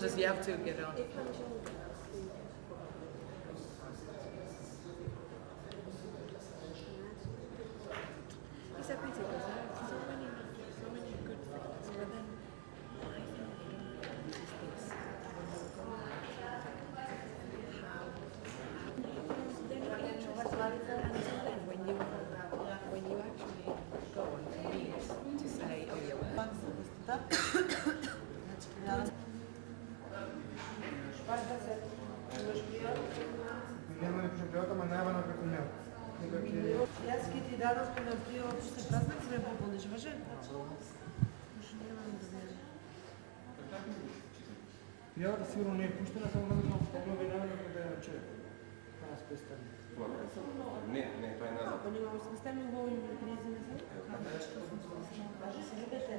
does he have to get on? It's a pity because there are so many good things, but then I think they don't notice this when you go until then when you actually go and meet to say, oh yeah, well, Няма ли препиота, ма няма на прекомер. Јас ке ти дадам на тие опште празници ме пополниш, може? Пијавата сигурно не е пуштена, само да го обнови наведнъж да ја чуе. Таа спестени. Не, тоа е назад. Ако немаме спестени во овој кризен се. Може се видите.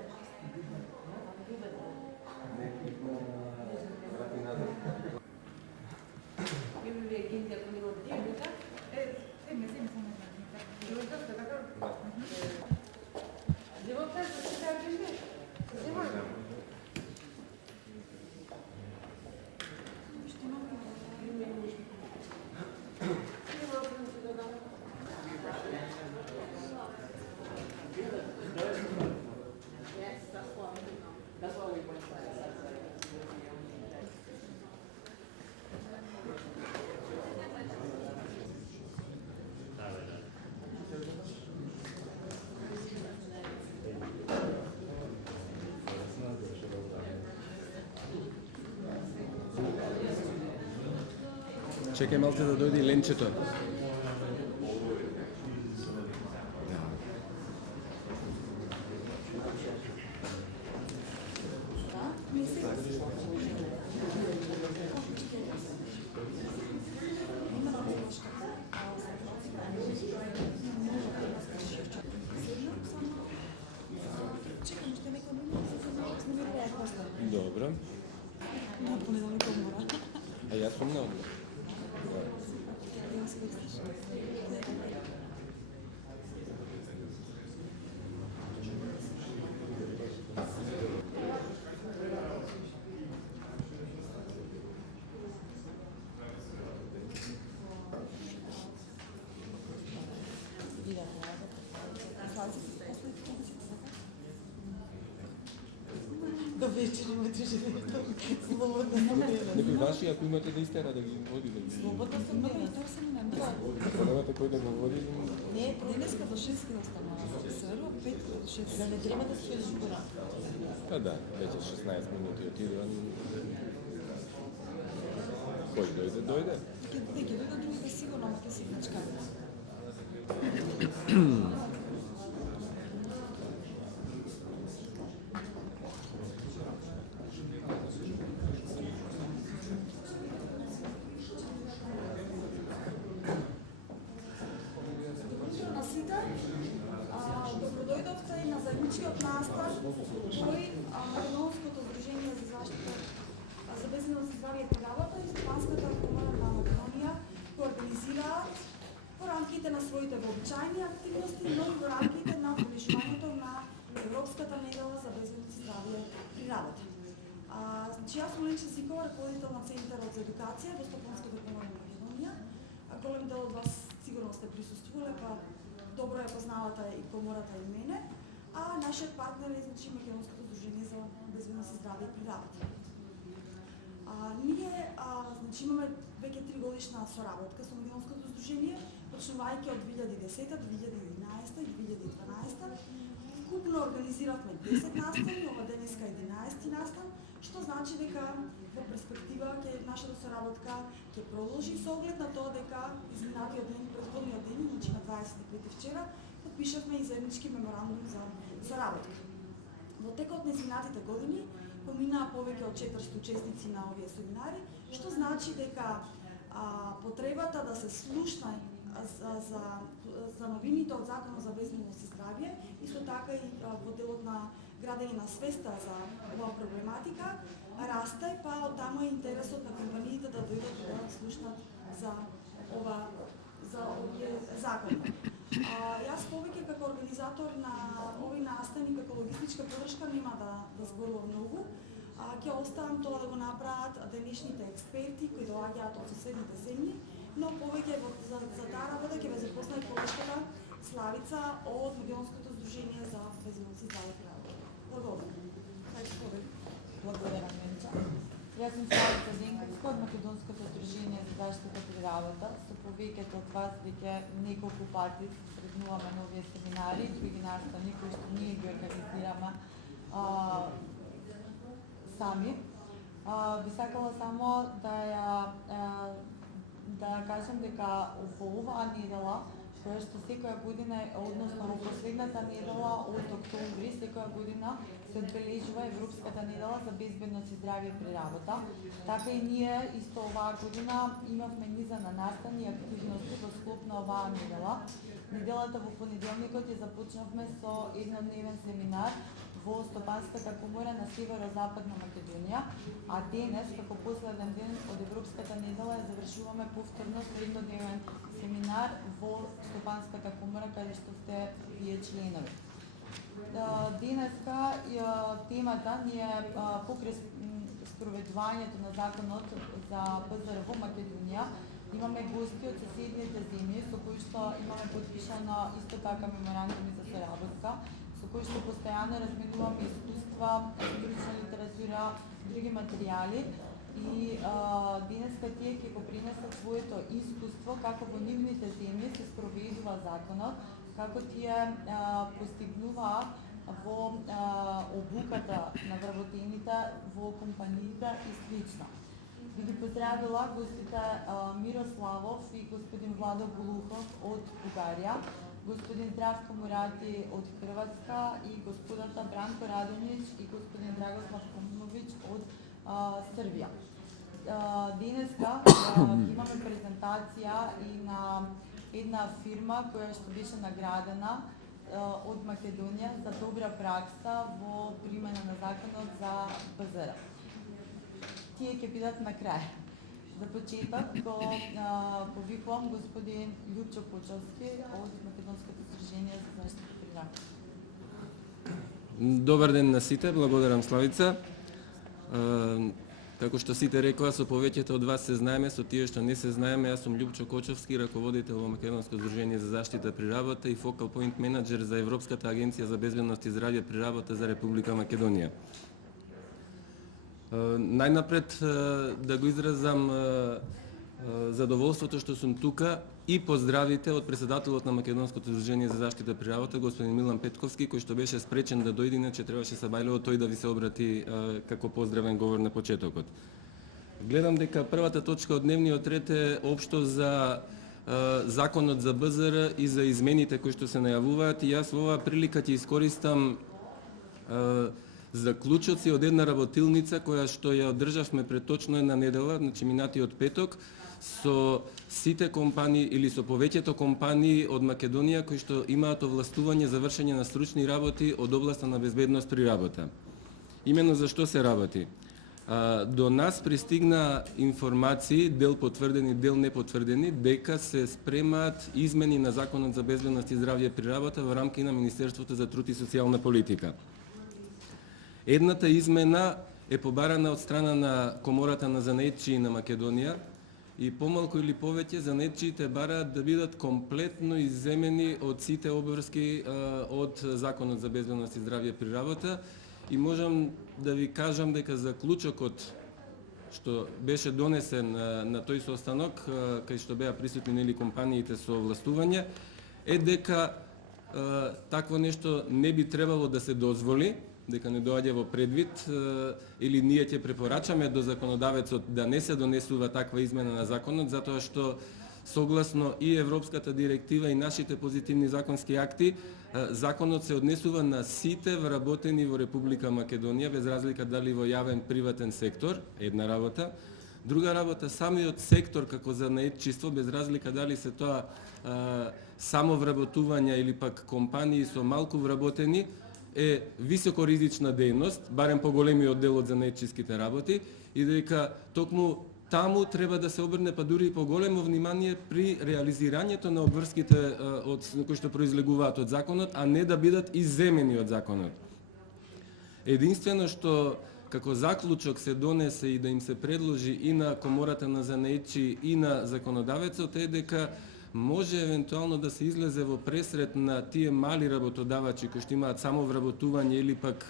Има ли агенти ако нема да ти така? Живота се се агенти. Чекај малце да дојде и ленчето. Добро. А јас сум на одмор. До вечер имате желето. Слободно съм гледам. Некој ваши, ако имате да истера да ги води, да ги... Слободно съм гледам. Търсим на место. Ако немате кој да го води... Не, денеска до 6 ки останала. Сърво, 5 до 6. Да не треба да се жура. Па да, вече 16 минути отидувам. Кој дојде, дојде. Ке дојде другите сигурно, ама ке си качкаме. Добродојдовте и на заедничкиот настан кој Македонското здружение за заштита за безбедност и здравје при работа и Стопанската комора на Македонија кои организираат во рамките на своите вообичајни активности, но и во рамките на обележувањето на Европската недела за безбедност и здравје при работа. Значи, јас сум Ленче Зикова, раководител на Центарот за едукација во Стопанската комора на Македонија. Голем дел од вас сигурно сте присуствувале, па добро ја познавате и комората и мене, а нашиот партнер е значи Македонското здружение за безбедност и здравје при работа. Ние значи имаме веќе 3 годишна соработка со Македонското здружение, почнувајќи од 2010, 2011 и 2012. Вкупно организиравме 10 настани, ова денеска 11 настан, што значи дека во перспектива ќе нашата соработка ќе продолжи со оглед на тоа дека изминатиот ден, претходниот ден, значи на 25 вчера, подпишавме и заеднички меморандум за соработка. Во текот на изминатите години поминаа повеќе од 400 учесници на овие семинари, што значи дека потребата да се слушна за новините од Законот за безбедност и здравје, исто така и во делот на градење на свеста за оваа проблематика, расте, па од таму е интересот на компаниите да дојдат да слушнат за овие закони. Јас повеќе како организатор на овој настан и како логистичка подршка нема да зборувам многу. Ќе оставам тоа да го направат денешните експерти кои доаѓаат од соседните земји, но повеќе за таа работа ќе ве запознае колешката Славица од Македонското здружение за безбедност и здраве при работа. Благодарам. Благодарам, Менча. Јас сум Славица Денковска од Македонското здружение за заштита при работа. Со повеќето од вас веќе неколку пати среднуваме на овие семинари и ги настани кои што ние ги организираме сами. Би сакала само да кажам дека во оваа недела, која што секоја година, односно во последната недела од октомври, секоја година се одбележува Европската недела за безбедност и здравје при работа. Така и ние исто оваа година имавме низа на настани и активности во склоп на оваа недела. Неделата во понеделникот ја започнавме со еднодневен семинар во Стопанската комора на Северо-Западна Македонија, а денес, како последен ден од Европската недела, ја завршуваме повторно со еднодневен семинар во Стопанската комора, каде што сте вие членови. Денеска темата ни е покрај спроведувањето на законот за БЗР во Македонија. Имаме гости од соседните земји со кои што имаме подпишано исто така меморандуми за соработка, со кои што постојано разменуваме искуства, стручна литература, други материјали и денеска тие ќе го принесат своето искуство како во нивните земји се спроведува законот, како тие постигнуваат во обуката на вработените во компаниите и слично. Би ги поздравила гостите Мирославов и господин Владо Булухов од Бугарија, господин Здравко Мурати од Хрватска и господата Бранко Радонич и господин Драгослав Комунович од Србија. Денеска имаме презентација и на една фирма која што беше наградена од Македонија за добра пракса во примена на законот за БЗР. Тие ќе бидат на крај. За почеток го повикувам господин Љупчо Кочовски од Македонското здружение за заштита при работа. Добар ден на сите, благодарам Славица. Како што сите рекоа, со повеќето од вас се знаеме, со тие што не се знаеме, јас сум Љупчо Кочовски, раководител во Македонско здружение за заштита при работа и Focal Point менаџер за Европската агенција за безбедност и здравје при работа за Република Македонија. Најнапред да го изразам задоволството што сум тука и поздравите од председателот на Македонското здружение за заштита при работа, господин Милан Петковски, кој што беше спречен да дојде, иначе требаше Сабајлево тој да ви се обрати како поздравен говор на почетокот. Гледам дека првата точка од дневниот ред е општо за законот за БЗР и за измените кои што се најавуваат, и јас во оваа прилика ќе искористам заклучоци од една работилница која што ја одржавме пред точно една недела, значи минатиот петок, со сите компании или со повеќето компании од Македонија кои што имаат овластување за вршење на стручни работи од областа на безбедност при работа. Имено за што се работи? До нас пристигна информации, дел потврдени, дел непотврдени, дека се спремаат измени на Законот за безбедност и здравје при работа во рамки на Министерството за труд и социјална политика. Едната измена е побарана од страна на Комората на занаетчии на Македонија и помалку или повеќе занаетчиите бараат да бидат комплетно изземени од сите обврски од Законот за безбедност и здравје при работа, и можам да ви кажам дека заклучокот што беше донесен на тој состанок, кај што беа присутни нели компаниите со овластување, е дека такво нешто не би требало да се дозволи, дека не доаѓа во предвид, или ние ќе препорачаме до законодавецот да не се донесува таква измена на законот, затоа што согласно и Европската директива и нашите позитивни законски акти, законот се однесува на сите вработени во Република Македонија, без разлика дали во јавен, приватен сектор, една работа. Друга работа, самиот сектор како занаетчиство, без разлика дали се тоа само вработување или пак компании со малку вработени, е високоризична дејност, барем по големиот дел од занаетчиските работи, и дека токму таму треба да се обрне па дури и поголемо внимание при реализирањето на обврските кои што произлегуваат од законот, а не да бидат изземени од законот. Единствено што како заклучок се донесе и да им се предложи и на Комората на занаетчии и на законодавецот е дека може евентуално да се излезе во пресред на тие мали работодавачи кои што имаат само вработување или пак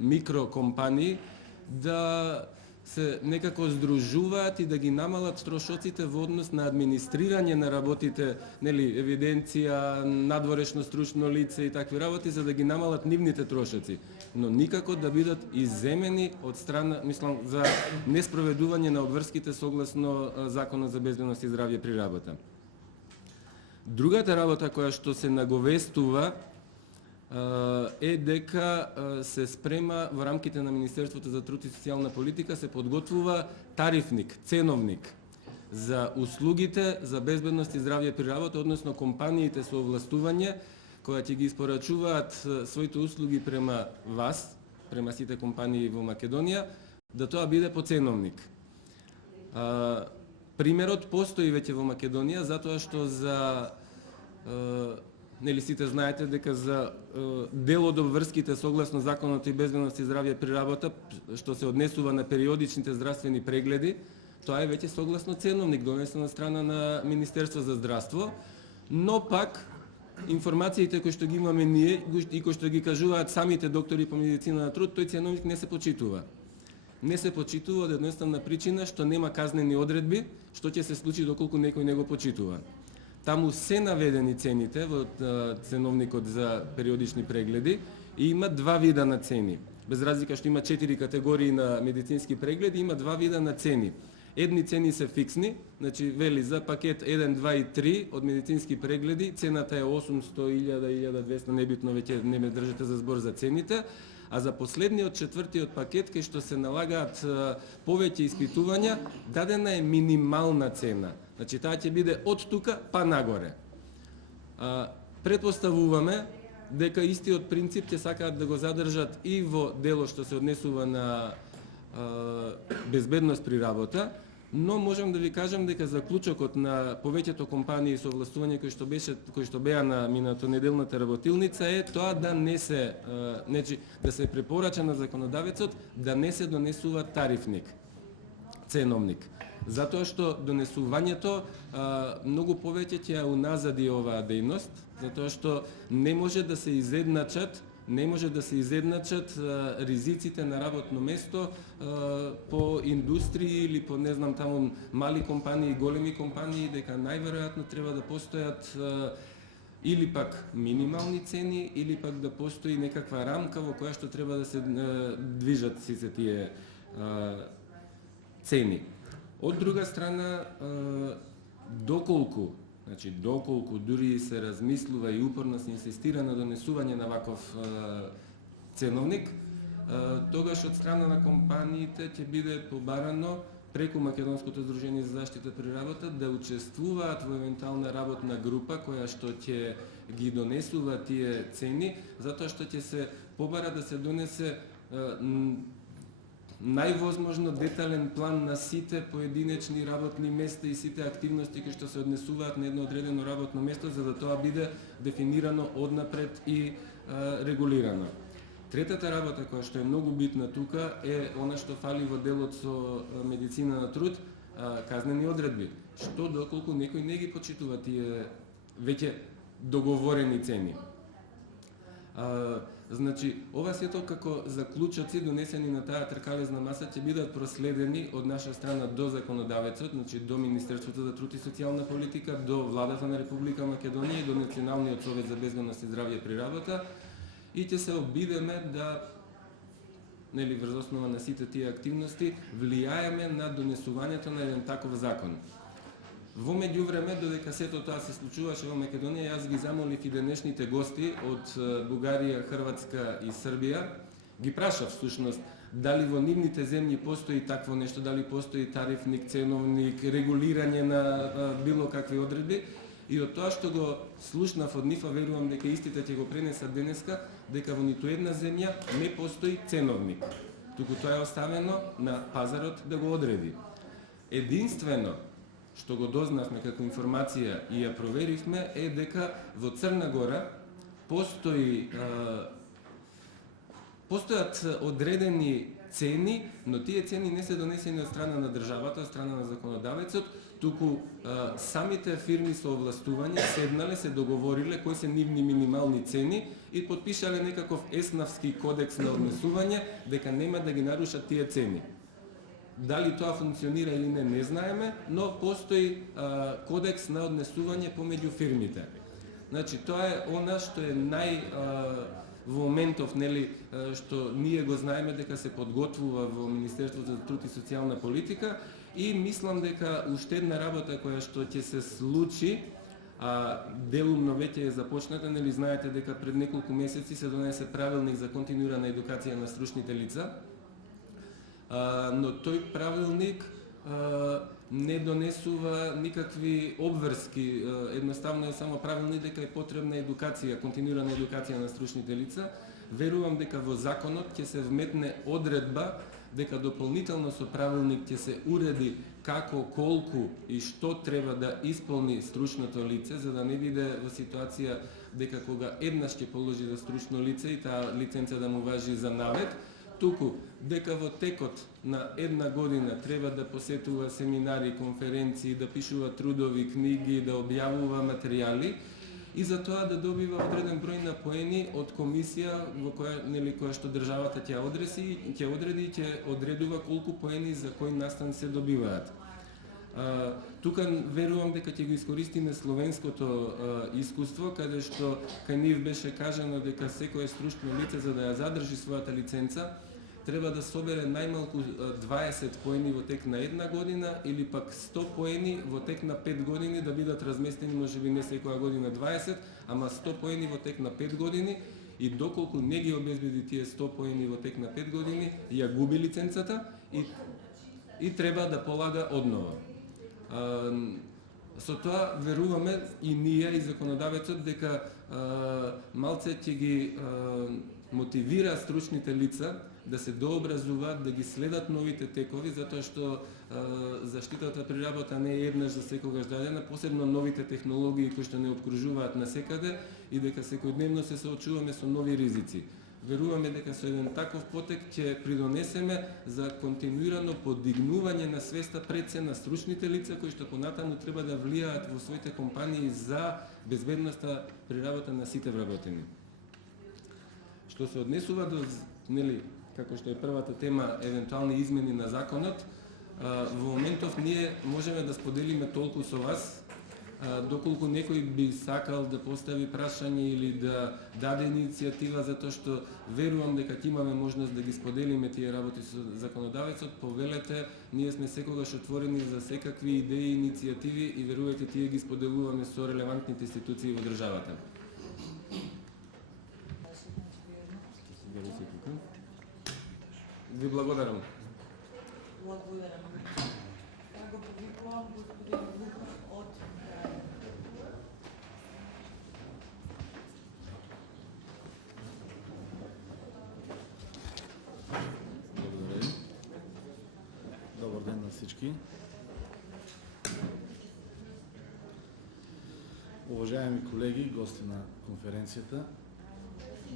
микрокомпании да се некако здружуваат и да ги намалат трошоците во однос на администрирање на работите, нели, евиденција, надворешно стручно лице и такви работи, за да ги намалат нивните трошоци, но никако да бидат изземени од страна, мислам, за неспроведување на обврските согласно Законот за безбедност и здравје при работа. Другата работа која што се наговестува е дека се спрема во рамките на Министерството за труд и социјална политика се подготвува тарифник, ценовник за услугите за безбедност и здравје при работа, односно компаниите со овластување кои ќе ги испорачуваат своите услуги према вас, према сите компании во Македонија, да тоа биде по ценовник. Примерот постои веќе во Македонија затоа што за нели сите знаете дека за дел од обврските согласно Законот и безбедност и здравје при работа што се однесува на периодичните здравствени прегледи, тоа е веќе согласно ценовник донесен од страна на Министерство за здравство, но пак информациите кои што ги имаме ние и кои што ги кажуваат самите доктори по медицина на труд, тој ценовник не се почитува. Не се почитува од едноставна причина што нема казнени одредби што ќе се случи доколку некој не го почитува. Таму се наведени цените во ценовникот за периодични прегледи и има два вида на цени. Без разлика што има 4 категории на медицински прегледи, има два вида на цени. Едни цени се фиксни, значи вели за пакет 1, 2 и 3 од медицински прегледи, цената е 800, 1000, 1200, небитно, веќе не ме држите за збор за цените, а за последниот четвртиот пакет кај што се налагаат повеќе испитувања, дадена е минимална цена. Значи таа ќе биде од тука па нагоре. Предпоставуваме дека истиот принцип ќе сакаат да го задржат и во дело што се однесува на безбедност при работа, но можам да ви кажам дека заклучокот на повеќето компании со овластување кои што беа на минато неделната работилница е тоа да не се да се препорача на законодавецот да не се донесува тарифник, ценовник. Затоа што донесувањето многу повеќе ќе ја уназади оваа дејност, затоа што не може да се изедначат ризиците на работно место по индустрии или по не знам таму мали компании, големи компании, дека најверојатно треба да постојат или пак минимални цени, или пак да постои некаква рамка во која што треба да се движат сите тие цени. Од друга страна, доколку дури се размислува и упорно се инсистира на донесување на ваков ценовник, тогаш од страна на компаниите ќе биде побарано преку Македонското здружение за заштита при работа да учествуваат во евентуална работна група која што ќе ги донесува тие цени, затоа што ќе се побара да се донесе највозможно детален план на сите поединечни работни места и сите активности кои што се однесуваат на едно одредено работно место, за да тоа биде дефинирано однапред и регулирано. Третата работа која што е многу битна тука е она што фали во делот со медицина на труд, казнени одредби. Што доколку некој не ги почитува тие веќе договорени цени. Значи, ова сето како заклучоци донесени на таа тркалезна маса ќе бидат проследени од наша страна до законодавецот, значи до Министерството за труд и социјална политика, до Владата на Република Македонија и до Националниот совет за безбедност и здравје при работа и ќе се обидеме да врз основа на сите тие активности влијаеме на донесувањето на еден таков закон. Во меѓувреме, додека сето тоа се случуваше во Македонија, јас ги замолив и денешните гости од Бугарија, Хрватска и Србија, ги прашав всушност дали во нивните земји постои такво нешто, дали постои тарифник, ценовник, регулирање на било какви одредби, и од тоа што го слушнав од нив, верувам дека истите ќе го пренесат денеска, дека во ниту една земја не постои ценовник, туку тоа е оставено на пазарот да го одреди. Единствено што го дознавме како информација и ја проверивме е дека во Црна Гора постојат одредени цени, но тие цени не се донесени од страна на државата, од страна на законодавецот, туку самите фирми со овластување седнале, се договориле кои се нивни минимални цени и потпишале некаков еснавски кодекс на однесување дека нема да ги нарушат тие цени. Дали тоа функционира или не знаеме, но постои кодекс на однесување помеѓу фирмите. Значи, тоа е она што е во моментов, нели, што ние го знаеме дека се подготвува во Министерството за труд и социјална политика, и мислам дека уште една работа која што ќе се случи, делумно веќе е започната, нели знаете дека пред неколку месеци се донесе правилник за континуирана едукација на стручните лица, но тој правилник не донесува никакви обврски, едноставно е само правилник дека е потребна едукација, континуирана едукација на стручните лица. Верувам дека во законот ќе се вметне одредба дека дополнително со правилник ќе се уреди како, колку и што треба да исполни стручното лице, за да не биде во ситуација дека кога еднаш ќе положи за стручно лице и таа лиценца да му важи за навек, туку дека во текот на една година треба да посетува семинари, конференции, да пишува трудови, книги, да објавува материјали и за тоа да добива одреден број на поени од комисија во која, нели, која што државата ќе одреди и ќе одредува колку поени за кој настан се добиваат. Тука верувам дека ќе го искористиме словенското искуство, каде што кај нив беше кажано дека секое стручно лице за да ја задржи својата лиценца треба да собере најмалку 20 поени во тек на една година или пак 100 поени во тек на 5 години, да бидат разместени можеби не секоја година 20, ама 100 поени во тек на 5 години, и доколку не ги обезбеди тие 100 поени во тек на 5 години, ја губи лиценцата и треба да полага однова. Со тоа веруваме и ние и законодавецот дека малце ќе ги мотивира стручните лица да се дообразуваат, да ги следат новите текови, затоа што заштитата при работа не е еднаш за секогаш дадена, посебно новите технологии кои што не обкружуваат насекаде и дека секојдневно се соочуваме со нови ризици. Веруваме дека со еден таков потек ќе придонесеме за континуирано подигнување на свеста пред се на стручните лица кои што понатаму треба да влијаат во своите компании за безбедноста при работа на сите вработени. Што се однесува до, нели, како што е првата тема, евентуални измени на законот, во моментов ние можеме да споделиме толку со вас, доколку некој би сакал да постави прашање или да даде иницијатива, затоа што верувам дека ќе имаме можност да ги споделиме тие работи со законодавецот, повелете, ние сме секогаш отворени за секакви идеи и иницијативи и верувајте, тие ги споделуваме со релевантните институции во државата. Ви благодарам. Благодарам. Ја го повикувам господин Луков од Благодаря ви. Добър ден на всички. Уважаеми колеги, гости на конференцията,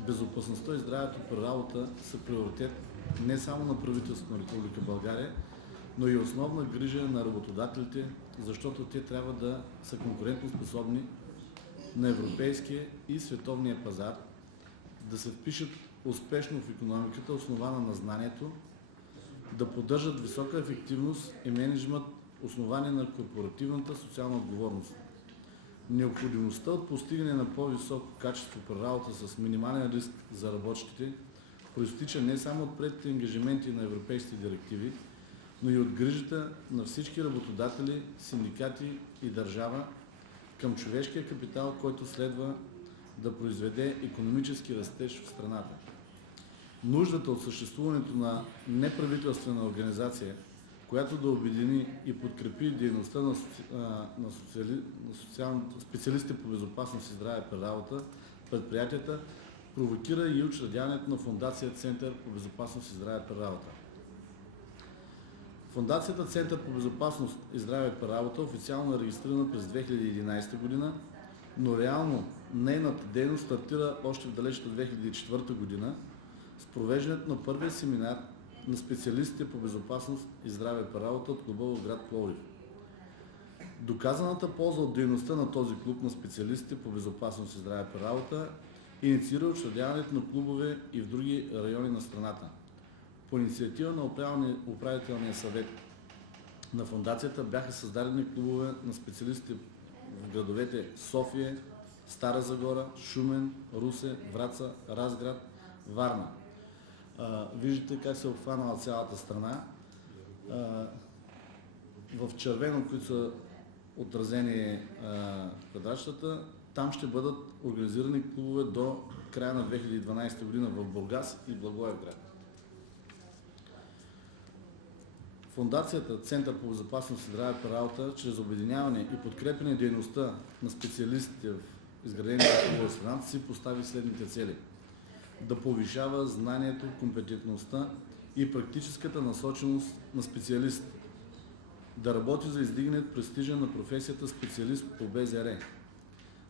безопасността и здравето при работа са приоритет не само на правителството на Република България, но и основна грижа на работодателите, защото те трябва да са конкурентоспособни на европейския и световния пазар, да се впишат успешно в икономиката, основана на знанието, да поддържат висока ефективност и мениджмент, основани на корпоративната социална отговорност. Необходимостта от постигане на по-високо качество при работа с минимален риск за работещите проистича не само от предните ангажименти на европейските директиви, но и от грижата на всички работодатели, синдикати и държава към човешкия капитал, който следва да произведе икономически растеж в страната. Нуждата от съществуването на неправителствена организация, която да обедини и подкрепи дейността на специалистите по безопасност и здраве при работа, предприятията, провокира и учредяването на Фондация Център по безопасност и здраве при работа. Фондацията Център по безопасност и здраве при работа официално е регистрирана през 2011 година, но реално нейната дейност стартира още в далечната 2004 година с провеждането на първия семинар на специалистите по безопасност и здраве при работа от клуба в град Пловдив. Доказаната полза от дейността на този клуб на специалистите по безопасност и здраве при работа инициира учредяването на клубове и в други райони на страната. По инициатива на управителния съвет на фондацията бяха създадени клубове на специалистите в градовете София, Стара Загора, Шумен, Русе, Враца, Разград, Варна. Виждате как се е обхванала цялата страна. В червено, които са отразени квадратчетата, там ще бъдат организирани клубове до края на 2012 година в Бургас и Благоевград. Фондацията Център по безопасност и здраве при работа, чрез обединяване и подкрепяне дейността на специалистите в изградените клубове в страната, си постави следните цели: да повишава знанието, компетентността и практическата насоченост на специалист, да работи за издигане престижа на професията специалист по БЗР,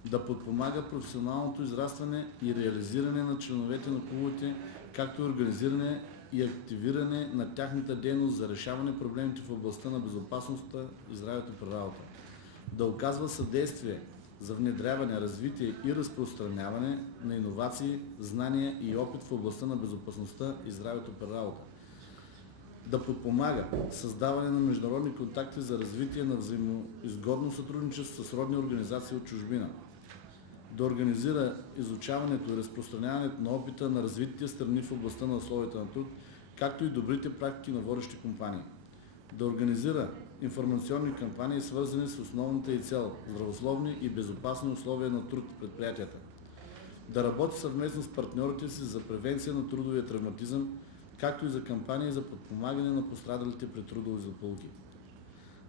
да подпомага професионалното израстване и реализиране на членовете на клубовете, както и организиране и активиране на тяхната дейност за решаване проблемите в областта на безопасността и здравето при работа, да оказва съдействие за внедряване, развитие и разпространяване на иновации, знания и опит в областта на безопасността и здравето при работа, да подпомага създаване на международни контакти за развитие на взаимоизгодно сътрудничество с родни организации от чужбина, да организира изучаването и разпространяването на опита на развитите страни в областта на условията на труд, както и добрите практики на водещи компании, да организира информационни кампании, свързани с основната и цел – здравословни и безопасни условия на труд в предприятията, да работи съвместно с партньорите си за превенция на трудовия травматизъм, както и за кампании за подпомагане на пострадалите при трудови злополуки,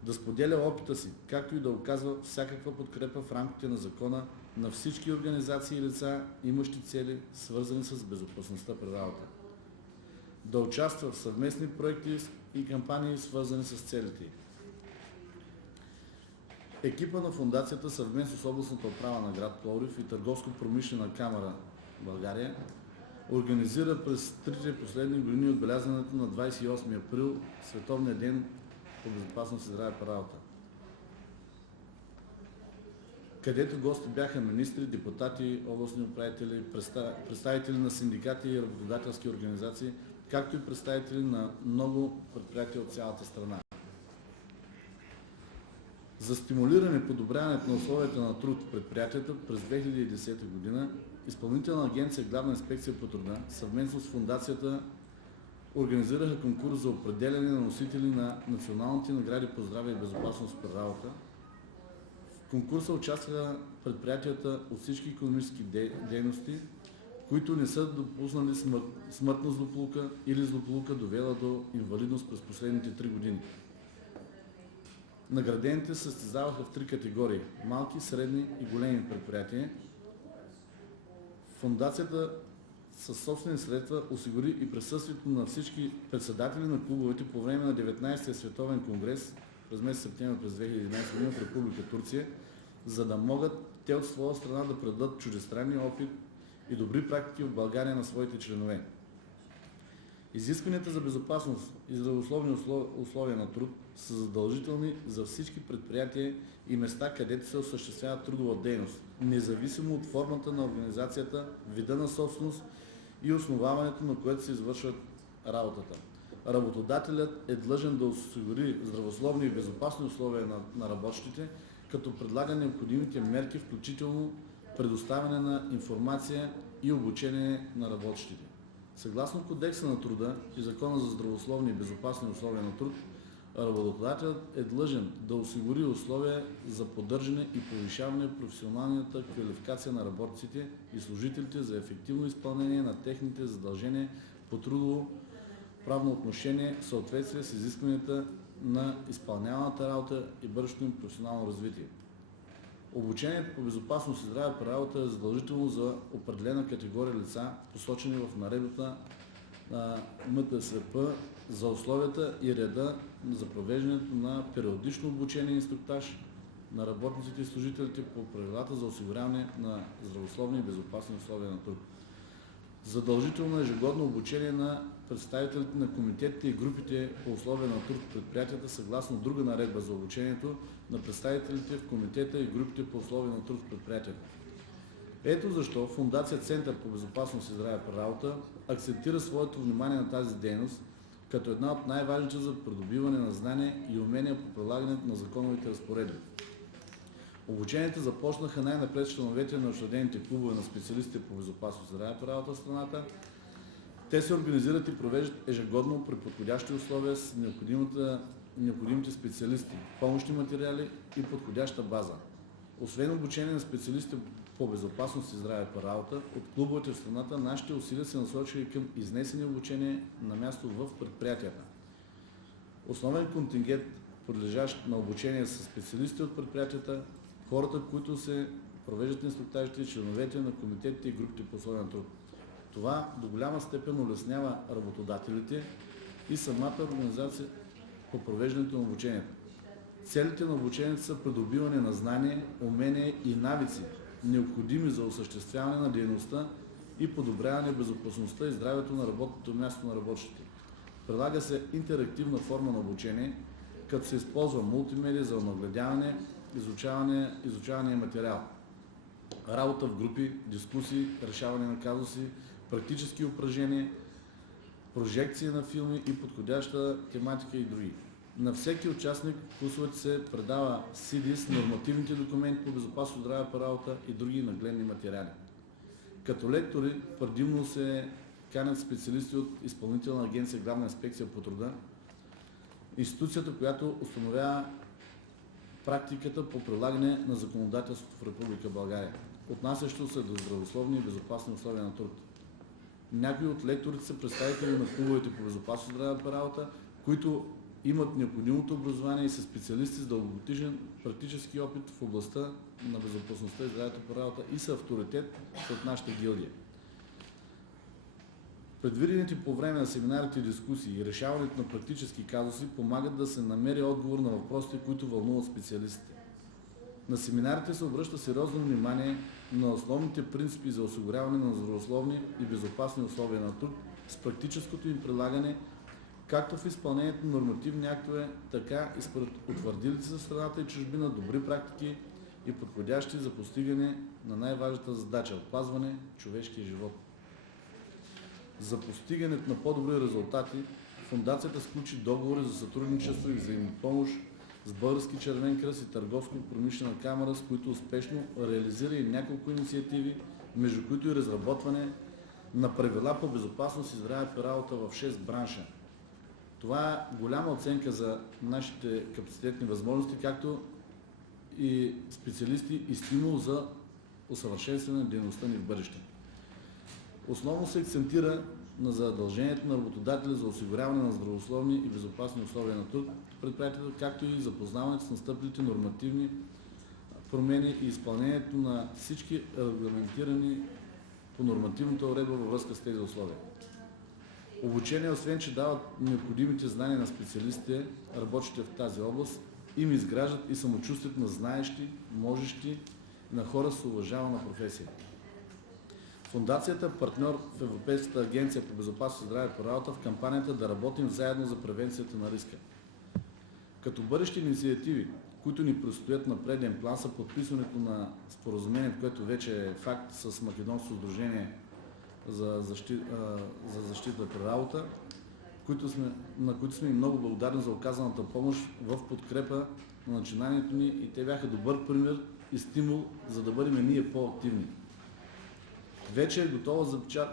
да споделя опита си, както и да оказва всякаква подкрепа в рамките на закона на всички организации и лица, имащи цели, свързани с безопасността при работа, да участва в съвместни проекти и кампании, свързани с целите. Екипа на фондацията съвместно с областната управа на град Пловдив и Търговско-промишлена камара България организира през трите последни години отбелязването на 28 април Световния ден по безопасност и здраве при работа, където гости бяха министри, депутати, областни управители, представители на синдикати и работодателски организации, както и представители на много предприятия от цялата страна. За стимулиране и подобряването на условията на труд в предприятията през 2010 година Изпълнителна агенция Главна инспекция по труда съвместно с фондацията организираха конкурс за определяне на носители на националните награди по здраве и безопасност при работа. В конкурса участваха предприятията от всички икономически дейности, които не са допуснали смъртна злополука или злополука довела до инвалидност през последните 3 години. Наградените се състезаваха в 3 категории – малки, средни и големи предприятия. Фондацията със собствени средства осигури и присъствието на всички председатели на клубовете по време на 19-я световен конгрес през месец септември през 2011 година в Република Турция, за да могат те от своя страна да предадат чуждестранния опит и добри практики в България на своите членове. Изискванията за безопасност и здравословни условия на труд са задължителни за всички предприятия и места, където се осъществява трудова дейност, независимо от формата на организацията, вида на собственост и основаването, на което се извършва работата. Работодателят е длъжен да осигури здравословни и безопасни условия на работещите, като предлага необходимите мерки, включително предоставяне на информация и обучение на работещите. Съгласно Кодекса на труда и Закона за здравословни и безопасни условия на труд, работодателят е длъжен да осигури условия за поддържане и повишаване на професионалната квалификация на работниците и служителите за ефективно изпълнение на техните задължения по трудово правно отношение в съответствие с изискванията на изпълняваната работа и бързото им професионално развитие. Обучението по безопасност и здраве при работа е задължително за определена категория лица, посочени в наредбата на МТСП за условията и реда за провеждането на периодично обучение и инструктаж на работниците и служителите по правилата за осигуряване на здравословни и безопасни условия на труд. Задължително ежегодно обучение на представителите на комитетите и групите по условия на труд в предприятията съгласно друга наредба за обучението на представителите в комитета и групите по условия на труд в предприятията. Ето защо Фондация Център по безопасност и здраве при работа акцентира своето внимание на тази дейност като една от най-важните за придобиване на знания и умения по прилагането на законовите разпоредби. Обученията започнаха най-напред с членовете на учредените клубове на специалистите по безопасност и здраве при работа в страната. Те се организират и провеждат ежегодно при подходящи условия с необходимите специалисти, помощни материали и подходяща база. Освен обучение на специалисти по безопасност и здраве при работа, от клубовете в страната нашите усилия се насочили към изнесени обучения на място в предприятията. Основен контингент, подлежащ на обучение с специалисти от предприятията, хората, които се провеждат инструктажите, членовете на комитетите и групите по условия на труд. Това до голяма степен улеснява работодателите и самата организация по провеждането на обучението. Целите на обучението са придобиване на знания, умения и навици, необходими за осъществяване на дейността и подобряване безопасността и здравето на работното място на работещите. Прилага се интерактивна форма на обучение, като се използва мултимедия за нагледяване, изучаване материал, работа в групи, дискусии, решаване на казуси, практически упражнения, прожекции на филми и подходяща тематика и други. На всеки участник в курсовете се предава CD с нормативните документи по безопасност, здраве при работа и други нагледни материали. Като лектори предимно се канят специалисти от Изпълнителна агенция Главна инспекция по труда, институцията, която установява практиката по прилагане на законодателството в Република България, отнасящо се до здравословни и безопасни условия на труд. Някои от лекторите са представители на клубовете по безопасност и здраве при работа, които имат необходимото образование и са специалисти с дългогодишен практически опит в областта на безопасността и здравето при работа и са авторитет сред нашата гилдия. Предвидените по време на семинарите и дискусии и решаването на практически казуси помагат да се намери отговор на въпросите, които вълнуват специалистите. На семинарите се обръща сериозно внимание на основните принципи за осигуряване на здравословни и безопасни условия на труд с практическото им прилагане както в изпълнението на нормативни актове, така и според утвърдилите за страната и чужбина добри практики и подходящи за постигане на най-важната задача – опазване човешкия живот. За постигането на по-добри резултати, Фондацията сключи договори за сътрудничество и взаимопомощ с Български червен кръст и Търговско-промишлена камара, с които успешно реализира и няколко инициативи, между които и разработване на правила по безопасност и здраве при работа в 6 бранша. Това е голяма оценка за нашите капацитетни възможности, както и специалисти и стимул за усъвършенстване на дейността ни в бъдеще. Основно се акцентира на задължението на работодателя за осигуряване на здравословни и безопасни условия на труд в предприятието, както и запознаването с настъпилите нормативни промени и изпълнението на всички регламентирани по нормативната уредба във връзка с тези условия. Обучение, освен че дават необходимите знания на специалистите, работещи в тази област, им изграждат и самочувствието на знаещи, можещи, на хора с уважавана професия. Фондацията – партньор в Европейската агенция по безопасност и здраве при работа в кампанията да работим заедно за превенцията на риска. Като бъдещи инициативи, които ни предстоят на преден план, са подписването на споразумението, което вече е факт с Македонското сдружение за защита при работа, на които сме много благодарни за оказаната помощ в подкрепа на начинанието ни и те бяха добър пример и стимул, за да бъдем ние по-активни. Вече е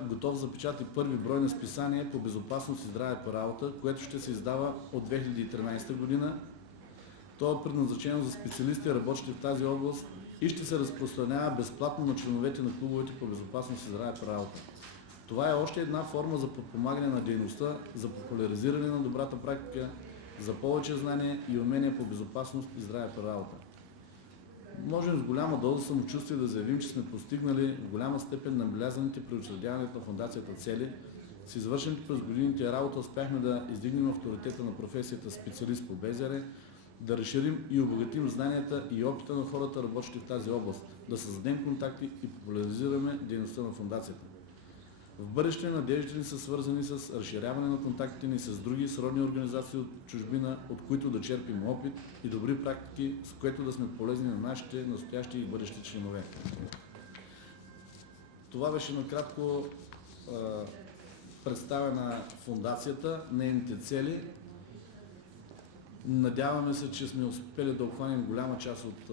готов за печат и първи брой на списание по безопасност и здраве при работа, което ще се издава от 2013 година. То е предназначено за специалисти, работещи в тази област и ще се разпространява безплатно на членовете на клубовете по безопасност и здраве при работа. Това е още една форма за подпомагане на дейността, за популяризиране на добрата практика, за повече знания и умения по безопасност и здраве при работа. Можем с голяма доза самочувствие да заявим, че сме постигнали в голяма степен набелязаните при учредяването на фондацията цели. С извършените през годините работа успяхме да издигнем авторитета на професията специалист по БЗР, да разширим и обогатим знанията и опита на хората, работещи в тази област, да създадем контакти и популяризираме дейността на фондацията. В бъдеще надеждите ни са свързани с разширяване на контактите ни с други сродни организации от чужбина, от които да черпим опит и добри практики, с което да сме полезни на нашите настоящи и бъдещи членове. Това беше накратко представена фундацията, нейните цели. Надяваме се, че сме успели да обхванем голяма част от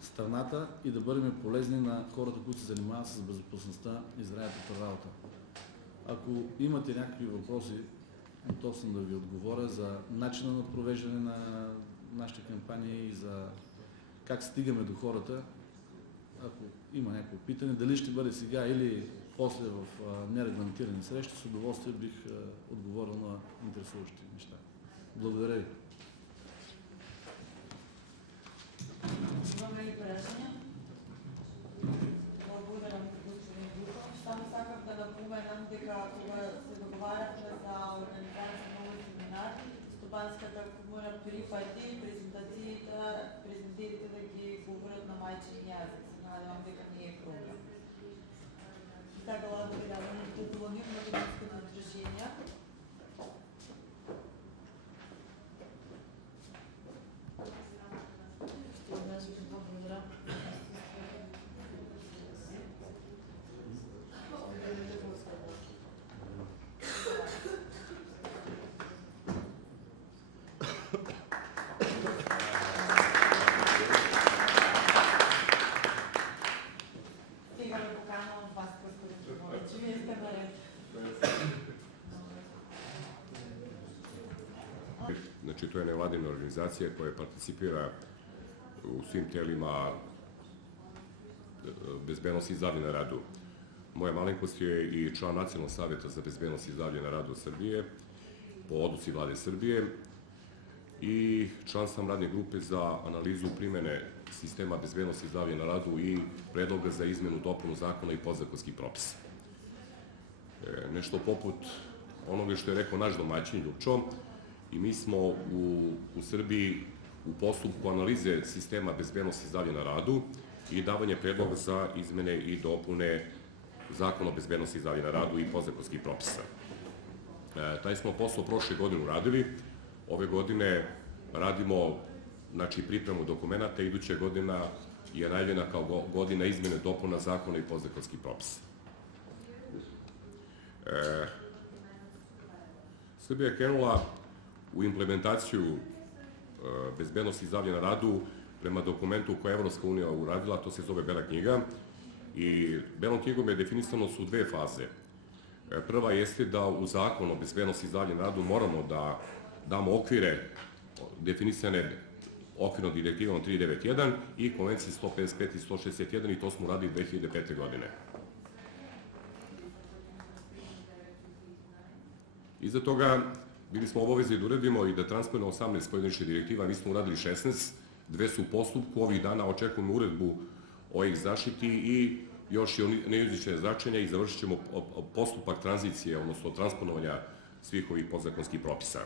страната и да бъдем полезни на хората, които се занимават с безопасността и здравето при работа. Ако имате някакви въпроси, готов съм да ви отговоря за начина на провеждане на нашите кампании и за как стигаме до хората. Ако има някакво питане, дали ще бъде сега или после в нерегламентирани срещи, с удоволствие бих отговорил на интересуващи неща. Благодаря ви. Имаме ли прашања? Благодарам, господин Духов. Само сакам да напоменам дека кога се договарахме за организација на овој семинар, Стопанската комора прифати презентациите да ги говорат на мајчин јазик. Надевам дека не е проблем. Сакала да ви дадам допълним македонското здружение. Znači, to je nevladina organizacija koja participira u svim telima bezbednosti i zdravlja na radu. Moja malenkost je i član Nacionalnog savjeta za bezbednost i zdravlje na radu Srbije, po odluci Vlade Srbije, i član sam radne grupe za analizu primene sistema bezbednosti i zdravlja na radu i predloga za izmenu dopunu zakona i podzakonskih propisa. Nešto poput onoga što je rekao naš domaćin Ljupčo, i mi smo u Srbiji u postupku analize sistema bezbednosti i zdravlja na radu i davanje predloga za izmene i dopune zakona o bezbednosti i zdravlja na radu i podzakonskih propisa. Taj smo posao prošle godine uradili. Ove godine radimo pripremu dokumenta, iduća godina je najavljena kao godina izmene dopuna zakona i podzakonskih propisa. Srbija je krenula u implementaciju bezbednosti i zdravlja na radu prema dokumentu koje je Evropska unija uradila, to se zove Bela knjiga. I Belom knjigom je definisano su dve faze. Prva jeste da u zakonu o bezbednosti i zdravlja na radu moramo da damo okvire definisane okvirnom direktivom 391 i konvenciji 155 i 161 i to smo uradili 2005. godine. Iza toga bili smo obavezni da uradimo i da transponujemo 18 pojedinačnih direktiva, mi smo uradili 16, dve su u postupku, ovih dana očekujemo uredbu o ih zaštiti i još je nejezične značenja i završit ćemo postupak tranzicije, odnosno transponovanja svih ovih podzakonskih propisa.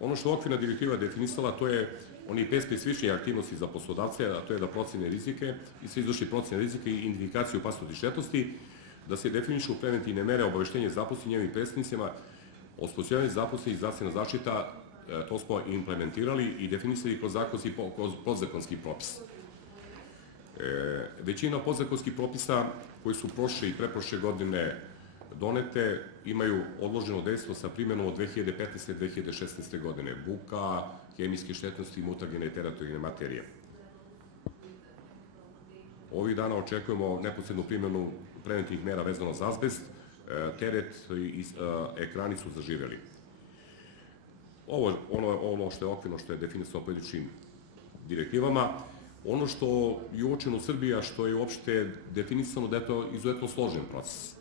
Ono što okvirna direktiva definisala, to je oni 5 specifičnih aktivnosti za poslodavce, a to je da procene rizike i se izvrši procene rizike i identifikaciju opasnosti i štetnosti, da se definišu preventivne mere obaveštenja zaposlenih njegovim predstavnicima, osposobljavanje zaposlenih i zdravstvena zaštita, to smo implementirali i definisali kroz podzakonski propis. Većina podzakonskih propisa koji su prošle i preprošle godine donete imaju odloženo dejstvo sa primjenom od 2015. i 2016. godine. Buka, hemijske štetnosti i mutagene i teratogene materije. Ovih dana očekujemo neposrednu primjenu preventivnih mera vezano za azbest, teret i ekrani su zaživjeli. Ono što je okvirno, što je definisano pojedinačnim direktivama. Ono što je uočeno u Srbiji, a što je uopšte definisano da je to izuzetno složen proces.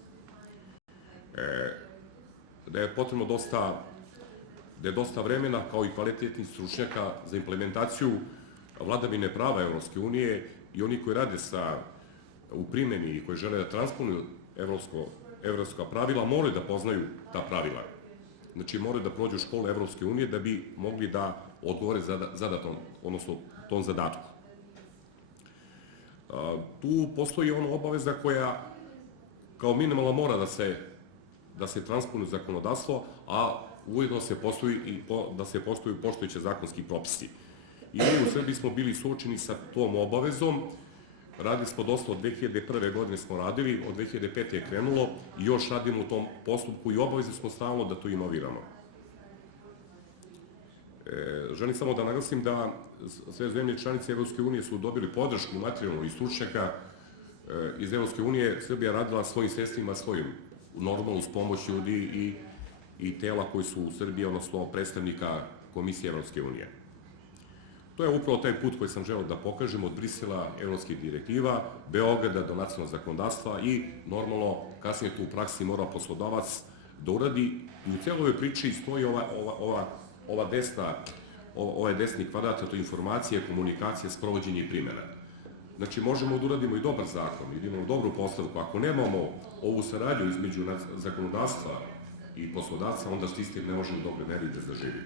Da je potrebno dosta vremena kao i kvalitetnih stručnjaka za implementaciju vladavine prava Evropske unije i oni koji rade u primjeni i koji žele da transponuju evropska pravila moraju da poznaju ta pravila. Znači moraju da prođu školu Evropske unije da bi mogli da odgovore zadatom, odnosno tom zadatku. Tu postoji ona obaveza koja kao minimalno mora da se transponuje zakonodavstvo, a ujedno da se poštuju postojeće zakonski propisi. I mi u Srbiji smo bili suočeni sa tom obavezom. Radili smo dosta, od 2001. godine smo radili, od 2005. je krenulo i još radimo u tom postupku i obavezi smo stalno da to inoviramo. Želim samo da naglasim da sve zemlje članice Evropske unije su dobili podršku materijalnu i stručnjaka iz Evropske unije. Srbija radila svojim sredstvima, svojim, normalno uz pomoć ljudi i tela koji su u Srbiji, odnosno predstavnika Komisije Evropske unije. To je upravo taj put koji sam želeo da pokažem, od Brisela, evropskih direktiva, Beograda do nacionalnog zakonodavstva i normalno kasnije tu u praksi mora poslodavac da uradi. I u cijeloj ovoj priči stoji ovaj desni kvadrat, to je informacija, komunikacija, sprovođenje i primjena. Znači, možemo da uradimo i dobar zakon, da imamo dobru postavku. Ako nemamo ovu saradnju između zakonodavstva i poslodavca, onda sistem ne može u dobroj meri da zaživi.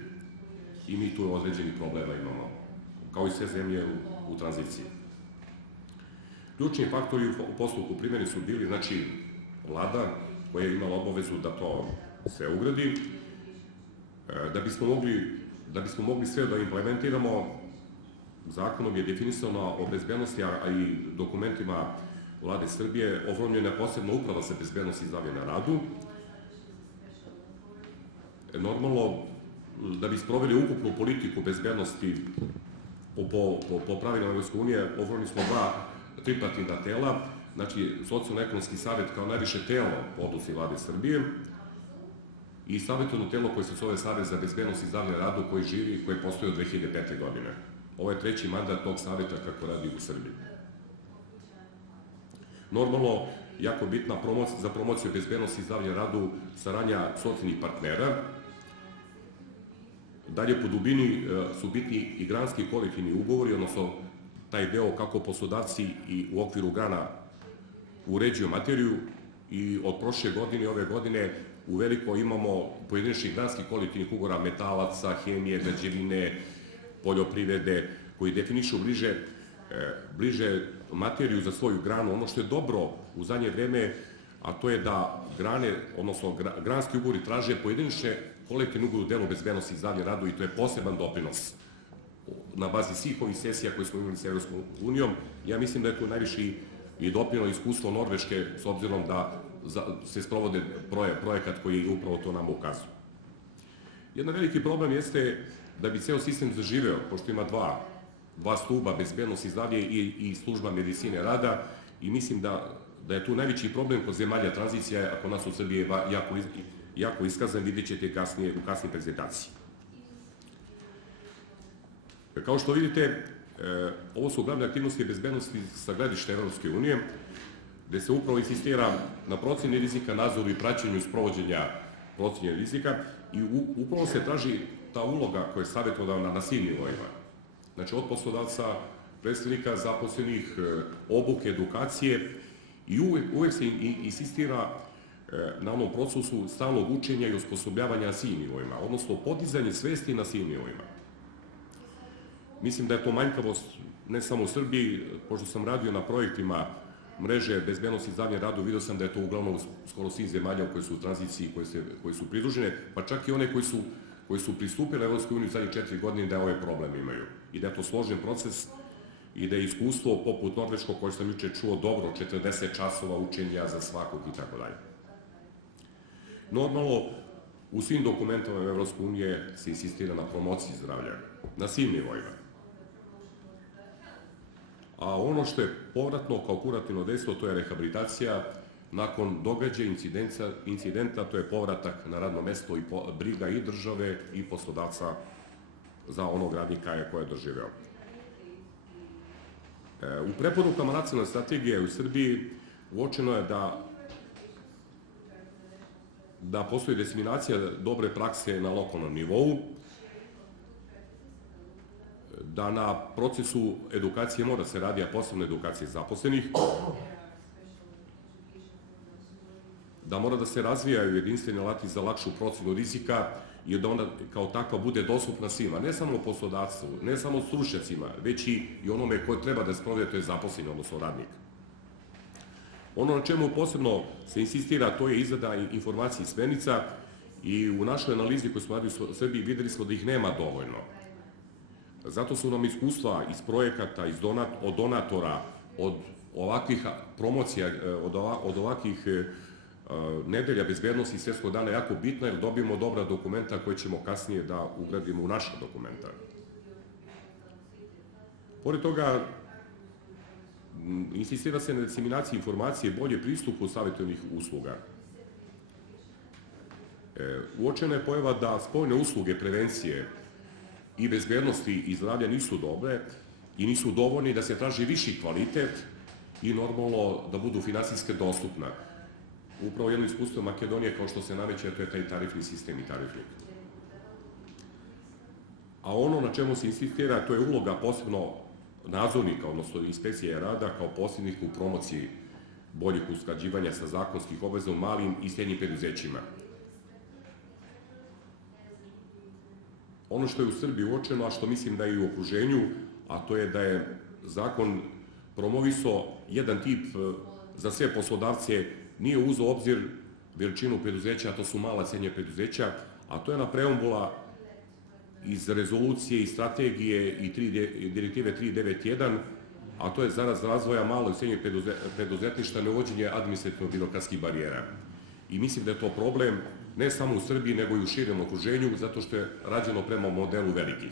I mi tu određenih problema imamo, kao i sve zemlje u tranziciji. Ključni faktori u postupku primjene su bili, znači, vlada koja je imala obavezu da to se ugradi. Da bismo mogli sve da implementiramo, zakonom je definisano o bezbednosti, a i dokumentima Vlade Srbije, oformljena je posebna uprava za bezbednost i zdravlje na radu. Normalno, da bi sproveli ukupnu politiku bezbednosti po pravilima Evropske unije, oformili smo 2 tripartitna tela, znači Socijalno-ekonomski savjet kao najviše telo po odluci Vlade Srbije i savjetovno telo koje se zove Savet za bezbednost i zdravlje na radu, koji živi i koji postoji od 2005. godine. Ovo je 3. mandat tog savjeta kako radi u Srbiji. Normalno, jako bitna za promociju bezbednosti i zdravlja na radu saradnja socijalnih partnera. Dalje, po dubini su bitni i granski kolektivni ugovori, odnosno taj deo kako poslodavci i u okviru grana uređuju materiju, i od prošle godine i ove godine u veliko imamo pojedinačnih granskih kolektivnih ugovora metalaca, hemije, građevine, poljoprivrede, koji definišu bliže materiju za svoju granu. Ono što je dobro u zadnje vreme, a to je da grane, odnosno granski ugovori traže pojedinačne kolektivne ugovore u delu bezbednosti i zdravlja na radu, i to je poseban doprinos na bazi svih ovih sesija koje smo imali sa Evropskom unijom. Ja mislim da je tu najviše i doprinelo iskustvo Norveške, s obzirom da se sprovode projekat koji upravo to nam ukazuje. Jedan veliki problem jeste da bi ceo sistem zaživeo, pošto ima dva stuba, bezbednost i zdravlje i služba medicine rada, i mislim da je tu najveći problem kod zemalja tranzicija, a kod nas u Srbiji je jako iskazan, vidjet ćete kasnije u kasnijoj prezentaciji. Kao što vidite, ovo su glavne aktivnosti bezbednosti sa gledišta Evropske unije, gde se upravo insistira na proceni rizika, nadzoru i praćenju sprovođenja procene rizika, i upravo se traži ta uloga koja je savjetodavna na svim nivoima. Znači, od poslodavca, predstavnika zaposlenih, obuke, edukacije, i uvek se insistira na onom procesu stalnog učenja i osposobljavanja na svim nivoima, odnosno podizanje svesti na svim nivoima. Mislim da je to manjkavost ne samo u Srbiji, pošto sam radio na projektima mreže bezbednosti i zdravlja na radu, vidio sam da je to uglavnom skoro svih zemalja koje su u tranziciji, koje su pridružene, pa čak i one koji su pristupile Evropskoj uniji u zadnjih 4 godine, da ovaj problem imaju. I da je to složen proces i da je iskustvo poput norveškog, koje sam juče čuo, dobro, 40 časova učenja za svakog i tako dalje. Normalno, u svim dokumentima Evropske unije se insistira na promociji zdravlja, na svim nivoima. A ono što je povratno kao kurativno dejstvo, to je rehabilitacija nakon događaja, incidenta, to je povratak na radno mesto i briga i države i poslodavca za onog radnika koje je doživeo. U preporukama nacionalne strategije u Srbiji uočeno je da postoji diseminacija dobre prakse na lokalnom nivou, da na procesu edukacije mora se radi, a posebno edukacije zaposlenih, da mora da se razvijaju jedinstveni alati za lakšu procenu rizika i da ona kao takva bude dostupna svima, ne samo poslodavcu, ne samo stručnjacima, već i onome koji treba da sprovede, to je zaposleni, odnosno radnik. Ono na čemu posebno se insistira, to je izrada informacija i smernica, i u našoj analizi koju smo radili u Srbiji videli smo da ih nema dovoljno. Zato su nam iskustva iz projekata, od donatora, od ovakvih promocija, od ovakvih nedelja bezbednosti i svjetskog dana jako bitna, jer dobijemo dobra dokumenta koje ćemo kasnije da ugradimo u naša dokumenta. Pored toga, insistira se na diseminaciji informacije i bolje pristupu savjetodavnih usluga. Uočena je pojava da spoljne usluge prevencije i bezbednosti i zdravlja nisu dobre i nisu dovoljni, da se traži viši kvalitet i normalno da budu finansijski dostupna. Upravo jedno iskustvo Makedonije, kao što se nameće, to je taj tarifni sistem i tarifnik. A ono na čemu se insistira, to je uloga posebno nadzornika, odnosno inspekcije rada, kao posrednika u promociji boljih usklađivanja sa zakonskih obaveza u malim i srednjim preduzećima. Ono što je u Srbiji uočeno, a što mislim da je i u okruženju, a to je da je zakon promovisao jedan tip za sve poslodavce, nije uzeo obzir veličinu preduzeća, a to su mala srednja preduzeća, a to je na preambula iz rezolucije i strategije i direktive 391, a to je zarad razvoja malog i srednjeg preduzetništva, neuvođenje administrativno-birokratskih barijera. I mislim da je to problem ne samo u Srbiji, nego i u širem okruženju, zato što je rađeno prema modelu velikih.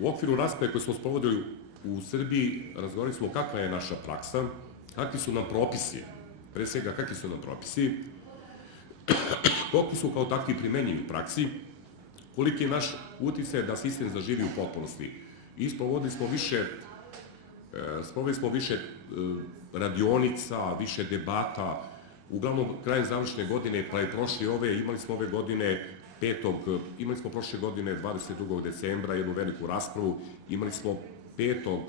U okviru rasprave koje smo sprovodili u Srbiji, razgovarali smo kakva je naša praksa, kakvi su nam propisi, pre svega kakvi su nam propisi, koliko su kao takvi primenjivi u praksi, koliki je naš uticaj da sistem zaživi u potpunosti. I sprovodili smo više radionica, više debata, uglavnom krajem završne godine, pa i prošle imali smo ove godine imali smo prošle godine 22. decembra jednu veliku raspravu, imali smo 5.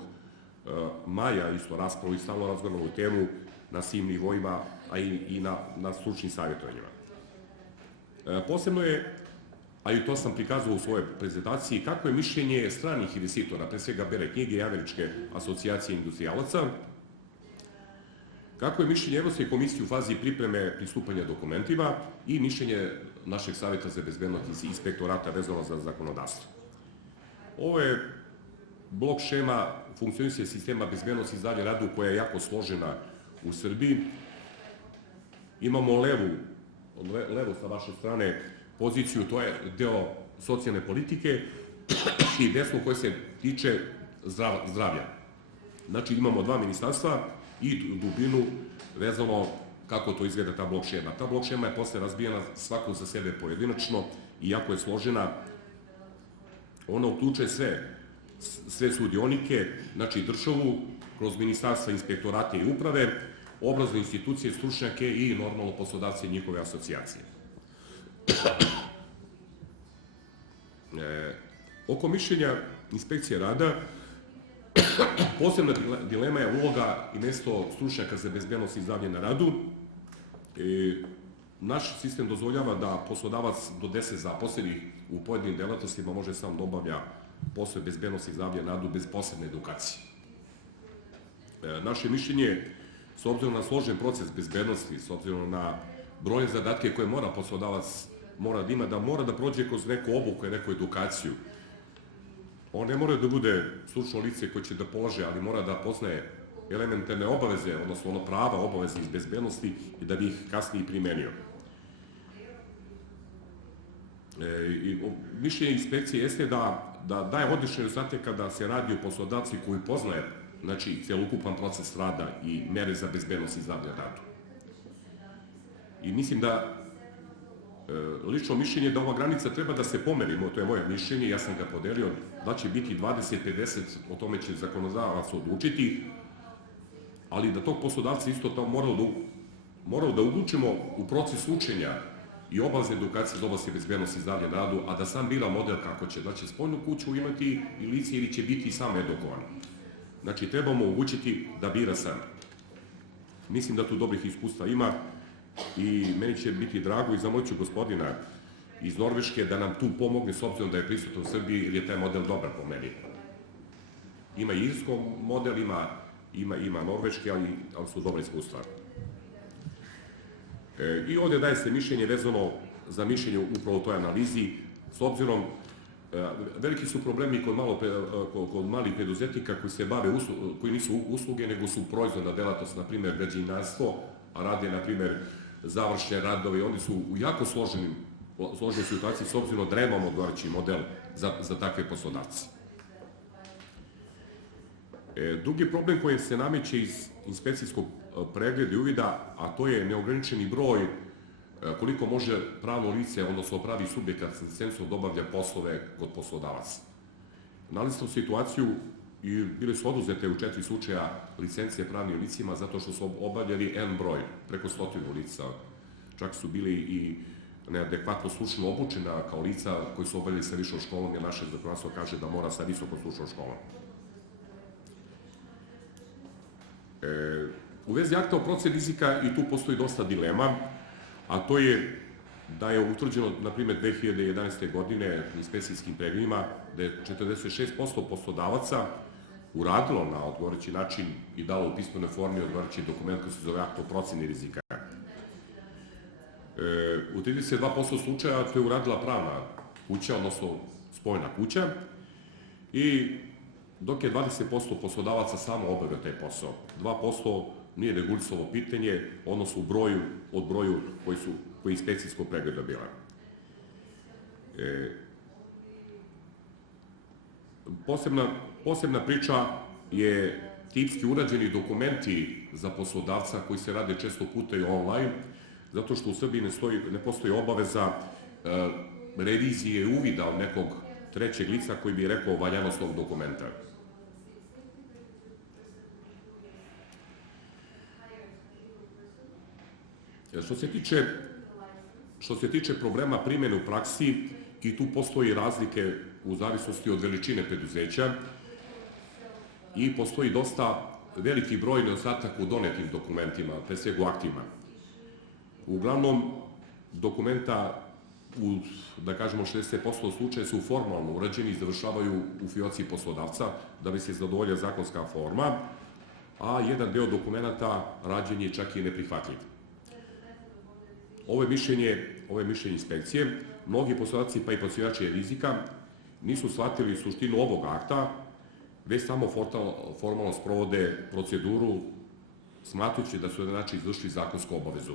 maja isto raspravu i stalno razgovaramo o temu na svim nivoima, a i na stručnim savjetovanjima. Posebno je, a i to sam prikazao u svojoj prezentaciji, kako je mišljenje stranih investitora, pre svega Bele knjige i Američke asocijacije industrijalaca, kako je mišljenje Evropske komisije u fazi pripreme pristupanja dokumentima i mišljenje našeg Saveta za bezbednost i inspektorata vezano za zakonodavstvo. Ovo je blok šema funkcionisanja sistema bezbednosti i zdravlja radu koja je jako složena u Srbiji. Imamo levo sa vaše strane poziciju, to je deo socijalne politike, i desno koje se tiče zdravlja. Znači imamo dva ministarstva i dubinu vezano kako to izgleda ta blok šema. Ta blok šema je posle razbijena svako za sebe pojedinačno i jako je složena. Ona uključuje sve sudionike, znači državu, kroz ministarstva, inspektorate i uprave, obrazne institucije, stručnjake i normalno poslodavce i njihove asocijacije. Oko mišljenja inspekcije rada, posebna dilema je uloga i mesto stručnjaka za bezbednost i zdravlje na radu. Naš sistem dozvoljava da poslodavac do 10 zaposlenih u pojedinim delatnostima može sam da obavlja poslove bezbednosti i zdravlja na radu bez posebne edukacije. Naše mišljenje, s obzirom na složen proces bezbednosti, s obzirom na brojne zadatke koje poslodavac mora da ima, da mora da prođe kroz neku obuku i neku edukaciju. On ne mora da bude stručno lice koje će da polaže, ali mora da poznaje elementarne obaveze, odnosno ono prava obaveze iz bezbednosti i da bi ih kasnije primenio. Mišljenje inspekcije jeste da daje odlične rezultate kada se radi o poslodavci koji poznaje, znači, celokupan proces rada i mere za bezbednost i zdravlje radu. I mislim da lično mišljenje da ova granica treba da se pomerimo, to je moje mišljenje, ja sam ga podelio, da će biti 20-50, o tome će zakonodavac odlučiti, ali da tog poslodavca isto to moramo da uključimo u proces učenja i obavezne edukacije iz oblasti bezbednosti i zdravlja na radu, a da sam bira model kako će, da će spoljnu kuću imati i lice ili će biti sam edukovan. Znači, trebamo omogućiti da bira sam. Mislim da tu dobrih iskustva ima i meni će biti drago i zamolit ću gospodina iz Norveške da nam tu pomogne s obzirom da je prisutan u Srbiji jer je taj model dobar po meni. Ima i irsko model, ima norveški, ali su dobra iskustva. I ovdje daje se mišljenje vezano za mišljenje upravo u toj analizi, s obzirom veliki su problemi kod malih preduzetnika koji se bave, koji nisu usluge, nego su proizvodna delatnost, na primjer građevinarstvo, a rade, na primjer, završne radove, oni su u jako složenoj situaciji s obzirom da nemamo odgovarajući model za takve poslodavce. Drugi problem koji se nameće iz inspekcijskog pregleda i uvida, a to je neograničeni broj koliko može pravno lice, odnosno pravi subjekat sa licencom da obavlja poslove kod poslodavaca. Analizali smo situaciju i bile su oduzete u 4 slučaja licence pravnim licima zato što su obavljali N broj, preko 100 lica. Čak su bili i neadekvatno stručno obučena kao lica koji su obavljali sa višom školom, jer naše zakonodavstvo kaže da mora sa visokom stručnom školom. U vezi akta o proceni rizika i tu postoji dosta dilema, a to je da je utvrđeno, na primjer, 2011. godine inspekcijskim pregledima da je 46% poslodavaca uradilo na odgovarajući način i dalo u pismenoj formi odgovarajući dokument koji se zove akt o proceni rizika. U 32% slučaja to je uradila pravna kuća, odnosno spojna kuća, i dok je 20% poslodavaca samo obavio taj posao. 2% nije regulisalo pitanje, odnosno od broju koji inspekcijskog pregleda bila. Posebna priča je tipski urađeni dokumenti za poslodavca koji se rade često puta i online, zato što u Srbiji ne postoji obaveza revizije i uvida od nekog trećeg lica koji bi rekao valjanost tog dokumenta. Što se tiče problema primjene u praksi, i tu postoji razlike u zavisnosti od veličine preduzeća i postoji dosta veliki broj nedostataka u donetim dokumentima, pre svega u aktima. Uglavnom, dokumenta da kažemo 60% slučaja su formalno urađeni i završavaju u fioci poslodavca da bi se zadovoljila zakonska forma, a jedan deo dokumenta rađen je čak i neprihvatljiv. Ovo je mišljenje inspekcije. Mnogi poslodavci pa i procjenjivači rizika nisu shvatili suštinu ovog akta, već samo formalno sprovode proceduru smatrujući da su na način izvršili zakonsku obavezu.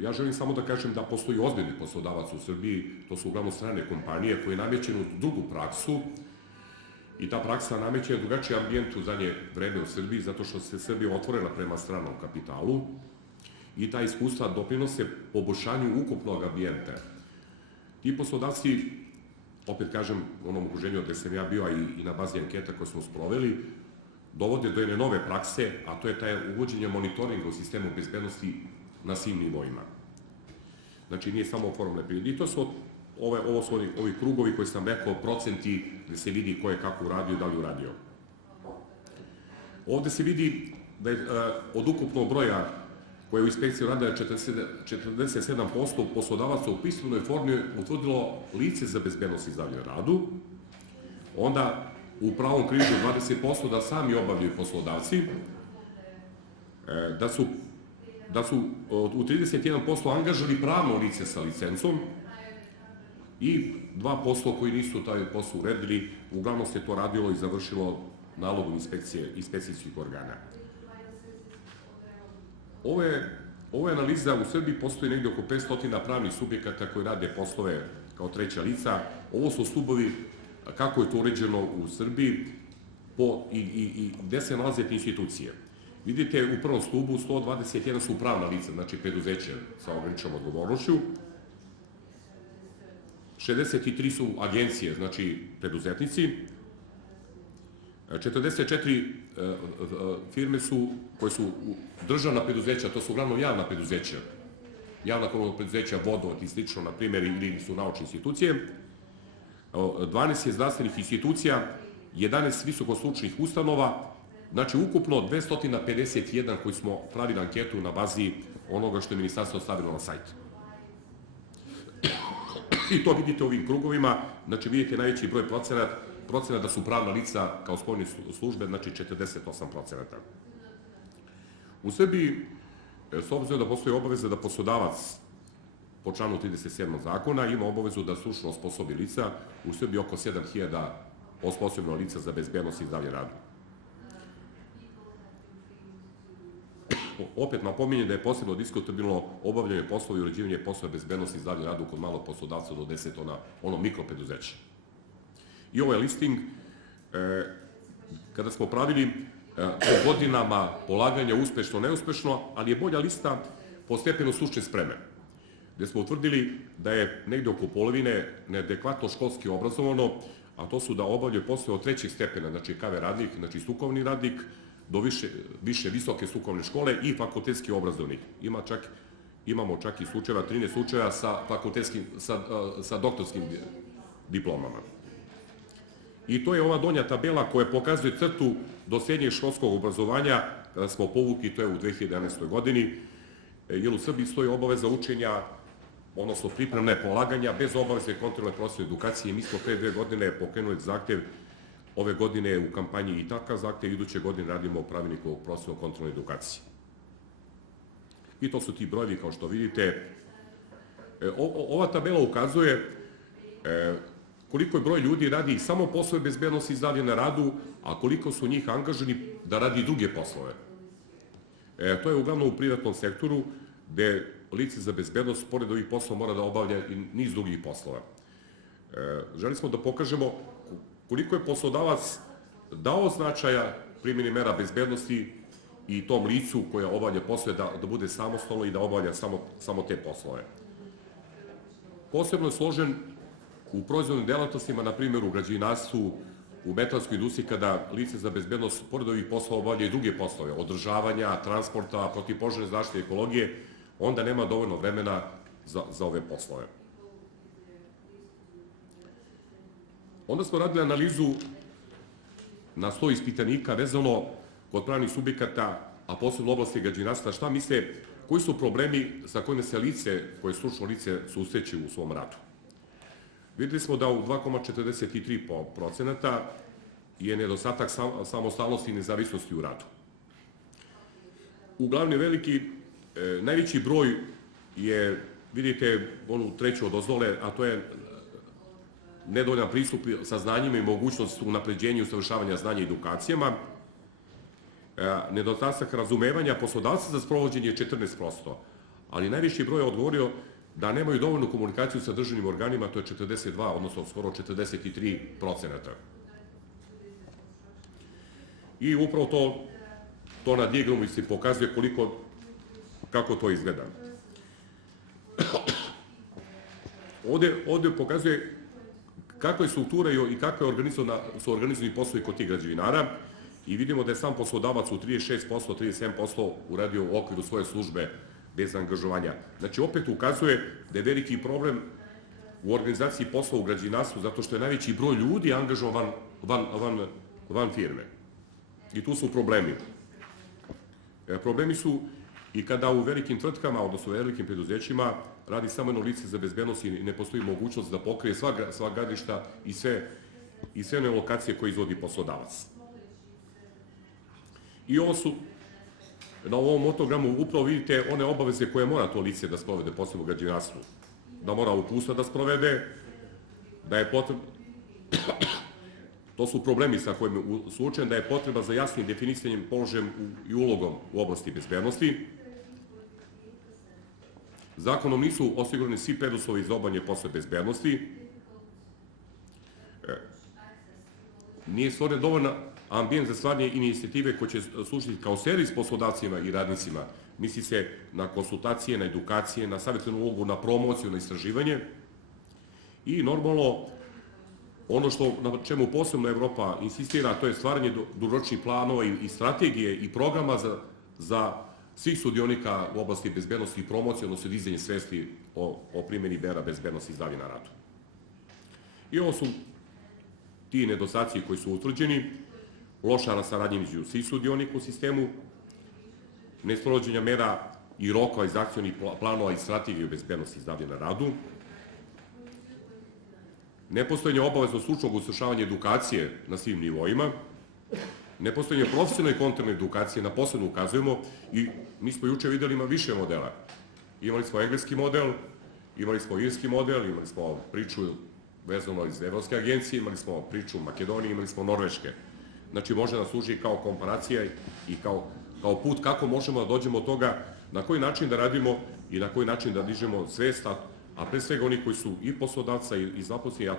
Ja želim samo da kažem da postoji ozbiljni poslodavac u Srbiji, to su uglavnom strane kompanije koje nameću drugu praksu i ta praksa nameće drugačiji ambijent u zadnje vreme u Srbiji zato što se Srbija otvorena prema stranom kapitalu i ta iskustva doprinose poboljšanju ukupnog ambijenta. Ti poslodavci, opet kažem, u onom okruženju gde sam ja bio i na bazi anketa koje smo sproveli, dovode do jedne nove prakse, a to je taj uvođenje monitoringa u sistemu bezbednosti na svim nivoima. Znači, nije samo formalne prirode. I to su ovi krugovi koji sam rekao, procenti gde se vidi ko je kako uradio i da li uradio. Ovde se vidi da je od ukupnog broja koje u inspekciji rada 47% poslodavaca u pismenoj formi utvrdilo lice za bezbednost i zdravlje na radu, onda u pravom križu 20% da sami obavljaju poslodavci, da su u 31% angažali pravno lice sa licencom i 2% koji nisu taj posao uredili, uglavnom se to radilo i završilo nalogom inspekcijskih organa. Ovo je analiza, u Srbiji postoji negde oko 500 pravnih subjekata koji rade poslove kao treća lica. Ovo su stubovi kako je to uređeno u Srbiji i gde se nalaze te institucije. Vidite, u prvom stubu 121 su pravna lica, znači preduzeće sa ograničenom odgovornošću, 63 su agencije, znači preduzetnici, 44 firme su koje su državna preduzeća, to su uglavnom javna preduzeća, javna komunalna preduzeća, vodovod i slično, na primjer, ili su naučne institucije, 12 je zdravstvenih institucija, 11 visokostručnih ustanova Znači, ukupno 251 koji smo pravili anketu na bazi onoga što je ministarstvo stavilo na sajt. I to vidite u ovim krugovima, znači vidite najveći broj procenata da su pravna lica kao spoljne službe, znači 48%. U Srbiji, s obzirom da postoji obaveza da poslodavac po članu 37. zakona ima obavezu da stručno osposobi lica, u Srbiji oko 7000 osposobljeno lica za bezbednost i zdravlje radu. Opet napominjem da je posebno diskutabilno obavljanje poslova i uređivanje poslova bezbednosti i zdravlja radu kod malog poslodavca do 10 ono mikropreduzeća. I ovaj listing, kada smo pravili po godinama polaganja uspešno, neuspešno, ali je bolja lista po stepenu stručne spreme, gde smo utvrdili da je negde oko polovine neadekvatno školski obrazovano, a to su da obavljaju poslove od 3. stepena, znači KV radnik, znači strukovni radnik, do više visoke strukovne škole i fakultetski obrazovnik. Imamo čak i slučajeva, 13 slučajeva sa doktorskim diplomama. I to je ova donja tabela koja pokazuje crtu do srednjeg školskog obrazovanja, kada smo povukli, to je u 2011. godini, jer u Srbiji stoji obaveza učenja, odnosno pripremne polaganja, bez obaveze kontrolne profesionalne edukacije. Mi smo pre 2 godine pokrenuli zahtev, ove godine u kampanji i takav zahtev, iduće godine radimo pravilnik o profesionalnoj kontrolnoj edukaciji. I to su ti brojevi, kao što vidite. Ova tabela ukazuje koliko je broj ljudi radi samo poslove bezbednosti i zdravlja na radu, a koliko su njih angažani da radi druge poslove. To je uglavnom u privatnom sektoru, gde lice za bezbednost, pored ovih poslova, mora da obavlja i niz drugih poslova. Želi smo da pokažemo koliko je poslodavac dao značaja primjeni mera bezbednosti i tom licu koja obavlja poslove da bude samostalno i da obavlja samo te poslove. Posebno je složen u proizvodnim delatnostima, na primjer u građevinarstvu, u metalskoj industriji, kada lice za bezbednost, pored ovih poslova, obavlja i druge poslove, održavanja, transporta, protivpožarne zaštite, ekologije, onda nema dovoljno vremena za ove poslove. Onda smo radili analizu na 100 ispitanika vezano kod pravnih subjekata, a posebno u oblasti građevinarstva, šta misle, koji su problemi sa kojima se lice, koje stručno lice susreće u svom radu. Videli smo da u 2,43% je nedostatak samostalnosti i nezavisnosti u radu. Uglavnom veliki, najveći broj je, vidite, onu treću od ozole, a to je nedovoljan pristup saznanjima i mogućnost unapređenja i usavršavanja znanja i edukacijama, nedostatak razumevanja poslodavca za sprovođenje je 14%, ali najviši broj je odgovorio da nemaju dovoljnu komunikaciju sa državnim organima, to je 42, odnosno skoro 43%. I upravo to na dijagramu se pokazuje kako to izgleda. Ovde pokazuje kakva je struktura i kakve su organizovani poslovi kod tih građevinara i vidimo da je sam poslodavac u 36%, 37% uradio u okviru svoje službe bez angažovanja. Znači, opet ukazuje da je veliki problem u organizaciji posla u građevinarstvu, zato što je najveći broj ljudi angažovan van firme. I tu su problemi. Problemi su i kada u velikim tvrtkama, odnosno u velikim preduzećima, radi samo jedno lice za bezbednost i ne postoji mogućnost da pokrije sva gradilišta i sve one lokacije koje izvodi poslodavac. I ovo su, na ovom motogramu upravo vidite one obaveze koje mora to lice da sprovede, posebno u građevinarstvu. Da mora uputstva da sprovede, da je potrebno, to su problemi sa kojim je suočen, da je potreba za jasnim definisanjem položajem i ulogom u oblasti bezbednosti. Zakonom nisu osigurani svi preduslovi za obavljanje poslova bezbednosti. Nije stvoren dovoljno ambijent za stvaranje inicijative koje će služiti kao servis poslodavcima i radnicima. Misli se na konsultacije, na edukacije, na savjetnu ulogu, na promociju, na istraživanje. I normalno, ono na čemu posebno Evropa insistira, to je stvaranje dugoročnih planova i strategije i programa za svih sudionika u oblasti bezbednosti i promocije, odnosno dizanje svesti o primjeni mera bezbednosti i zdravlja na radu. I ovo su ti nedostaci koji su utvrđeni. loša saradnja između svih sudionika u sistemu, nesprovođenja mera i rokova iz akcionih planova i strategije bezbednosti i zdravlja na radu, nepostojanje obavezno stručnog usavršavanja edukacije na svim nivoima, nepostojanje profesionalne i kontinualne edukacije, na posebno ukazujemo, i mi smo juče videli ima više modela. Imali smo engleski model, imali smo irski model, imali smo priču vezano iz Evropske agencije, imali smo priču u Makedoniji, imali smo Norveške. Znači, može da služi kao komparacija i kao put kako možemo da dođemo od toga na koji način da radimo i na koji način da dižemo svest, a pre svega oni koji su i poslodavca i zaposleni,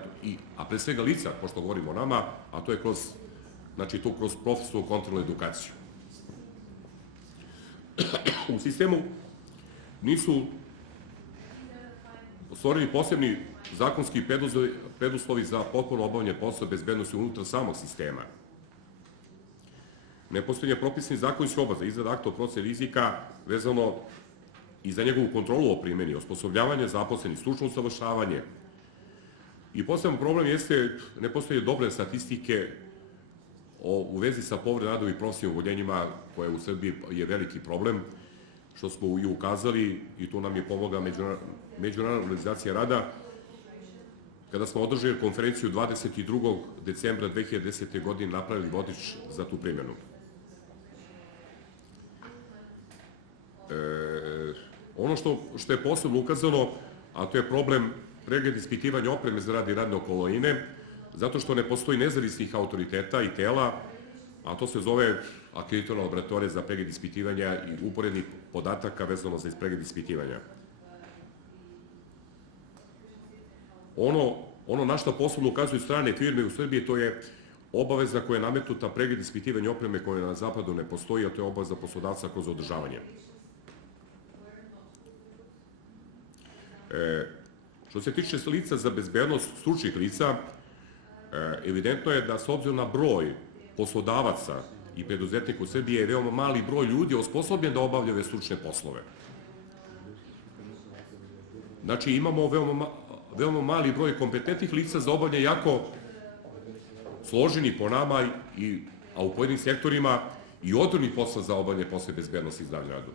a pre svega lica, pošto govorimo o nama, a to je kroz profesionalnu kontrolnu edukaciju. U sistemu nisu stvoreni posebni zakonski preduslovi za potpuno obavljanje posla bezbednosti unutar samog sistema. Nepostojanje propisanih zakonskih obaveza, izrada akta o proceni rizika vezano i za njegovu kontrolu o primjeni, osposobljavanje zaposlenih, stručno usavršavanje. I poseban problem jeste nepostojanje dobre statistike u vezi sa povredom rada i profesionalnim oboljenjima, koje u Srbiji je veliki problem, što smo i ukazali, i tu nam je pomogla Međunarodna organizacija rada, kada smo održali konferenciju 22. decembra 2010. godine, napravili vodič za tu primjenu. Ono što je posebno ukazano, a to je problem pregled ispitivanja opreme za rad i radne okoline, zato što ne postoji nezavisnih autoriteta i tela, a to se zove akreditovana laboratorija za pregled ispitivanja i uporednih podataka vezano za pregled ispitivanja. Ono na što posebno ukazuju strane firme u Srbiji, to je obaveza koja je nametnuta pregled ispitivanja opreme koja na zapadu ne postoji, a to je obaveza poslodavca kroz održavanje. Što se tiče lica za bezbednost, stručnih lica, evidentno je da s obzirom na broj poslodavaca i preduzetnika u Srbiji je veoma mali broj ljudi osposobljen da obavlja ove stručne poslove. Znači, imamo veoma mali broj kompetentnih lica za obavljanje jako složeni po nama, a u pojedinim sektorima i odvornih posla za obavljanje posle bezbednosti i zdravlja radu.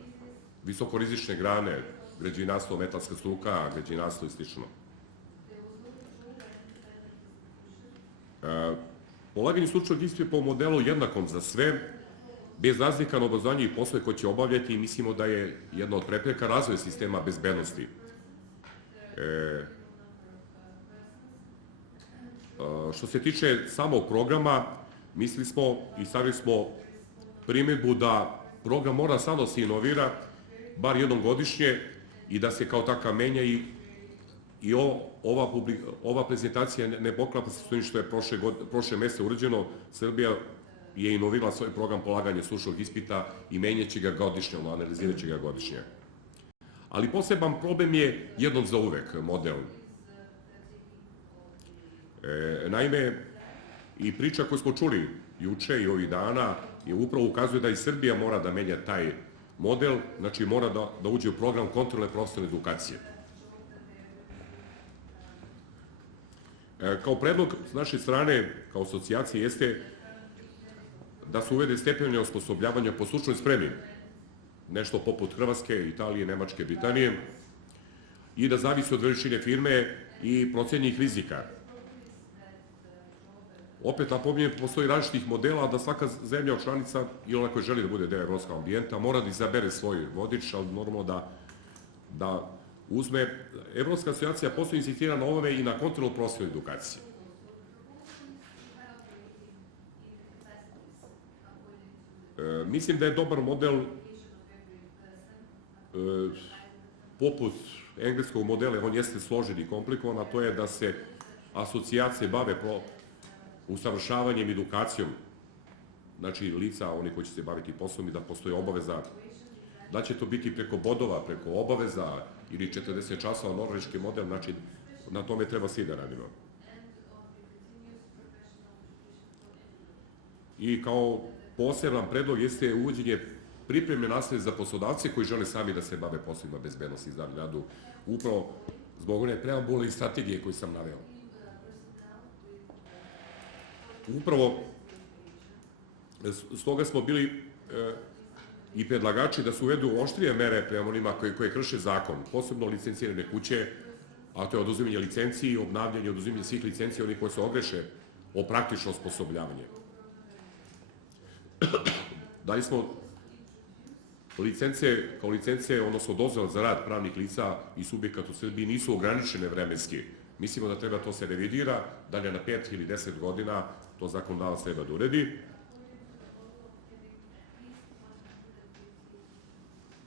Visokorizične grane, građevinarstvo, metalska struka, građevinarstvo i sl. Polaganje stručnog ispita po modelu jednakom za sve, bez razlika na obrazovanje i poslove koje će obavljati, mislimo da je jedna od prepreka razvoja sistema bezbednosti. Što se tiče samog programa, mislili smo i stavili smo primjedbu da program mora samo se inovira, bar jednom godišnje, i da se kao takav menja, i ova prezentacija ne poklapa se s onim što je prošle mesece urađeno. Srbija je inovirala svoj program polaganja stručnog ispita i menjaće ga godišnje, analiziraće ga godišnje. Ali poseban problem je jednom za uvek model. Naime, i priča koju smo čuli juče i ovih dana je upravo ukazuje da i Srbija mora da menja taj model, znači mora da uđe u program kontrolne profesionalne edukacije. Kao predlog s naše strane, kao asocijacije, jeste da se uvede stepen osposobljavanja po stručnoj spremi, nešto poput Hrvatske, Italije, Nemačke, Britanije, i da zavisi od veličine firme i procenjenih rizika. Opet napominjem, postoji različitih modela, da svaka zemlja članica, ili ona koja želi da bude deo evropskog ambijenta, mora da izabere svoj vodič, ali normalno da uzme. Evropska asocijacija postoji insistira na ovome i na kontrolnu profesionalnu edukaciju. Mislim da je dobar model poput engleskog modela, on jeste složen i komplikovan, a to je da se asocijacije bave usavršavanjem, edukacijom, znači lica, oni koji će se baviti poslom, i da postoji obaveza, da će to biti preko bodova, preko obaveza ili 40 časova, norveški model, znači na tome treba svi da radimo. I kao poseban predlog jeste uvođenje pripremne nastave za poslodavce koji žele sami da se bave poslovima bezbednosti i zdravlja radu, upravo zbog one preambule i strategije koju sam naveo. Upravo Stoga smo bili i predlagači da se uvedu oštrije mere prema onima koje krše zakon, posebno licencirane kuće, a to je oduzimanje licenciji, obnavljanje i oduzimanje svih licencija onih koji se ogreše o praktično osposobljavanje. Dalje smo licence, odnosno dozvole za rad pravnih lica i subjekata u Srbiji nisu ograničene vremenski. Mislimo da treba to se revidira, dalje na 5 ili 10 godina to zakonodavac treba da uredi.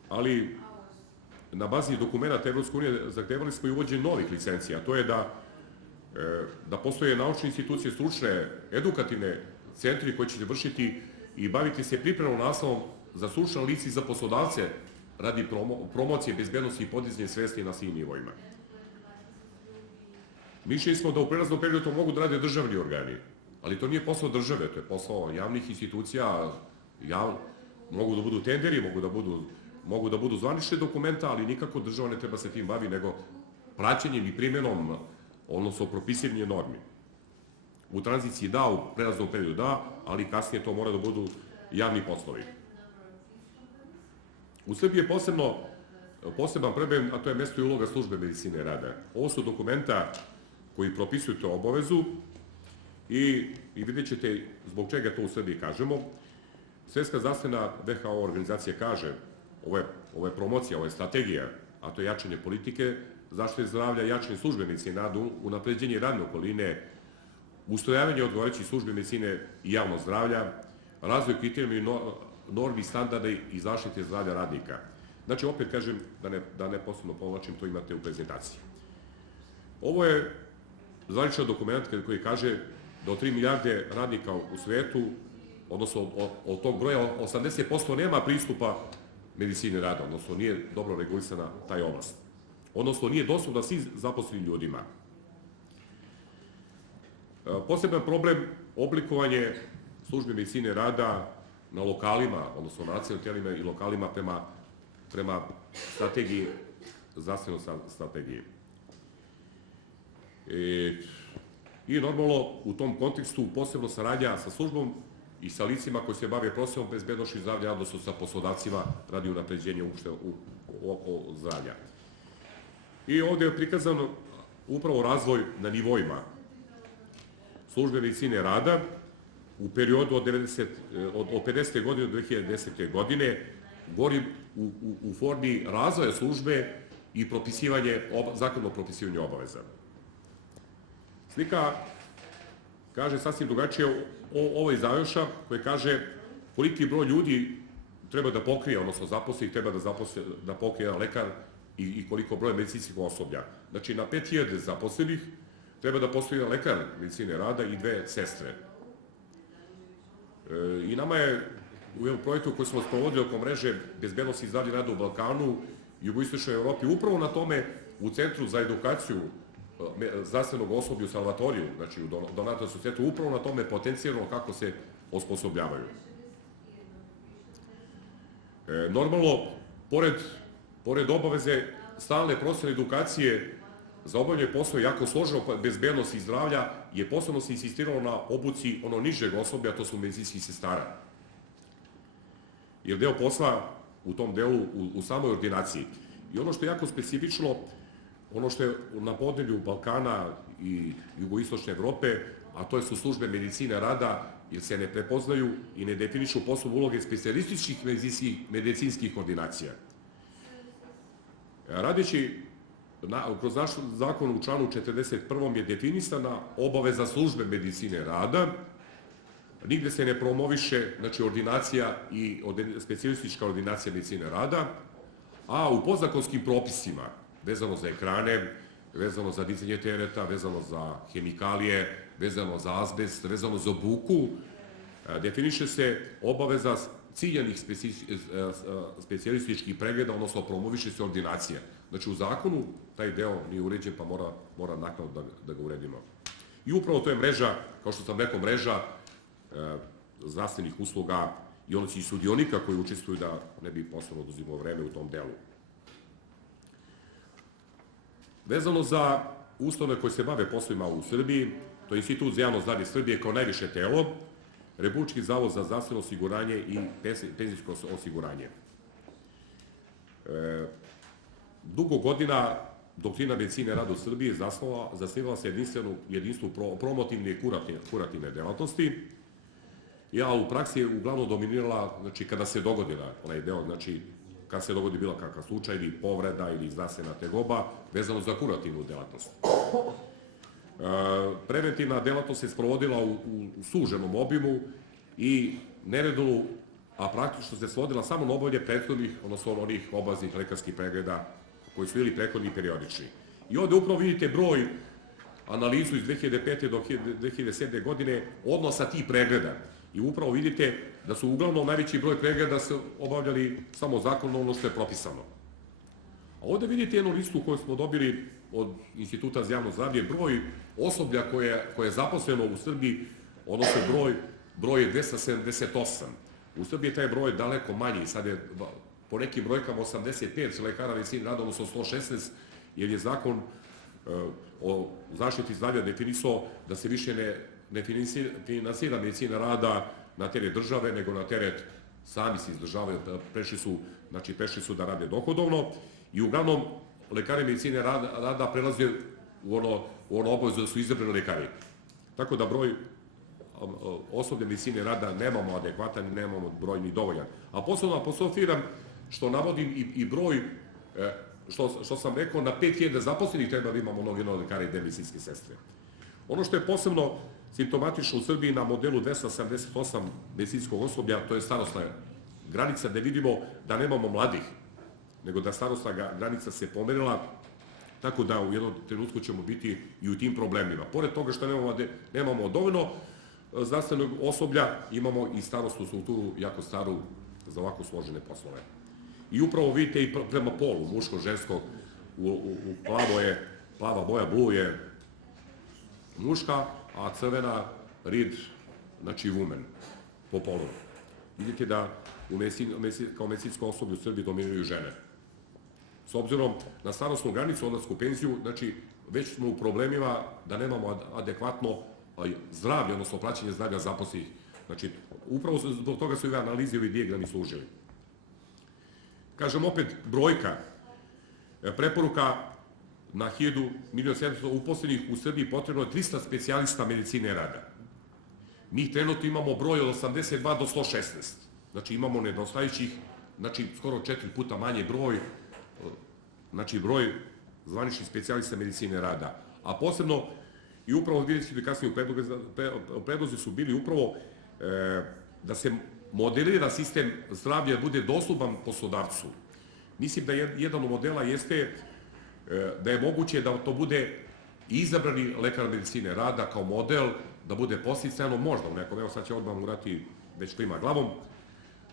Ali na bazi dokumenta Evropske unije zahtevali smo i uvođenje novih licencija, a to je da postoje naučne institucije, stručne, edukativne centri koji će vršiti i baviti se pripremom naslovom za stručna lica i za poslodavce radi promocije, bezbednosti i podizanja svesti na svim nivoima. Mišljeni smo da u prelaznom periodu to mogu da rade državni organi, ali to nije posao države, to je posao javnih institucija, mogu da budu tenderi, mogu da budu zvanične dokumenta, ali nikako država ne treba se tim bavi, nego praćenjem i primjenom, odnosno propisivanjem normi. U tranziciji da, u prelaznom periodu da, ali kasnije to mora da budu javni poslovi. U Srbiji je poseban problem, a to je mesto i uloga službe medicine rada. Ovo su dokumenta koji propisuju tu obavezu i vidjet ćete zbog čega to u Srbiji kažemo. Svetska zdravstvena WHO organizacija kaže, ovo je promocija, ovo je strategija, a to je jačanje politike, zaštite zdravlja, jačanje službe medicine rada, unapređenje radne okoline, ustrojavanje odgovarajućih službe medicine i javnog zdravlja, razvoj kriterijuma normi, standarda i zaštite zdravlja radnika. Znači, opet kažem, da ne posebno povlačim, to imate u prezentaciji. Ovo je zvaničan dokument koji kaže da od 3 milijarde radnika u svetu, odnosno od tog broja, 80% nema pristupa medicine rada, odnosno nije dobro regulisana taj oblast. Odnosno, nije dostupna svim zaposlenim ljudima. Poseban problem oblikovanje službe medicine rada na lokalima, odnosno na nacionalnim tijelima i lokalima prema strategiji, zdravstvenoj strategiji. I normalno u tom kontekstu posebno saradnja sa službom i sa licima koji se bave profesionalnom bezbednošću i zdravlja, odnosno sa poslodavcima radi unapređenja uopšte oko zdravlja. I ovde je prikazan upravo razvoj na nivoima službe medicine rada u periodu od 50. godine do 2010. godine, govorim u formi razvoja službe i zakonodavno propisivanje obaveza. Slika kaže sasvim drugačije ovo iz Zajoša, koje kaže koliki broj ljudi treba da pokrije, odnosno zaposlenih treba da pokrije jedan lekar i koliko broj medicinskih osoblja. Znači, na 5000 zaposlenih treba da postoji jedan lekar medicine rada i 2 sestre. I nama je u jednom projektu koji smo sprovodili oko mreže bezbednosti i zdravlja rada u Balkanu i jugoistočnoj Evropi, upravo na tome u Centru za edukaciju zdravstvenog osoblja u Salvatoriju, znači u donatorskom centru, upravo na tome potencijalno kako se osposobljavaju. Normalno, pored obaveze stalne profesionalne edukacije za obavljanje posla jako složeno bezbednost i zdravlja je posebno se insistiralo na obuci ono nižeg osoblja, to su medicinskih sestara. Jer deo posla u tom delu, u samoj ordinaciji. I ono što je jako specifično, ono što je na podneblju Balkana i jugoistočne Evrope, a to su službe medicine rada, jer se ne prepoznaju i ne definišu poslovne uloge specijalističkih medicinskih ordinacija. Radeći kroz naš zakon u članu 41. je definisana obaveza službe medicine rada, nigde se ne promoviše, znači, ordinacija i specijalistička ordinacija medicine rada, a u podzakonskim propisima, vezano za ekrane, vezano za dizanje tereta, vezano za hemikalije, vezano za azbest, vezano za buku, definiše se obaveza ciljanih specijalističkih pregleda, odnosno promoviše se ordinacija. Znači, u zakonu taj deo nije uređen, pa mora naknadno da ga uredimo. I upravo to je mreža, kao što sam rekao, mreža zdravstvenih usluga i onih sudionika koji učestvuju, da ne bi posebno oduzimao vreme u tom delu. Vezano za ustanove koje se bave poslovima u Srbiji, to je Institut za javno zdravlje Srbije kao najviše telo, Republički zavod za zdravstveno osiguranje i penzijsko osiguranje. Dugo godina doktrina medicine rada u Srbiji zasnivala se jedinstvu promotivne i kurativne delatnosti. Ja u praksi je uglavnom dominirala, znači kada se dogodila onaj deo, znači kada se dogodi bilo kakav slučaj ili povreda ili zdravstvena tegoba vezano za kurativnu delatnost. Preventivna delatnost se sprovodila u suženom obimu i neredovno, a praktično se svodila samo na obavljanje prethodnih, odnosno onih obaveznih lekarskih pregleda koji su bili prethodni i periodični. I ovde upravo vidite broj, analizu iz 2005. do 2007. godine odnosa tih pregleda. I upravo vidite da su uglavnom najveći broj pregleda se obavljali samo zakonom ono što je propisano. A ovde vidite jednu listu koju smo dobili od Instituta za javno zdravlje, broj osoblja koje je zaposleno u Srbiji, odnosno broj je 278. U Srbiji je taj broj daleko manji, sad je po nekim brojkama 85 lekara medicine rada, odnosno 116, jer je zakon o zaštiti zdravlja definisao da se više ne finansira medicina rada na teret države, nego na teret sami se izdržavaju, prešli su da rade dohodovno i uglavnom lekari medicine rada prelaze u ono obavezu da su izabrani lekari. Tako da broj osoblja medicine rada nemamo adekvatan i nemamo broj ni dovoljan. A posebno apostrofiram što navodim i broj, što sam rekao, na 5000 zaposlenih treba da imamo mnogo lekara i medicinske sestre. Ono što je posebno simptomatično u Srbiji na modelu 278 medicinskog osoblja, to je starosna granica, da vidimo da nemamo mladih, nego da starosna granica se pomerila, tako da u jednom trenutku ćemo biti i u tim problemima. Pored toga što nemamo dovoljno zdravstvenog osoblja, imamo i starostnu strukturu jako staru za ovako složene poslove. I upravo vidite i prema polu, muško, žensko, plava boja, blue je muška, a crvena rid, znači woman, po polu. Vidite da kao medicinsko osoblje u Srbiji dominiraju žene. S obzirom na starostnu granicu, odlasku u penziju, znači već smo u problemima da nemamo adekvatno zdravlje, odnosno praćenje zdravlja zaposlenih. Znači, upravo zbog toga su i analize i dijagrami služili. Kažem opet, brojka, preporuka na 1.700.000 uposlenih u Srbiji potrebno je 300 specijalista medicine rada. Mi trenutno imamo broj od 82 do 116. Znači imamo nedostajućih, znači skoro 4 puta manje broj, znači broj zvaničnih specijalista medicine rada. A posebno, i upravo vidjet ćete kasnije u predlozi su bili upravo da se modelira sistem zdravlja da bude dostupan poslodavcu. Mislim da jedan od modela jeste da je moguće da to bude izabrani lekar medicine rada kao model, da bude podsticajno, možda u nekom, evo sad će odmah urati, već klima glavom,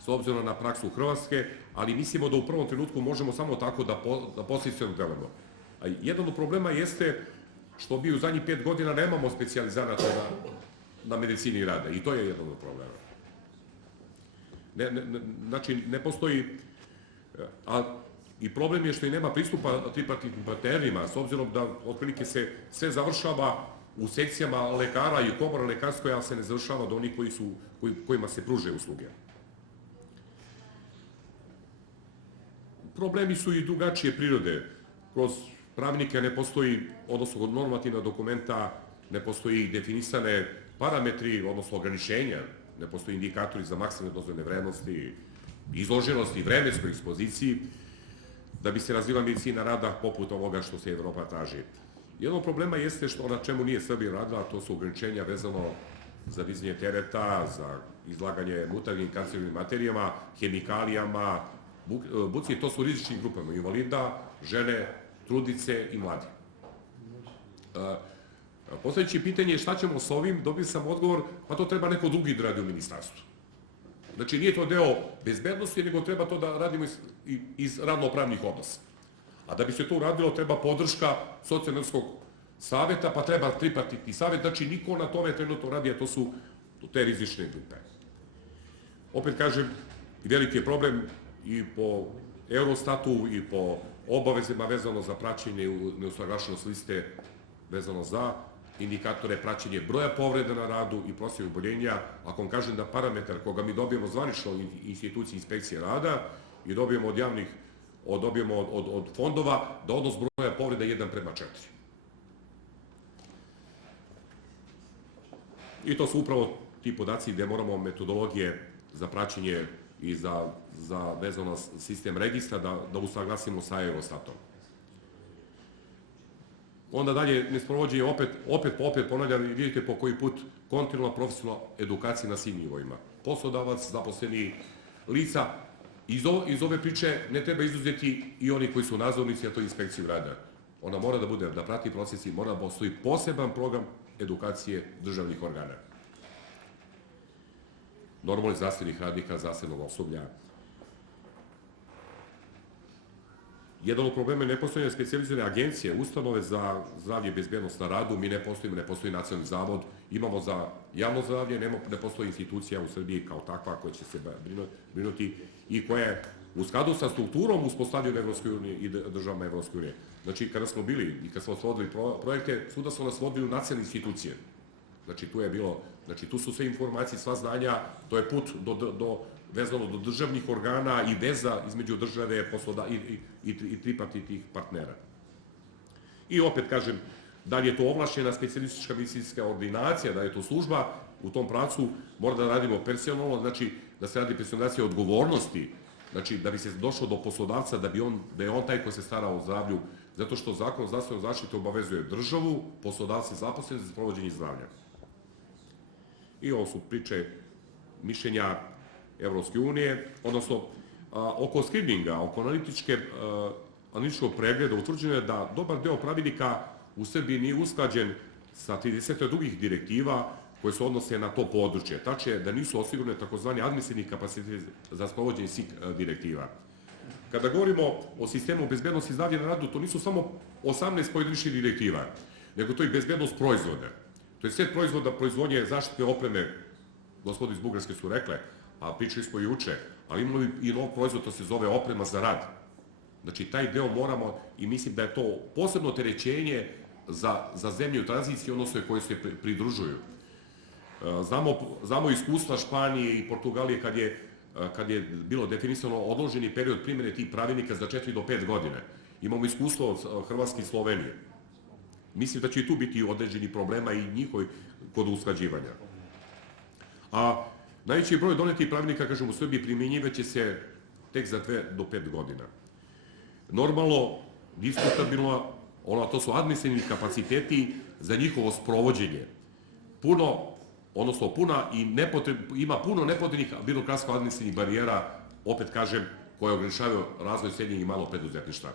s obzirom na praksu Hrvatske, ali mislimo da u prvom trenutku možemo samo tako da podsticajno delamo. Jedan od problema jeste što mi u zadnjih 5 godina nemamo specijalizanata na medicini rada i to je jedan od problema. Znači, ne postoji, i problem je što i nema pristupa tripartitnim partnerima, s obzirom da otprilike se sve završava u sekcijama lekara i komora lekarskoj, ali se ne završava do onih kojima se pruže usluge. Problemi su i drugačije prirode. Kroz pravilnike ne postoji, odnosno kod normativna dokumenta ne postoji definisane parametri, odnosno ograničenja, ne postoji indikatori za maksimalne dozvoljene vrednosti, izloženosti, vremenskoj ekspoziciji, da bi se razvila medicina rada poput ovoga što se Evropa traži. Jedan od problema jeste što na čemu nije Srbija radila, to su ograničenja vezano za dizanje tereta, za izlaganje mutagnim kancerogenim materijama, hemikalijama, buci, to su rizičnim grupama, invalida, žene, trudnice i mladi. Postavljajući pitanje šta ćemo s ovim, dobio sam odgovor, pa to treba neko drugi da radi u ministarstvu. Znači, nije to deo bezbednosti, nego treba to da radimo iz ravnopravnih odnosa. A da bi se to uradilo, treba podrška socijalnog saveta, pa treba tripartitni savet, znači niko na tome trenutno radi, a to su te rizične grupe. Opet kažem, veliki je problem i po Eurostatu i po obavezima vezano za praćenje neusaglašenost liste vezano za indikatore praćenje broja povreda na radu i procjene oboljenja. Ako vam kažem da parametar koga mi dobijemo zvanično u instituciji inspekcije rada i dobijemo od fondova, da odnos broja povreda je 1:4. I to su upravo ti podaci gde moramo metodologije za praćenje i za vezano sistem registra da usaglasimo sa Eurostatom. Onda dalje, nesprovođenje, opet ponavljam, vidite po koji put kontinualna profesionalna edukacija na svim nivoima. Poslodavac, zaposleni, lica. Iz ove priče ne treba izuzeti i oni koji su nadzornici, a to je inspekciju rada. Ona mora da bude, da prati procesi, mora da postoji poseban program edukacije državnih organa. Normalnih zdravstvenih radnika, zdravstvenog osoblja. Jedan od problema je nepostojanje specijalizirane agencije, ustanove za zdravlje i bezbednost na radu. Mi ne postoji nacionalni zavod, imamo za javno zdravlje, ne postoji institucija u Srbiji kao takva koja će se brinuti i koja je u skladu sa strukturom uspostavljena Evropskoj uniji i državama Evropske unije. Znači, kada smo bili i kada smo svodili projekte, svuda su nas vodili u nacionalne institucije. Znači, tu su sve informacije, sva znanja, to je put vezano do državnih organa i veza između države i tripartitnih partnera. I opet kažem, da li je to ovlašćena specijalistička medicinska ordinacija, da je to služba, u tom pravcu mora da radimo personalno, znači da se radi personalizacija odgovornosti, znači da bi se došlo do poslodavca, da je on taj koji se stara o zdravlju, zato što Zakon o zdravstvenoj zaštiti obavezuje državu, poslodavce zaposlene za sprovođenje zdravlja. I ovo su priče mišljenja Evropske unije, odnosno oko skrininga, oko analitičkog pregleda utvrđeno je da dobar deo pravilnika u Srbiji nije usklađen sa 30 drugih direktiva koje se odnose na to područje. Tačnije da nisu osigurane takozvani administrativni kapaciteti za sprovođenje svih direktiva. Kada govorimo o sistemu bezbednosti i zdravlja na radu, to nisu samo 18 pojedinačnih direktiva, nego to i bezbednost proizvoda. To je set proizvoda proizvodnje zaštitne opreme, gospodo iz Bugarske su rekle, a pričali smo i juče, ali imamo i nov proizvod, to se zove oprema za rad. Znači, taj deo moramo, i mislim da je to posebno terećenje za zemlje u tranziciji, odnosno koje se pridružuju. Znamo iskustva Španije i Portugalije kad je bilo definisano odloženi period primjene tih pravilnika za 4 do 5 godine. Imamo iskustvo od Hrvatske i Slovenije. Mislim da će i tu biti određeni problema i njihovi kod usklađivanja. A najveći broj donetih pravilnika, kažem, u Srbiji primjenjivaće se tek za 2 do 5 godina. Normalno, diskutabilno, to su administrativni kapaciteti za njihovo sprovođenje. Ima puno nepotrebnih birokratsko-administrativnih barijera, opet kažem, koje ograničavaju razvoj srednjeg i malog preduzetništva.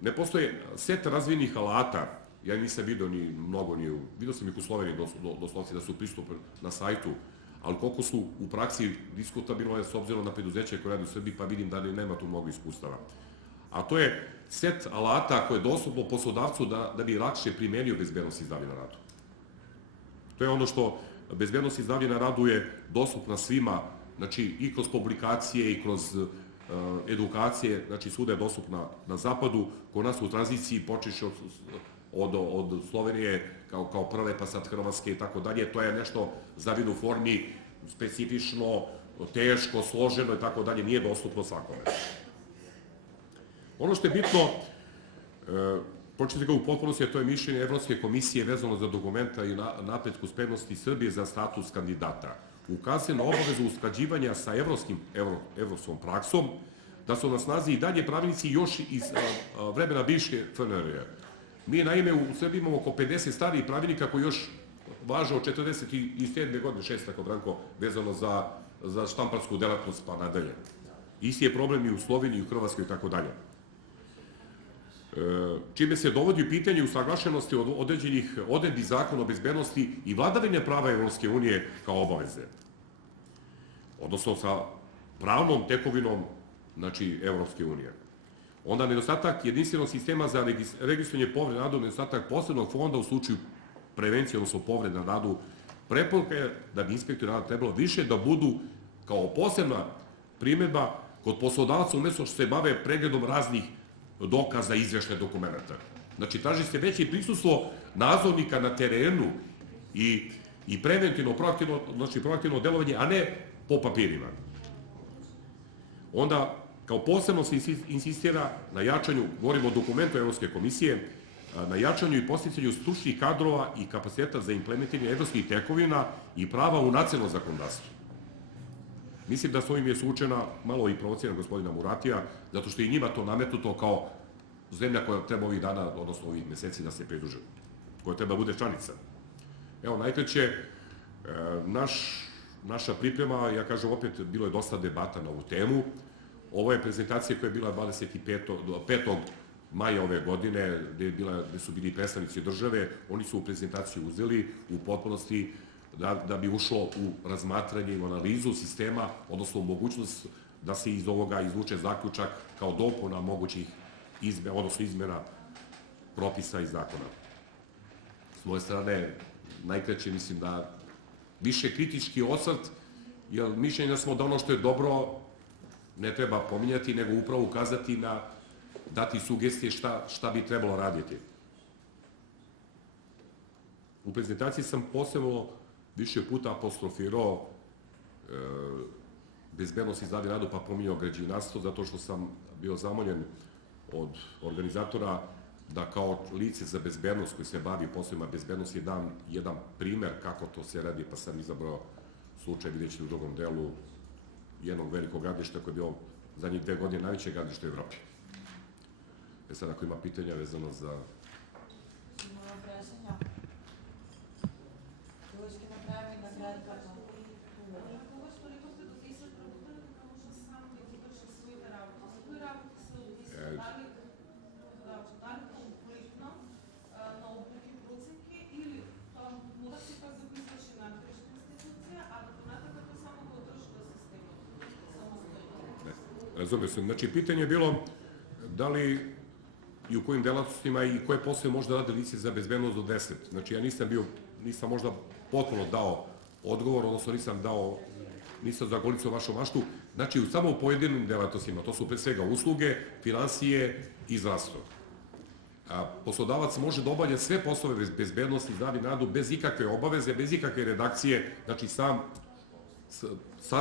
Ne postoje set razvijenih alata, ja nisam vidio ni mnogo, vidio sam ih u Sloveniji doslovci da su pristupili na sajtu, ali koliko su u praksi diskutabilno je s obzirom na preduzeće koje radi u Srbiji, pa vidim da nema tu mnogo iskustava. A to je set alata koje je dostupno poslodavcu da bi lakše primenio bezbednost i zdravlje na radu. To je ono što bezbednost i zdravlje na radu je dostupna svima, znači i kroz publikacije i kroz edukacije, znači svuda je dostupna na zapadu, kod nas u tranziciji počeš od Slovenije kao prve, pa sad Hrvatske i tako dalje, to je nešto zavidno u formi, specifično, teško, složeno i tako dalje, nije dostupno svakome. Ono što je bitno, početi ga u potpunosti, a to je mišljenje Evropske komisije vezano za dokumenta i napretku spremnosti Srbije za status kandidata. Ukazuje na obavezu usklađivanja sa evropskom praksom, da su na snazi i dalje pravilnici još iz vremena bivše FNRJ. Mi naime u Srbiji imamo oko 50 starijih pravilnika koji još važe od 47. godine, 6. tako Branko, vezano za štamparsku delatnost pa nadalje. Isti je problem i u Sloveniji, i u Hrvatskoj i tako dalje. Čime se dovodi u pitanje usaglašenosti od određenih odredbi Zakona o bezbednosti i vladavine prava Evropske unije kao obaveze. Odnosno sa pravnom tekovinom, znači, Evropske unije. Onda nedostatak jedinstvenog sistema za registrovanje povrede na radu, nedostatak posebnog fonda u slučaju prevencije, odnosno povrede na radu, preporuka je da bi inspektori rada trebalo više da budu kao posebna primedba kod poslodavaca umesto što se bave pregledom raznih dokaza i izveštaja dokumenta. Znači, traži se veće prisustvo nadzornika na terenu i preventivno, proaktivno delovanje, a ne po papirima. Onda, kao posebno se insistira na jačanju, govorimo o dokumentu Evropske komisije, na jačanju i posticanju stručnih kadrova i kapaciteta za implementiranje evropskih tekovina i prava u nacionalno zakonodavstvo. Mislim da s ovim je suočena malo i provocirana gospodina Muratija, zato što je njima to nametnuto kao zemlja koja treba ovih dana, odnosno ovih meseci da se pridruže, koja treba bude članica. Evo, najkraće, naša priprema, ja kažem opet, bilo je dosta debata na ovu temu. Ovo je prezentacija koja je bila 5. maja ove godine, gde su bili predstavnici države. Oni su u prezentaciju uzeli u potpunosti da bi ušlo u razmatranje i analizu sistema, odnosno u mogućnost da se iz ovoga izvuče zaključak kao dopuna mogućih izmena propisa i zakona. S moje strane, najkraće mislim da više kritički osvrt, jer mišljenja smo da ono što je dobro ne treba pominjati, nego upravo ukazati na dati sugestije šta bi trebalo raditi. U prezentaciji sam posebno više puta apostrofirao bezbednost i zdravlje radu, pa pominjao građevinarstvo, zato što sam bio zamoljen od organizatora da kao lice za bezbednost koji se bavi poslovima bezbednosti dam jedan primer kako to se radi, pa sam izabrao slučaj, vidjet ćete u drugom delu, jednog velikog gradilišta koje je bilo zadnjih 2 godine najveće gradilište u Evropi. Sad, ako ima pitanja vezano za... Има прашања. Кога ќе направиме на крај како? Кога што рековте да се работа, може сам да ги врши своите работи. За кои работи се однесува? Дали конкретно на обуки проценки или тоа мора се пак да го изврши надгрешна институција, а да понатака тоа само го одржува системот самостојно? Razumio sam. Znači, pitanje je bilo da li i u kojim delatnostima i koje poslove može da rade lice za bezbednost do 10. Znači, ja nisam možda potpuno dao odgovor, odnosno nisam zagolicao vašu maštu. Znači, samo u pojedinim delatnostima, to su pre svega usluge, finansije i zdravstvo. Poslodavac može da obavlja sve poslove bezbednosti i zdravlja radu bez ikakve obaveze, bez ikakve redakcije, znači sam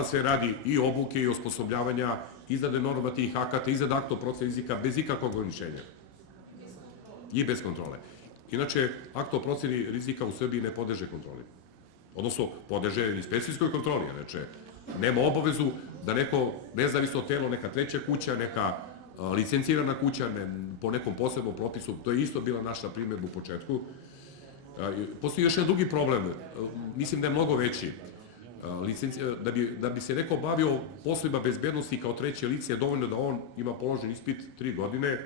sve radi i obuke i osposobljavanja, izrade normativnih akata, izrade akta o proceni rizika, bez ikakvog ograničenja. I bez kontrole. Inače, akt o proceni rizika u Srbiji ne podleže kontroli. Odnosno, podleže inspekcijskoj kontroli. Znači, nema obavezu da neko nezavisno telo, neka treća kuća, neka licencirana kuća, po nekom posebnom propisu, to je isto bila naša primjedba u početku. Postoji još jedan drugi problem, mislim da je mnogo veći. Da bi se neko bavio poslovima bezbednosti kao treće lice, je dovoljno da on ima položen ispit 3 godine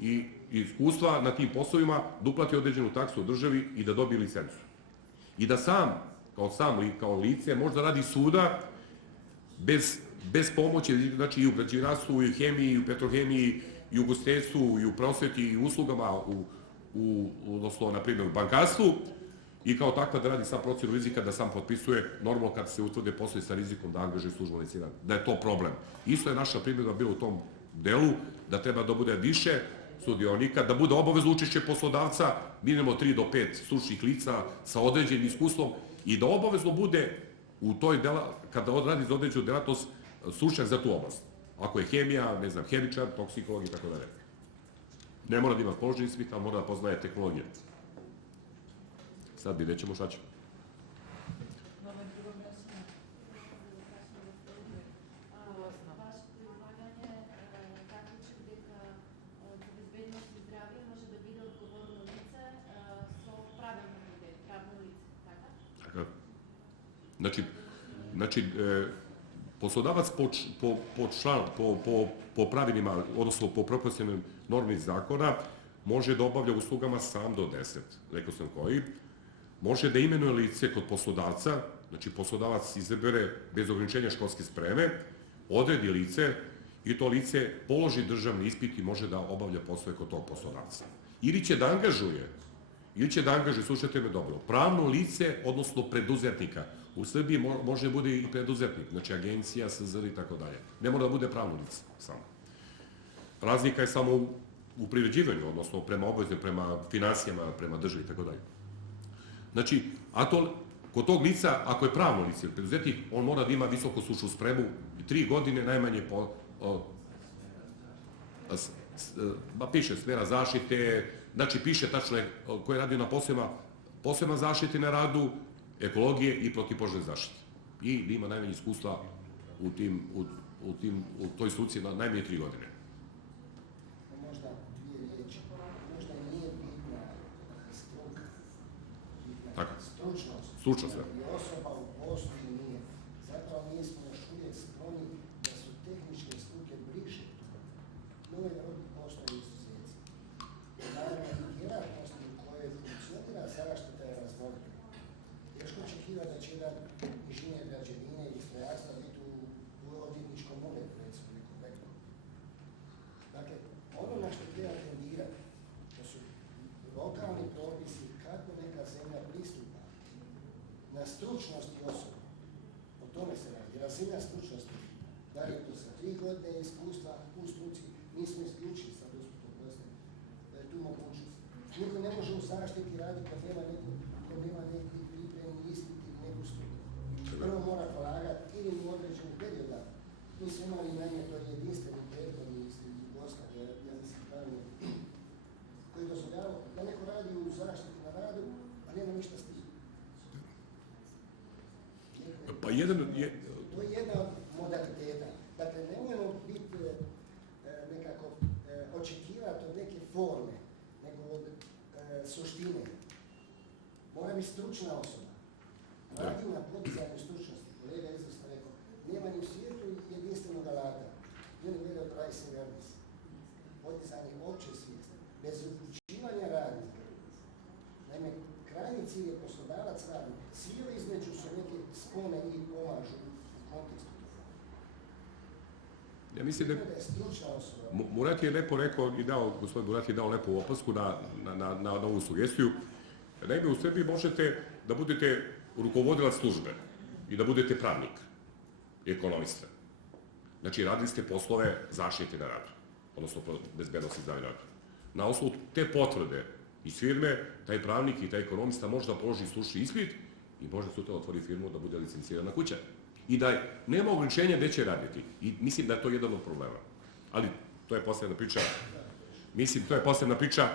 i iskustva na tim poslovima, da uplati određenu taksu u državi i da dobije licencu. I da sam, kao lice, može da radi svuda bez pomoći, znači i u građevinarstvu, i u hemiji, i u petrohemiji, i u ugostiteljstvu, i u prosveti, i u uslugama, odnosno, na primjer, u bankarstvu, i kao takva da radi sam procenu rizika, da sam potpisuje, normalno kad se utvrde poslovi sa rizikom da angažuje službu licenciranja, da je to problem. Isto je naša primjedba bila u tom delu, da treba da bude više sudionika, da bude obavezno učešće poslodavca, minimum 3 do 5 stručnih lica sa određenim iskustvom i da obavezno bude u toj kada radi za određenu delatnost stručnjak za tu oblast. Ako je hemija, ne znam, hemičar, toksikolog i tako dalje. Ne mora da ima položen ispit, ali mora da poznaje tehnologije. Sad vidjet ćemo šta ćemo. Znači, poslodavac po pravilima, odnosno po propisanim normi zakona, može da obavlja uslugama sam do 10, rekao sam koji, može da imenuje lice kod poslodavca, znači poslodavac izabere bez ograničenja školske spreme, odredi lice i to lice položi državni ispit i može da obavlja poslove kod tog poslodavca. Ili će da angažuje, slušajte me dobro, pravno lice, odnosno preduzetnika. U Srbiji može da bude i preduzetnik, znači agencija, SZR i tako dalje. Ne mora da bude pravno lice samo. Razlika je samo u privređivanju, odnosno prema obveze, prema finansijama, prema državi i tako dalje. Znači, kod tog lica, ako je pravno lice ili preduzetnik, on mora da ima visoko stručnu spremu i 3 godine najmanje piše sfera zaštite, znači piše tačno ko je radio na posebna zaštite na radu, ekologije i protivpožarne zaštite. I da ima najmanje iskustva u toj struci na najmanje 3 godine. Možda 2 riječi, možda i nije bitna struka, bitna stručnost. I osoba u poslu i nije. Zapravo mi smo još uvijek skloni da su tehničke struke bliže. Novi narodi postoje izuzeci. Naravno, i djelatnosti u kojoj funkcionira zaštita je raznolika. Teško očekivati da će jedan inženjer građevine ili strojarstva biti u odvjetničkom uredu, recimo nekom vektoru. Dakle, ono na što treba tendirati, to su lokalni propisi kako neka zemlja pristupa na stručnosti osoba. O tome se radi. Razina stručnosti. Da li je to sa 3 godine iskustva u struci, mi smo isključili sad usputno postoje tu mogućnost. Niko ne može u zaštiti raditi kad nema neki pripremni ispit ili neku struku. Prvo mora polagati ili u određenom periodu. Mi smo imali manje to jedinstveni prethodni iz Jugoslavije, ja mislim pravilno, koji dozvoljavao da neko radi u zaštiti na radu, a nema ništa s tim. To je jedna od modaliteta. Dakle, nemojmo biti nekako očekivati od neke forme, nego od suštine. Mora biti stručna osoba. Radi na podizanju stručnosti. Kolega je izvrsno rekao, nema ni u svijetu jedinstvenog alata. Universal price awareness. Podizanje opće svijesti. Bez uključivanja radnika. Naime, krajnji cilj je poslodavac radi. Sile između su neke spone i pomažu u kontekstu toga. Ja mislim da je stručna osoba. Murat je lepo rekao i gospodin Murat je dao lepu opasku na ovu sugestiju. Naime, u Srbiji možete da budete rukovodilac službe i da budete pravnik, ekonomista. Znači, radili ste poslove zaštite na radu, odnosno bezbednosti zdravlja na radu. Na osnovu te potvrde iz firme, taj pravnik i taj ekonomista može da položi stručni ispit i može sutra otvori firmu da bude licencirana kuća. I da nema ograničenja gde će raditi. I mislim da je to jedan od problema. Ali to je posebna priča. Mislim, to je posebna priča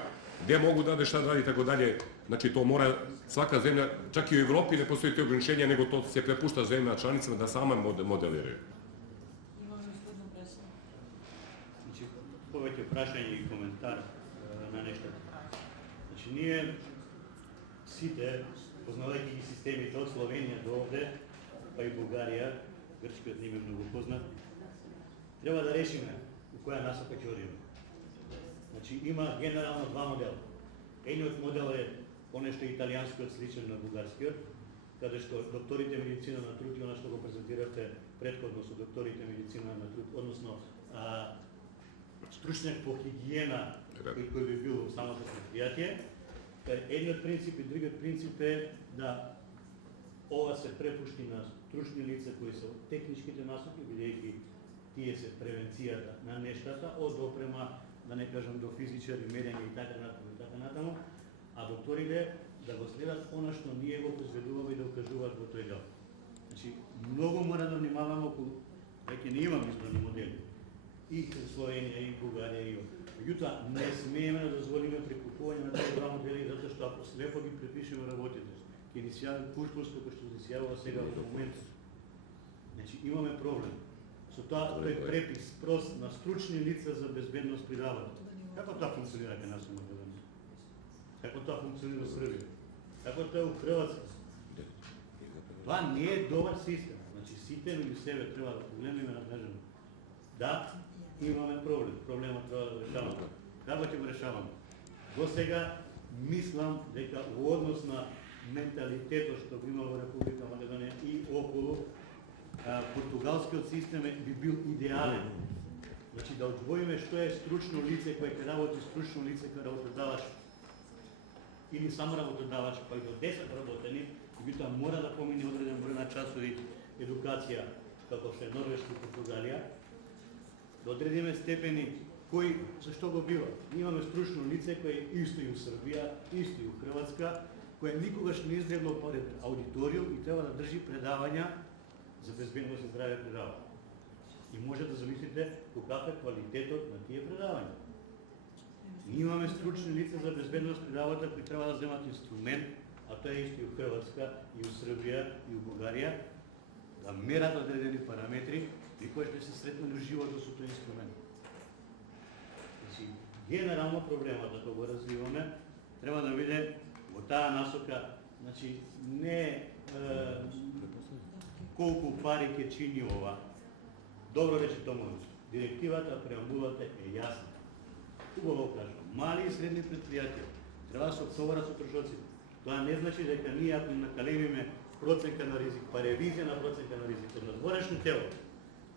gde mogu da rade, šta da radi i tako dalje. Znači, to mora svaka zemlja, čak i u Evropi ne postoji te ograničenja, nego to se prepušta zemljama članicama da sama modeliraju. Znači, повеќе прашање и коментар на нешто. Значи, ние сите, познавајќи ги системите од Словенија до овде, па и Бугарија, грчкиот ним е многу познат, треба да решиме у која насока ќе одиме. Значи, има генерално 2 модела. Едниот модел е оне што е италијанскиот сличен на бугарскиот, каде што докторите медицина на труд и она што го презентиравте претходно со докторите медицина на труд, односно стручњак по хигиена кој би бил во самото предпријатие. Едниот принцип и другиот принцип е да ова се препушти на стручни лица кои се од техничките насоки, бидејќи тие се превенцијата на нештата, од опрема, да не кажам, до физичари, мерење и така натаму, а докторите да го следат она што ние го произведуваме и да укажуваат во тој дел. Значи, многу мора да внимаваме околу, веќе не имаме избрани модели. И Словенија, и Бугарија, и меѓутоа не смееме да дозволиме прекупување на тези 2 модели, затоа што ако слепо ги препишеме работите, ќе ни се јави пурпус како што се јавува сега во моментот. Значи, имаме проблем со тоа тој препис прост на стручни лица за безбедност при работа. Како тоа функционира кај нас во Македонија? Како тоа функционира во Србија? Како тоа е у Хрватска? Това не е добар систем. Значи, сите меѓу себе треба да погледнеме наднежено. Да, имаме проблем. Проблемот треба да решаваме. Како ќе го решаваме? До сега мислам дека во однос на менталитетот што го има во Република Македонија и околу, португалскиот систем би бил идеален. Значи да одвоиме што е стручно лице кое ќе работи, стручно лице кое работодаваш или само работодаваш, па и до 10 работени, меѓутоа мора да помине одреден број на часови едукација, како што е Норвешка и Португалија, да одредиме степени зашто го бива? Ние имаме стручно лице кое е исто и у Србија, исто и у Хрватска, кое никогаш не излегло пред аудиториум и треба да држи предавања за безбедност и здраве при работа. И може да замислите какав е квалитетот на тие предавања. Ние имаме стручни лица за безбедност при работа кои треба да земат инструмент, а тоа е исто и у Хрватска, и у Србија, и у Бугарија, да мерат одредени параметри и кои ще се сретнали у животот со тој инструмент. Значи, генерално проблемот, ако го развиваме, треба да биде во таа насока, значи, не колку пари ќе чини ова. Добро рече Томович, директивата, преамбулата е јасна. Убаво кажам, мали и средни предпријатија треба да се отсоварат со трошоците. Тоа не значи дека ние ако накалемиме проценка на ризик, па ревизија на проценка на ризик од надворешно тело,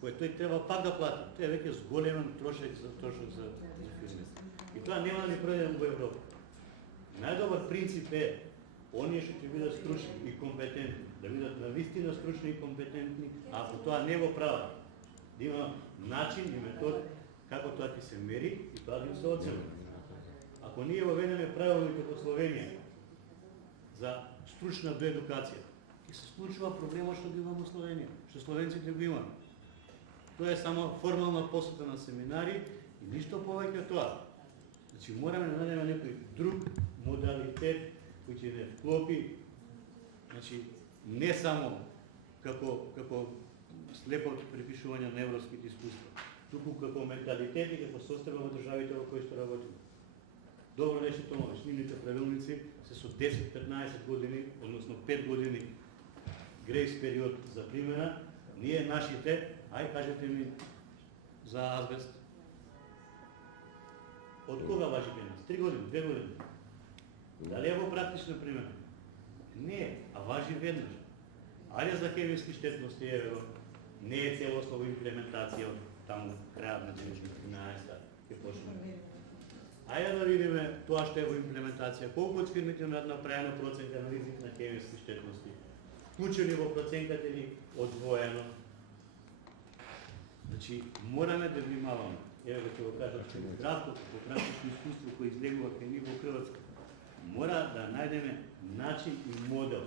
кој тој треба пак да плати, тоа е веќе зголемен трошок за фирмите. И тоа нема да ни пројдем во Европа. Најдобар принцип е оние што ќе бидат стручни и компетентни, да бидат навистина стручни и компетентни, а ако тоа не го прават, да има начин и метод како тоа ќе се мери и тоа да им се оцени. Ако ние воведеме правилник како Словенија за стручна доедукација, ќе се случува проблемот што го имаме во Словенија, што словенците го имаат. Тоа е само формална посета на семинари и ништо повеќе од тоа. Значи мораме да најдеме некој друг модалитет кој ќе не вклопи, значи не само како слепо припишување на европските искуства, туку како менталитет и како состојба во државите во кои што работиме. Добро рече Томович, нивните правилници се со 10-15 години, односно 5 години грейс период за примена. Ние нашите, ај кажете ми за азбест. Од кога важи при нас? 3 години, 2 години. Дали е во практична примена? Не, а важи веднаш. Ајде за хемиски штетности, ево, не е целосно имплементација од таму крајот на 2013-та ќе почнеме. Ајде да видиме тоа што е во имплементација, колку од фирмите имаат направено проценка на ризик на хемиски штетности, вклучени во проценката или одвоено. Значи, мораме да внимаваме. Ево да ќе го кажам, што краткото, по практично искуство кој излегува кај ни во Хрватска, мора да најдеме начин и модел.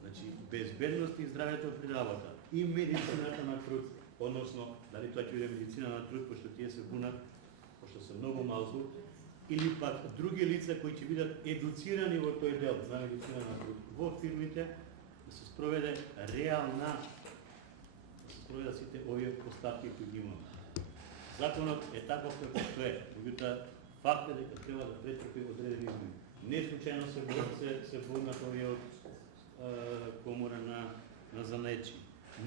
Значи, безбедност и здравето при работа и медицината на труд, односно, дали тоа ќе биде медицина на труд, пошто тие се бунат, пошто се многу малку, или пак други лица кои ќе бидат едуцирани во тој дел на медицина на труд во фирмите, да се спроведе реална, да се спроведат сите овие поставки кои ги имаме. Законот е таков како што е, меѓутоа факт е дека треба да претрпи одредени измени. Не случајно се бунат овие од комора на занаетчи.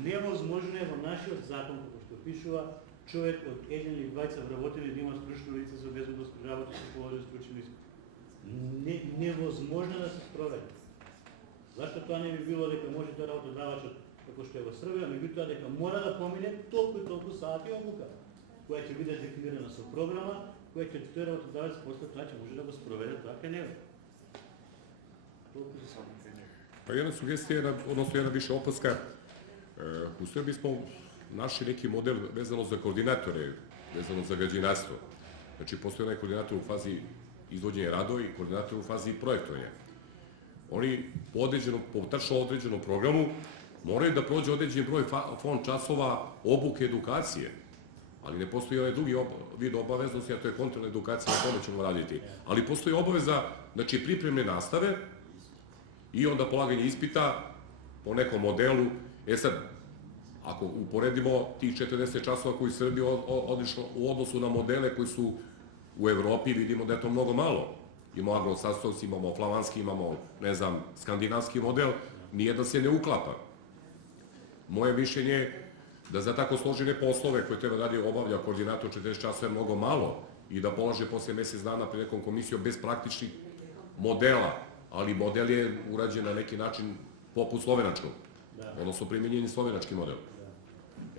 Невозможно е во нашиот закон, како што пишува, човек од еден или двајца вработени да има стручно лице за безбедност при работа со положен стручен испит. Невозможно да се спроведе. Зашто тоа не би било дека може да работодавачот како што е во Србија, меѓутоа дека мора да помине толку и толку сати обука, која ќе биде дефинирана со програма, која ќе тој работодавец после тоа ќе може да го спроведе тоа кај него. Толку за само кај него. Pa jedna sugestija, odnosno jedna više opaska. U Srbiji smo našli neki model vezano za koordinatore, vezano za građevinarstvo. Znači, postoji onaj koordinator u fazi izvođenja radova i koordinator u fazi projektovanja. Oni po tačno određenom programu moraju da prođe određen broj fond časova obuke edukacije, ali ne postoji onaj drugi vid obaveznosti, a to je kontrolna edukacija, na tome ćemo raditi. Ali postoji obaveza, znači, pripremne nastave i onda polaganje ispita po nekom modelu. Sad, ako uporedimo tih 40 časova koji Srbija odišla u odnosu na modele koji su u Evropi, vidimo da je to mnogo malo. Imamo anglosaksonski, imamo flamanski, imamo, ne znam, skandinavski model, nijedan se ne uklapa. Moje mišljenje je da za tako složene poslove koje treba da obavlja koordinator 40 časova je mnogo malo i da polaže posle mesec dana pred nekom komisijom bez praktičnih modela, ali model je urađen na neki način poput slovenačkog, odnosno primjenjeni slovenački model.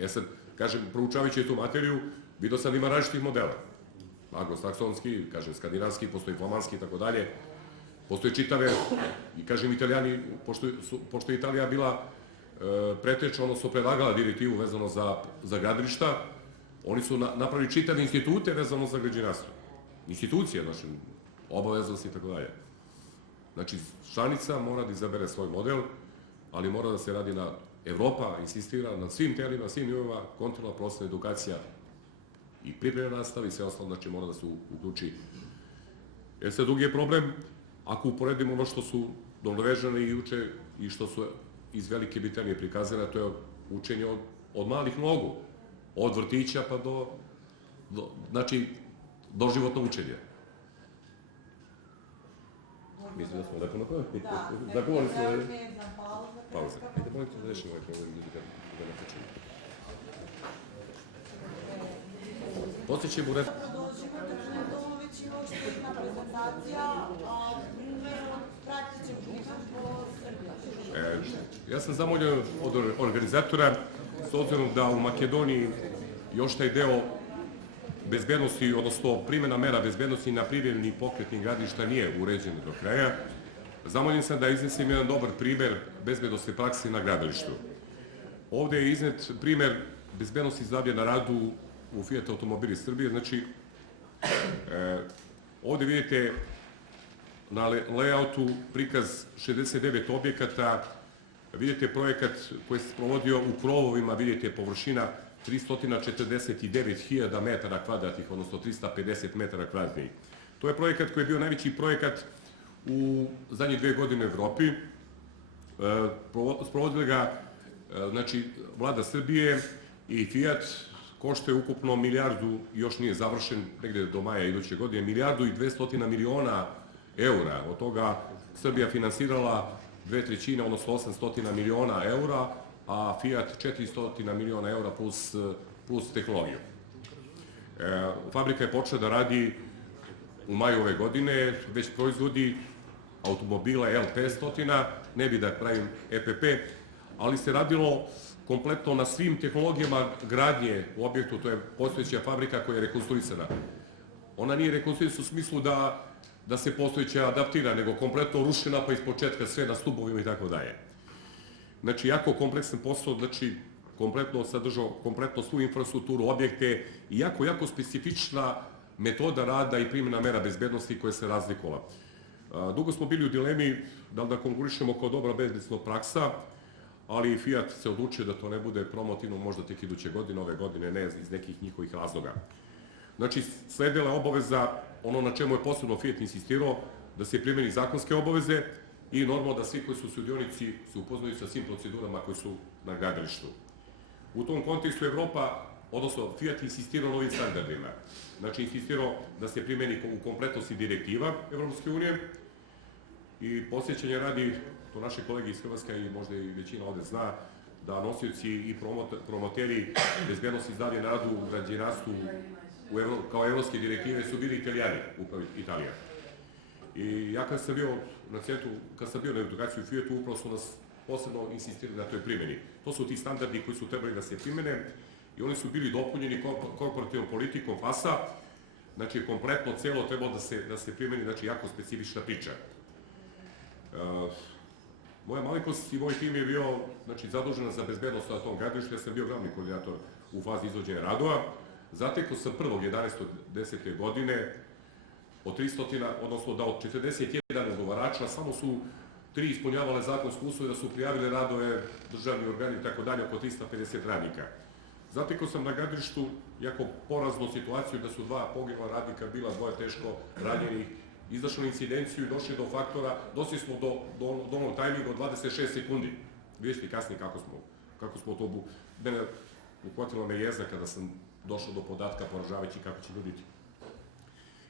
Sad, kažem, proučavajući tu materiju, vidio sam da ima različitih modela. Anglosaksonski, kažem, skandinavski, postoji flamanski i tako dalje. Postoje čitave, i kažem, Italijani, pošto je Italija bila preteča, odnosno predlagala direktivu vezano za gradilišta, Oni su napravili čitave institute vezano za građevinarstvo. Institucije, znači, obaveznosti i tako dalje. Znači, članica mora da izabere svoj model, ali mora da se radi na Evropa, insistira na svim telima, svim nivoima, kontrola, prosvetna edukacija i pripremna nastava i sve ostalo, znači mora da se uključi. Jer sad drugi je problem, ako uporedimo ono što su Norvežani i uče i što su iz Velike Britanije prikazane, to je učenje od malih nogu, od vrtića pa znači, doživotno učenje. Mislim da smo lepo napravili. Da, Zagovorili smo... pauza. Ajde, molim te da rešimo ovaj problem, ljudi da ne počemo. Posjećemo u Продолжимо Тршнедоловиќ има уште една презентација, практичен приказ во Србија. Ja sam zamoljen od organizatora, s obzirom da u Makedoniji još taj deo bezbednosti, odnosno primjena mera bezbednosti na privredni pokretni gradilišta nije uređen do kraja. Zamoljen sam da iznesem jedan dobar primer bezbednosti praksi na gradilištu. Ovde je iznet primer bezbednosti zdravlja na radu u Fiat Automobili Srbije. Znači, ovde vidite na layoutu prikaz 69 objekata, vidite projekat koji se provodio u krovovima, vidite površina 349.000 metara kvadratnih, odnosno 350 metara kvadratnih. To je projekat koji je bio najveći projekat u zadnje 2 godine u Evropi. Sprovodili ga, znači, vlada Srbije i Fiat, koštuje ukupno milijardu, još nije završen, negde do maja iduće godine, milijardu i 200 miliona eura. Od toga Srbija finansirala 2/3, odnosno 800 miliona eura, a Fiat 400 miliona eura plus tehnologiju. Fabrika je počela da radi u maju ove godine, već proizvodi automobila L500, ne bi da pravim EPP, ali se radilo kompletno na svim tehnologijama gradnje u objektu, to je postojeća fabrika koja je rekonstruisana. Ona nije rekonstruisana u smislu da se postojeća adaptira, nego kompletno rušena pa iz početka sve na stubovima i tako dalje. Znači, jako kompleksan posao, znači, kompletno sadržao kompletno svu infrastrukturu, objekte i jako specifična metoda rada i primjena mera bezbednosti koja se razlikovala. Dugo smo bili u dilemi da li da konkurišemo kao dobra bezbednosna praksa, ali Fiat se odlučio da to ne bude promotivno, možda tek iduće godine, ove godine ne, iz nekih njihovih razloga. Znači, sledila je obaveza, ono na čemu je posebno Fiat insistirao, da se primjeni zakonske obaveze i normalno da svi koji su sudionici se upoznaju sa svim procedurama koji su na gradilištu. U tom kontekstu Evropa, odnosno Fiat insistirao novim standardima. Znači, insistirao da se primjeni u kompletnosti direktiva Evropske unije i posjećanje radi, to naše kolege iz Hrvatske i možda i većina ovde zna, da nosioci i promoteri bezbednosti i zdravlja na radu u građevinarstvu kao evropske direktive su bili Italijani, upravo Italija. I ja kad sam bio na centru, kad sam bio na edukaciji u Fiatu, upravo su nas posebno insistirali na toj primjeni. To su ti standardi koji su trebali da se primene i oni su bili dopunjeni korporativnom politikom FASA, znači kompletno celo trebalo da se primjeni, znači jako specifična priča. Moja malenkost i moj tim je bio zadužena za bezbednost na tom gradilištu, ja sam bio glavni koordinator u fazi izvođenja radova. Zatekao sam 1.11.10. godine od 300, odnosno da od 41 ugovarača, samo su 3 ispunjavale zakonske uslove da su prijavile radove, državni organi i tako dalje, oko 350 radnika. Zatekao sam na gradilištu jako poraznu situaciju da su 2 poginula radnika bila, 2 teško ranjenih, izašli na incidenciju i došli do faktora, došli smo do onog tajminga od 26 sekundi. Vidite kasnije kako smo to... Mene uhvatila me jezna kada sam došao do podatka poražavajući kako će ljudi.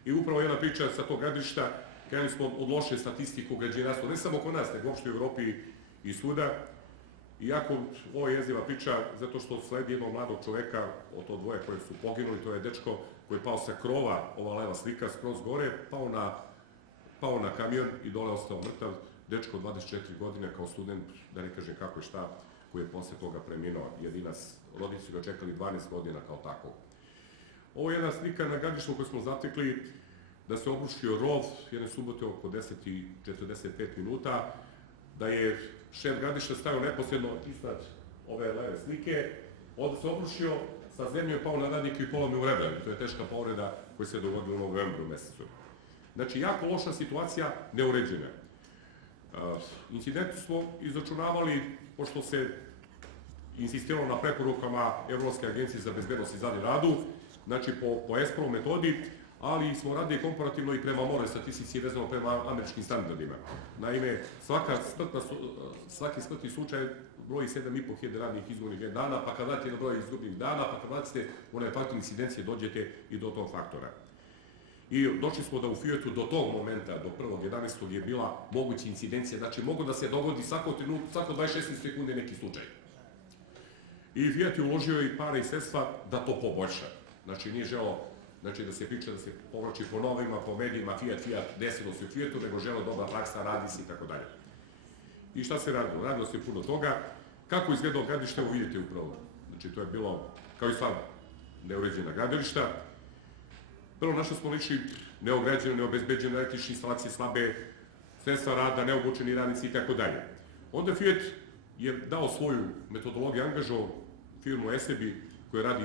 I upravo jedna priča sa tog gradilišta, krenuli smo od loše statistike u građevinarstvu, ne samo kod nas, nego uopšte u Evropi i svuda. Iako ovo je jeziva priča, zato što sledi jednog mladog čoveka, od to dvoje koje su poginuli, to je dečko koji je pao sa krova, ova leva slika, skroz gore, pao na kamion i dole ostao mrtav, dečko 24 godine kao student, da ne kažem kako i šta, koji je posle toga preminuo, jedinac, roditelji su ga čekali 12 godina kao tako. Ovo je jedna slika na gradilištu koju smo zatekli da se obrušio rov jedne subote oko 10:45 minuta, da je šef gradilišta stavio neposredno iznad ove leve slike, onda se obrušio, sa zemlje je pao na radnike i polomio rebra. To je teška povreda koja se dogodila u novembru mesecu. Znači, jako loša situacija, neuređena. Incidenti smo izračunavali, pošto se insistiralo na preporukama Evropske agencije za bezbednost i zdravlje radu, znači po ESPRO metodi, ali smo radili komparativno i prema more statistici vezano prema američkim standardima. Naime, svaki smrtni slučaj broji 7.500 radnih izgubljenih dana, pa kad date na broj izgubljenih dana, pa kad date onaj faktor incidencije, dođete i do tog faktora. I došli smo da u Fiatu do tog momenta, do 1.11. je bila moguća incidencija, znači mogu da se dogodi svako 26 sekunde neki slučaj. I Fiat je uložio i pare i sredstva da to poboljša. Znači nije želeo da se priča, da se povlači po novima, po medijima, Fiat, desilo se u Fiatu, nego želeo dobra praksa, radi se i tako dalje. I šta se radilo? Radilo se puno toga. Kako izgledao gradilište, evo vidite upravo. Znači to je bilo, kao i sad, neuređena gradilišta. Prvo našli smo liči neograđene, neobezbeđene električne instalacije, slabe sredstva rada, neobučeni radnici i tako dalje. Onda Fiat je dao svoju metodologiju, angažao firmu Esebi koja radi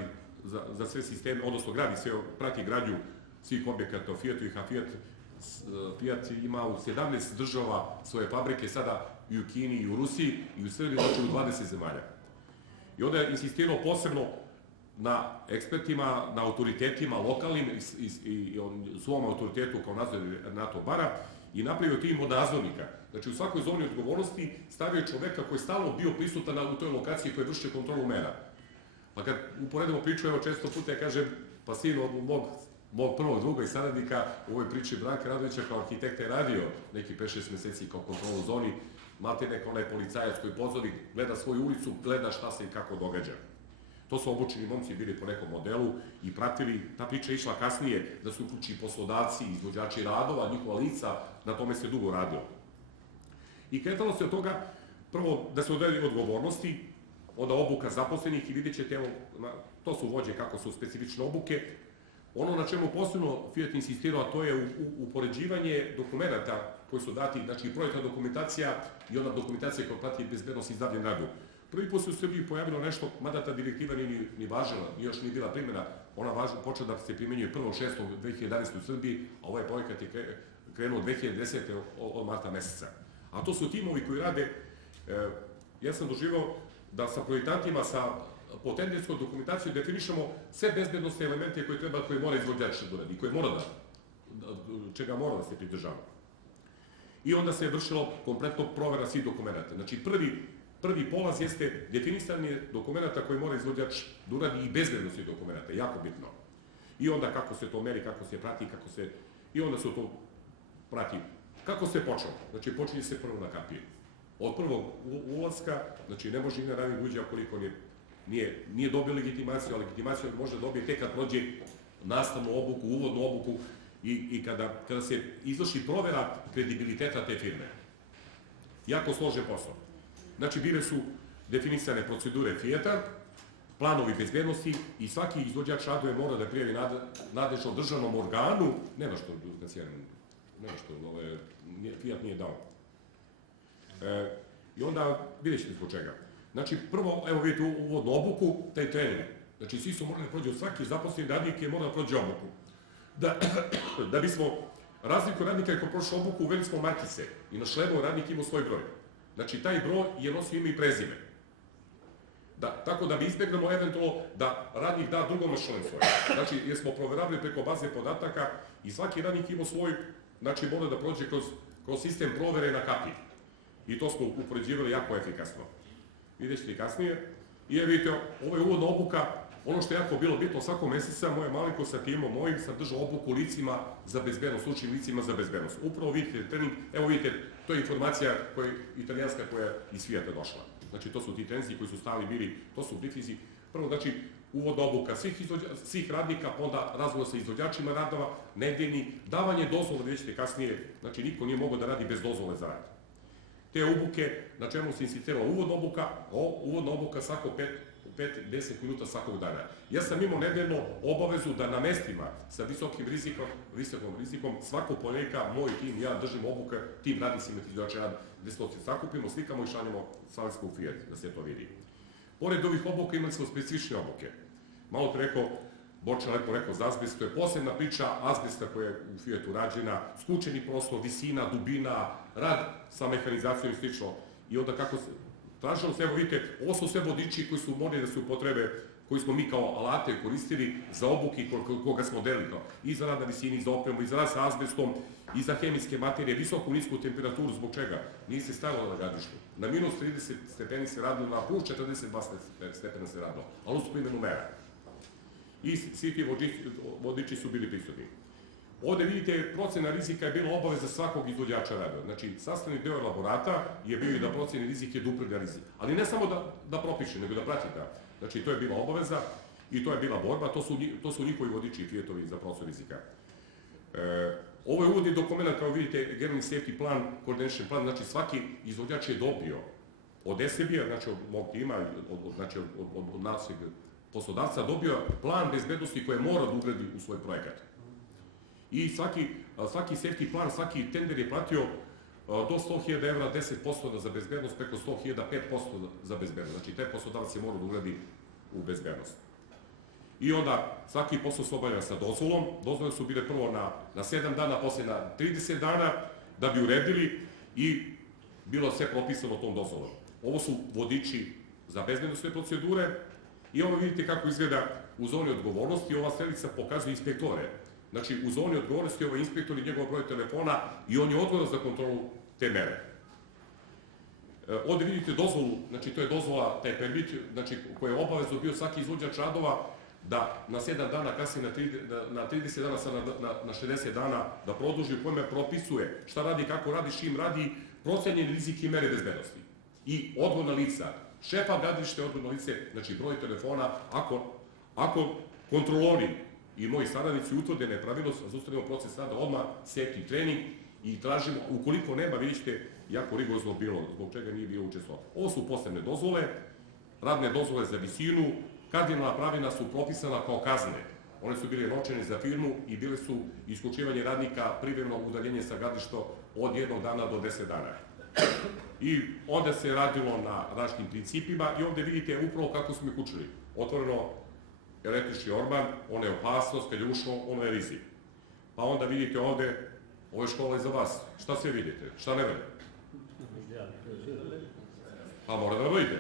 za sve sisteme, odnosno gradi sve, prati gradnju svih objekata u Fiatu i Fiat ima u 17 država svoje fabrike, sada i u Kini, i u Rusiji, i u Srbiji, znači u 20 zemalja. I onda je insistirao posebno na ekspertima, na autoritetima lokalnim i svom autoritetu kao nadzorni NATO bara i napravio tim od nadzornika. Znači u svakoj zoni odgovornosti stavio čoveka koji je stalno bio prisutan u toj lokaciji koji je vršio kontrolu mera. Pa kad uporedimo priču, evo često puta ja kažem, pa sin od mog prvog druga i saradnika u ovoj priči Branka Radovića kao arhitekta je radio neki 5-6 meseci kao kontrolu zoni, malte neka onaj policajac koji pozori, gleda svoju ulicu, gleda šta se i kako događa. To su obučeni momci bili po nekom modelu i pratili, ta priča je išla kasnije da su uključi poslodavci, izvođači radova, njihova lica, na tome se dugo radilo. I kretalo se od toga, prvo da se odredi odgovornosti, onda obuka zaposlenih i vidjet ćete, evo, to su vođe kako su specifične obuke. Ono na čemu posebno Fiat insistirao, a to je upoređivanje dokumenta koji su dati, znači projektna dokumentacija i ona dokumentacija koja prati bezbednost i zdravlje na radu. Prvi put se u Srbiji pojavilo nešto, mada ta direktiva nije ni važila, još nije bila primjena, ona počela da se primjenjuje 1.6.2011. u Srbiji, a ovaj projekat je krenuo 2010. od marta meseca. A to su timovi koji rade, ja sam doživao da sa projektantima, po tenderskoj dokumentaciji definišemo sve bezbednostne elemente koje mora izvođač da uradi, čega mora da se pridržava. I onda se je vršilo kompletno provera svih dokumenta. Znači prvi polaz jeste definisanje dokumenta koje mora izvođač da uradi i bezbednosti dokumenta, jako bitno. I onda kako se to meri, kako se prati, i onda se to prati. Kako se počelo? Znači počinje se prvo na kapije. Od prvog ulaska, znači ne može ina radnik uđe ukoliko nije dobio legitimaciju, a legitimaciju može da dobije tek kad prođe nastavnu obuku, uvodnu obuku i kada se izvrši provera kredibiliteta te firme. Jako složen posao. Znači, bile su definisane procedure Fiata, planovi bezbednosti i svaki izvođač radove mora da prijavi nadležnom državnom organu, nema što Fiat nije dao. I onda vidjet ćete zbog čega. Znači, prvo, evo vidite uvodnu obuku, taj trening. Znači, svi su morali da prođe od svaki zaposleni radnik je mora da prođe obuku. Da bismo razliku radnika koji prošao obuku, uveli smo markice i na šlemu radnik imao svoj broj. Znači, taj broj je nosio ime i prezime. Tako da bi izbjegnemo eventualno da radnik da drugom šlem svoj. Znači, jer smo proveravali preko baze podataka i svaki radnik imao svoj, znači, mora da prođe kroz sistem provere na kapiji. I to smo upoređivali jako efikasno. Vidjet ćete kasnije. I vidite, ovo je uvodna obuka, ono što je jako bilo bitno svakog meseca, moje malinko sa timom mojim sam držao obuku licima za bezbednost, slučajnim licima za bezbednost. Upravo vidite trening, evo vidite, to je informacija italijanska koja je iz Fijata došla. Znači, to su ti treninzi koji su stali bili, to su brifizi. Prvo, znači, uvodna obuka svih radnika, pa onda razgovor sa izvođačima radova, nedeljni, davanje dozvole, vidjet ćete kasnije, znači, niko nije mogao da radi bez dozvole za rad. Te obuke, na čemu se insistirala uvodna obuka svako 5-10 minuta svakog dana. Ja sam imao nedeljno obavezu da na mestima sa visokim rizikom svakog ponedjeljka moj tim, ja držim obuke, tim radnicima izvođača rada, gde se sakupimo, slikamo i šaljemo Savijsku u Fiat, da se to vidi. Pored ovih obuka imali smo specifične obuke. Malo pre rekao, Borča lepo rekao za azbest, to je posebna priča azbesta koja je u Fiatu rađena, skučeni prostor, visina, dubina, rad sa mehanizacijom i slično. I onda kako se, tražilo se, evo vidite, ovo su sve vodiči koji su morali da se upotrebe, koji smo mi kao alate koristili za obuki koga smo delili, i za rad na visini, i za opremu, i za rad sa azbestom, i za hemijske materije, visoku, nisku temperaturu, zbog čega? Nije se stavilo na gradilištu. Na minus 30 stepeni se radilo, na plus 42 stepena se radilo, ali uz primjenu mera. I svi ti vodiči su bili prisutni. Ovde vidite, procena rizika je bila obaveza svakog izvođača radova. Znači, sastavni deo elaborata je bio i da proceni rizike, da upravlja rizik. Ali ne samo da propiše, nego da prati da. Znači, to je bila obaveza i to je bila borba, to su njihovi vodiči Fiatovi za procenu rizika. Ovo je uvodni dokument, kao vidite, General Safety Plan, Coordination Plan, znači svaki izvođač je dobio od SEB-a, znači od mog tima, od našeg poslodavca, dobio plan bezbednosti koje mora da ugradi u svoj projekat. I svaki safety plan, svaki tender je platio do 100.000 evra 10% za bezbednost, preko 100.000 5% za bezbednost. Znači, taj poslodavac je morao da ugradi u bezbednost. I onda svaki posao se obavlja sa dozvolom. Dozvole su bile prvo na 7 dana, posle na 30 dana, da bi uredili i bilo sve propisano tom dozvolom. Ovo su vodiči za bezbednostne procedure i ovo vidite kako izgleda u zoni odgovornosti. Ova strelica pokazuje inspektore. Znači, u zoni odgovornosti ovaj inspektor i njegov broj telefona i on je odgovoran za kontrolu te mere. Ovde vidite dozvolu, znači to je dozvola, taj permit, znači koji je obavezno bio svaki izvođač radova da na 7 dana, kasnije na 30 dana, sad na 60 dana da produži, u kojima propisuje šta radi, kako radi, čim radi, procenjeni rizik i mere bezbednosti. I odgovorna lica, šefa gradilišta, odgovorno lice, znači broj telefona, ako kontrolori i moji saradnici utvrde nepravilnost, zaustavljamo proces rada, odmah safety trening i tražimo, ukoliko nema, vidite, jako rigorozno bilo, zbog čega nije bio učestvovao. Ovo su posebne dozvole, radne dozvole za visinu, kardinalna pravila su propisana kao kazne. One su bile novčane za firmu i bile su isključivanje radnika, privremeno udaljenje sa gradilišta od 1 dana do 10 dana. I onda se radilo na različitim principima i ovde vidite upravo kako smo ih učili. Otvoreno električni orman, ono je opasnost, kad je ušlo, ono je rizik. Pa onda vidite ovde, ovo je škola iza vas. Šta sve vidite? Šta ne valja? Pa mora da vidite.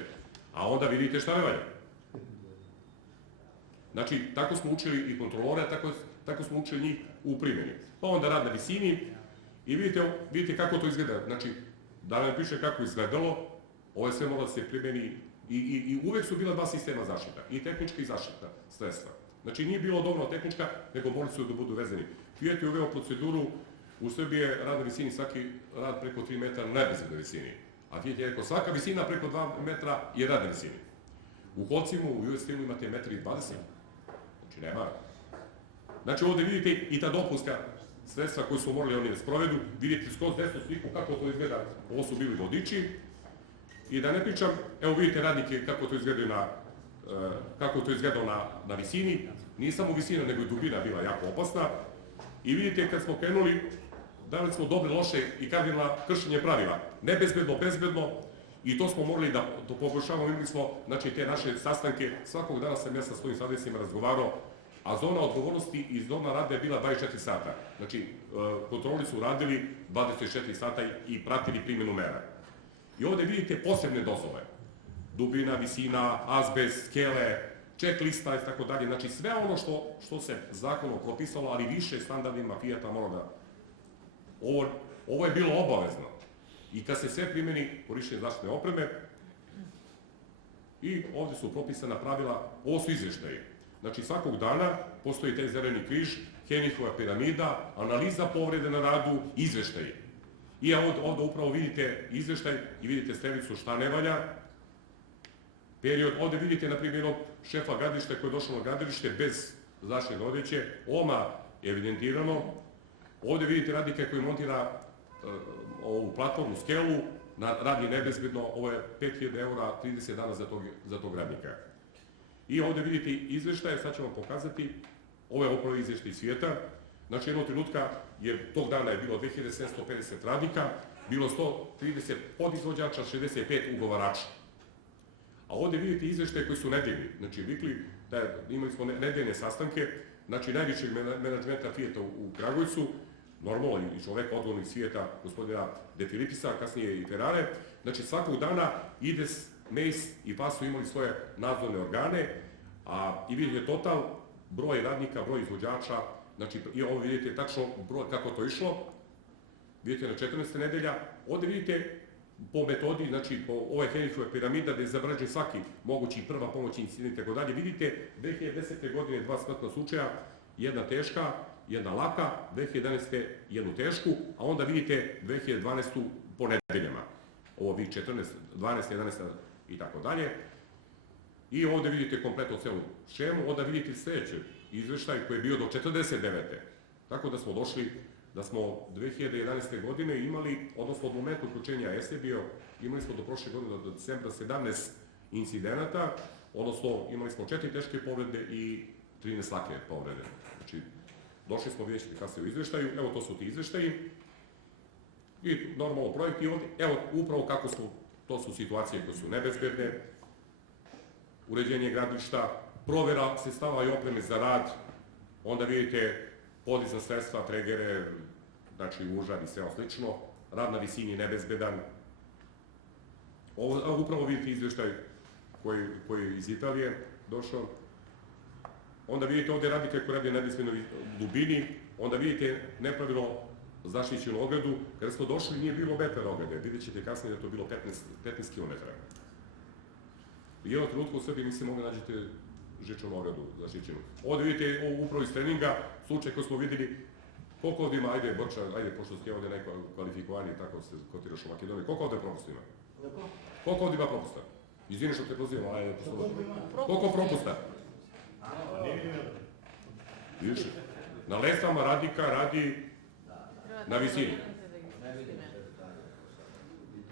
A onda vidite šta ne valja. Znači, tako smo učili i kontrolore, tako smo učili njih u primjeni. Pa onda rad na visini i vidite kako to izgleda. Znači, da nam piše kako izgledalo, ovo je sve mora da se primjeni i uvek su bila dva sistema zaštita, i tehnička i zaštita sredstva. Znači, nije bilo dovoljno tehnička, nego morali su da budu vezani. Fiat je uveo proceduru, u Srbiji je rad na visini, svaki rad preko 3 metra na nebezbednoj visini. A Fiat je rekao, svaka visina preko 2 metra je rad na visini. U Holcimu, u US Steelu imate 1,20 m. Znači, nema. Znači, ovde vidite i ta dopunska sredstva koje su morali oni da sprovedu, vidite skroz desnu sliku kako to izgleda, ovo su bili vodiči. I da ne pričam, evo vidite radnike kako to izgledalo na visini, nije samo visina, nego i dubina bila jako opasna. I vidite kad smo krenuli, davali smo dobre, loše i kardinalna kršenje pravila. Nebezbedno, bezbedno, i to smo morali da poboljšavamo. Imali smo, znači, te naše sastanke, svakog dana sam ja sa svojim savjetnicima razgovarao, a zona odgovornosti i zona rada je bila 24 sata. Znači, kontroli su radili 24 sata i pratili primjenu mera. I ovde vidite posebne dozvole. Dubina, visina, azbest, skele, checklista i tako dalje. Znači, sve ono što se zakonom propisalo, ali više standardima Fiata mora da... Ovo je bilo obavezno. I kad se sve primjeni korišćenje zaštitne opreme, i ovde su propisana pravila, ovo su izveštaji. Znači, svakog dana postoji taj zeleni križ, Henihova piramida, analiza povrede na radu, izveštaji. I ovde upravo vidite izveštaj i vidite strelicu šta ne valja. Period, ovde vidite, na primjer, šefa gradilišta koji je došao na gradilište bez zaštitne odeće, odmah evidentirano. Ovde vidite radnika koji montira ovu platformu, skelu, radi nebezbedno, ovo je 5.000 € 30 dana za tog radnika. I ovde vidite izveštaje, sad ćemo pokazati, ovo je upravo izveštaj iz svijeta. Znači, jednog trenutka, jer tog dana je bilo 2750 radnika, bilo 130 podizvođača, 65 ugovarača. A ovde vidite izveštaje koji su nedeljni. Znači, imali smo nedeljne sastanke, znači najvišeg menadžmenta Fijata u Kragujevcu, normalno i čoveka odgovornih svijeta, gospodina De Filipisa, kasnije i Ferrare. Znači, svakog dana IDES, MEIS i FAS su imali svoje nadzorne organe, i vidite total, broj radnika, broj izvođača, znači, i ovo vidite tačno broj kako to išlo, vidite na 14. nedelja, ovde vidite po metodi, znači po ovoj Henrichove piramida gde je zabrađen svaki mogući prva pomoć incident i tako dalje, vidite 2010. godine 2 smrtna slučaja, jedna teška, jedna laka, 2011. jednu tešku, a onda vidite 2012. po nedeljama. Ovo vi 14, 12, 11 i tako dalje. I ovde vidite kompletno celu šemu, onda vidite sljedeći izveštaj koji je bio do 49. Tako da smo došli da smo 2011. godine imali, odnosno od momenta uključenja ESE bio, imali smo do prošle godine, do decembra, 17 incidenata, odnosno imali smo 4 teške povrede i 13 lake povrede. Znači, došli smo vidjeti kasnije u izveštaju, evo to su ti izveštaji i normalno projekti ovdje, evo upravo kako smo, to su situacije koje su nebezbedne, uređenje gradilišta, provera sredstava i opreme za rad, onda vidite podizna sredstva, tregere, znači užad i sve slično, rad na visini nebezbedan. Upravo vidite izveštaj koji je iz Italije došao. Onda vidite ovdje radnike koji radi na nebezbednoj dubini, onda vidite nepravilno zaštićenu ogradu. Kada smo došli nije bilo metara ograde, vidjet ćete kasnije da je to bilo 15 km. U jednom trenutku u Srbiji niste mogli nađete žičanu ogradu zaštićenu. Ovdje vidite upravo iz treninga, slučaj koji smo vidjeli, koliko ovdje ima, ajde Borča, ajde, pošto ste ovdje najkvalifikovaniji, tako se kotiraš u Makedoniji, koliko ovdje propusta ima? Koliko ovdje ima propusta? Izvini što te pozivam, ajde, koliko propusta? Vidiš, na lestvama radnika radi na visini.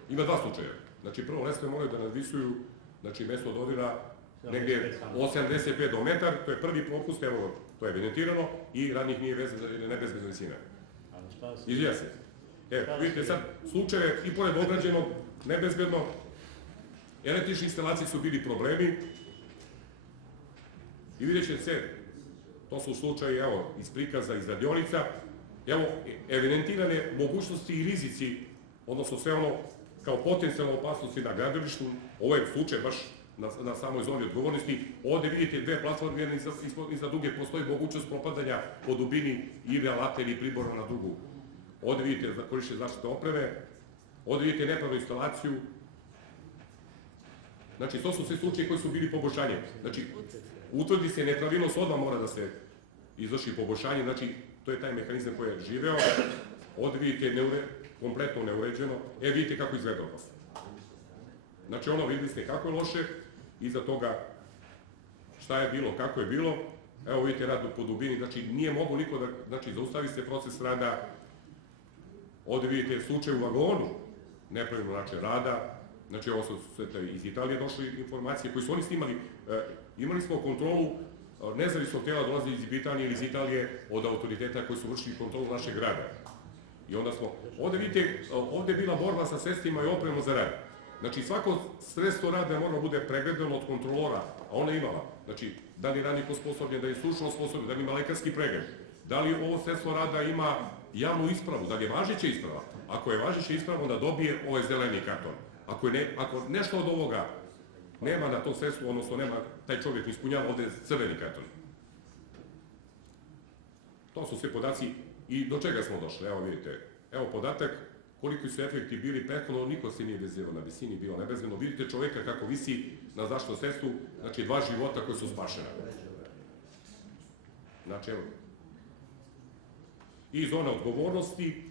Ima 2 slučaja. Znači, prvo lestve moraju da nadvisuju, znači, mesto dodira negdje od 75 do metar, to je prvi propust, evo, to je evidentirano, i radnik nije vezan za nebezbedna visina. Izvija se. Vidite sad, slučaje i pored ograđenog, nebezbedno, električne instalacije su bili problemi, i vidjet ćete se, to su slučaje, evo, iz prikaza, iz radionica, evo, evidentirane mogućnosti i rizici, odnosno sve ono, kao potencijalne opasnosti na gradilištu, ovo je slučaj baš na samoj zoni odgovornosti. Ovde vidite 2 platforme, jedna iza druge postoji mogućnost propadanja po dubini ili alata ili pribora na drugu. Ovde vidite korišćenje zaštite opreme, ovde vidite nepravilnu instalaciju. Znači, to su sve slučaje koji su bili poboljšanje. Znači, utvrdi se nepravilnost, odmah mora da se izvrši poboljšanje, znači, to je taj mehanizam koji je živeo. Ovde vidite kompletno neuređeno, vidite kako izgleda opasno. Znači, ono videli ste kako je loše, iza toga šta je bilo, kako je bilo. Evo vidite rad po dubini, znači nije mogo niko da, znači zaustavi se proces rada. Ovde vidite slučaj u vagonu, nepravilno način rada, znači ovo su iz Italije došle informacije koje su oni snimali. Imali smo kontrolu nezavisnog tela, dolazi iz Britanije ili iz Italije, od autoriteta koji su vršili kontrolu našeg rada. I onda smo, ovde vidite, ovde je bila borba sa sredstvima i opremom za rad. Znači, svako sredstvo rada mora bude pregledano od kontrolora, a ona imala. Znači, da li je radnik osposobljen, da je stručno osposobljen, da li ima lekarski pregled, da li ovo sredstvo rada ima javnu ispravu, da li je važeća isprava. Ako je važeća isprava, onda dobije ovaj zeleni karton. Ako nešto od ovoga nema na tom sredstvu, odnosno nema, taj čovjek ispunjava, ovde je crveni karton. To su sve podaci i do čega smo došli, evo vidite. Evo podatak, koliko su efekti bili prethodno, niko se nije vezivao na visini, bilo nebezbedno. Vidite čoveka kako visi na zaštitnom sredstvu, znači 2 života koji su spašena. Znači, evo. I zona odgovornosti.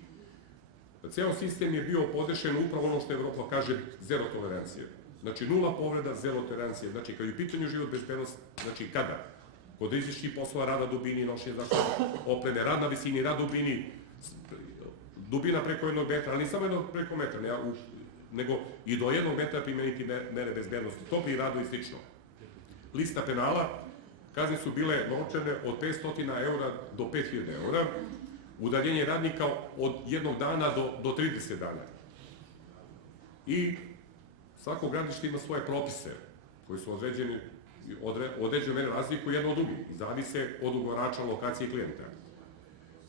Ceo sistem je bio podešen upravo ono što Evropa kaže, zero tolerancije. Znači, 0 povreda, zero tolerancije. Znači, kad je u pitanju život bezbednost, znači kada? Kod rizičnih poslova, rada dubini, nošenje zaštitne opreme, rad na visini, rad dubini, dubina preko 1 metra, ali ne samo preko metra, nego i do 1 metra primeniti mere bezbednosti. To pri radu i slično. Lista penala, kazne su bile novčane od 500 eura do 5000 eura, udaljenje radnika od 1 dana do 30 dana. I svako gradilište ima svoje propise. koji su određene mere razlikuju jedno od drugih i zavise od ugovarača, lokacije i klijenta.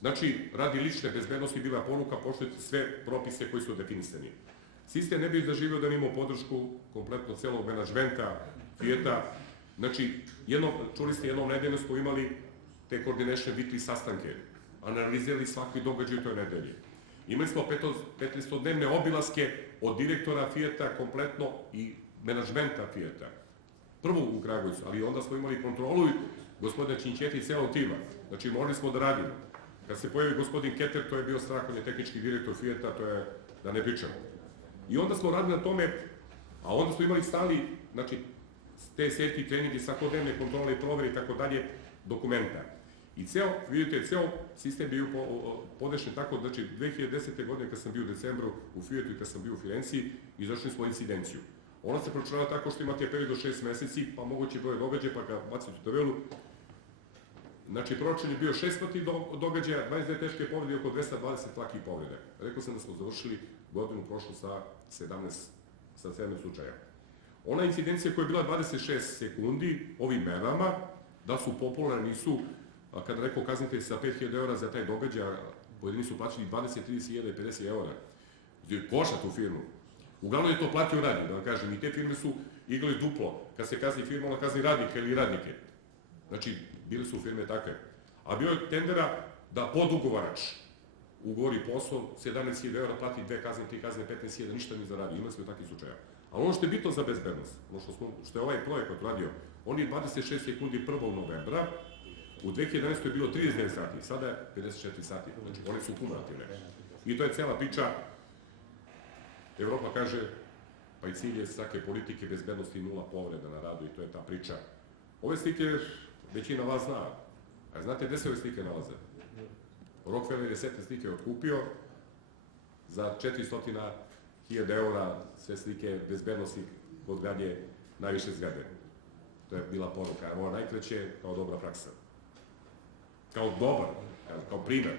Znači, radi lične bezbednosti bila poruka poštujete sve propise koji su definisani. Sistem ne bi zaživio da imao podršku kompletno celog menadžmenta, Fijata. Znači, čuli ste jednom nedeljno smo imali te coordination weekly sastanke, analizirali svaki događaj u toj nedelji. Imali smo 15-dnevne obilaske od direktora Fijata kompletno i menadžmenta Fijata. Prvo u Kragujevcu, ali onda smo imali kontrolu i gospodina Činčeti i celog tima. Znači, morali smo da radimo. Kad se pojavi gospodin Keter, to je bio strah, on je tehnički direktor Fijata, to je da ne pričamo. I onda smo radili na tome, a onda smo imali stali, znači, te safety treningi, svakodnevne kontrole i provere i tako dalje, dokumenta. I vidite, ceo sistem bio podešen tako, znači 2010. godine kad sam bio u decembru u Fijatu i kad sam bio u Firenciji, izašli smo incidenciju. Ona se pročunava tako što imate period do 6 meseci, pa moguće broj događaja, pa ga bacite u tabelu. Znači, proračun je bio 600 događaja, 22 teške povrede i oko 220 lakih povrede. Rekao sam da smo završili godinu prošlu sa 17 slučaja. Ona incidencija koja je bila 26 sekundi, ovim merama, da su popularni, nisu, kada rekao kaznite sa 5.000 € za taj događaj, pojedini su plaćali 20, 30 i 50 €. Košta tu firmu. Uglavnom je to platio radnik, da vam kažem, i te firme su igrali duplo. Kad se kazni firma, ona kazni radnika ili radnike. Znači, bile su firme takve. A bio je tendera da podugovarač ugovori posao, 17.000 € plati 2 kazne, 3 kazne, 15.000, ništa ne zaradi. Imali smo takvih slučaja. Ali ono što je bitno za bezbednost, ono što je ovaj projekat radio, on je 26 sekundi 1. novembra, u 2011. je bilo 39 sati, sada je 54 sati, znači one su kumulativne. I to je cela priča. Evropa kaže, pa i cilj je svake politike bezbednosti 0 povreda na radu i to je ta priča. Ove slike većina vas zna. A znate gde se ove slike nalaze? Rockefeller je sve te slike otkupio za 400.000 € sve slike bezbednosti kod gradnje najviše zgrade. To je bila poruka. Ovo najkraće kao dobra praksa. Kao dobar, kao primer.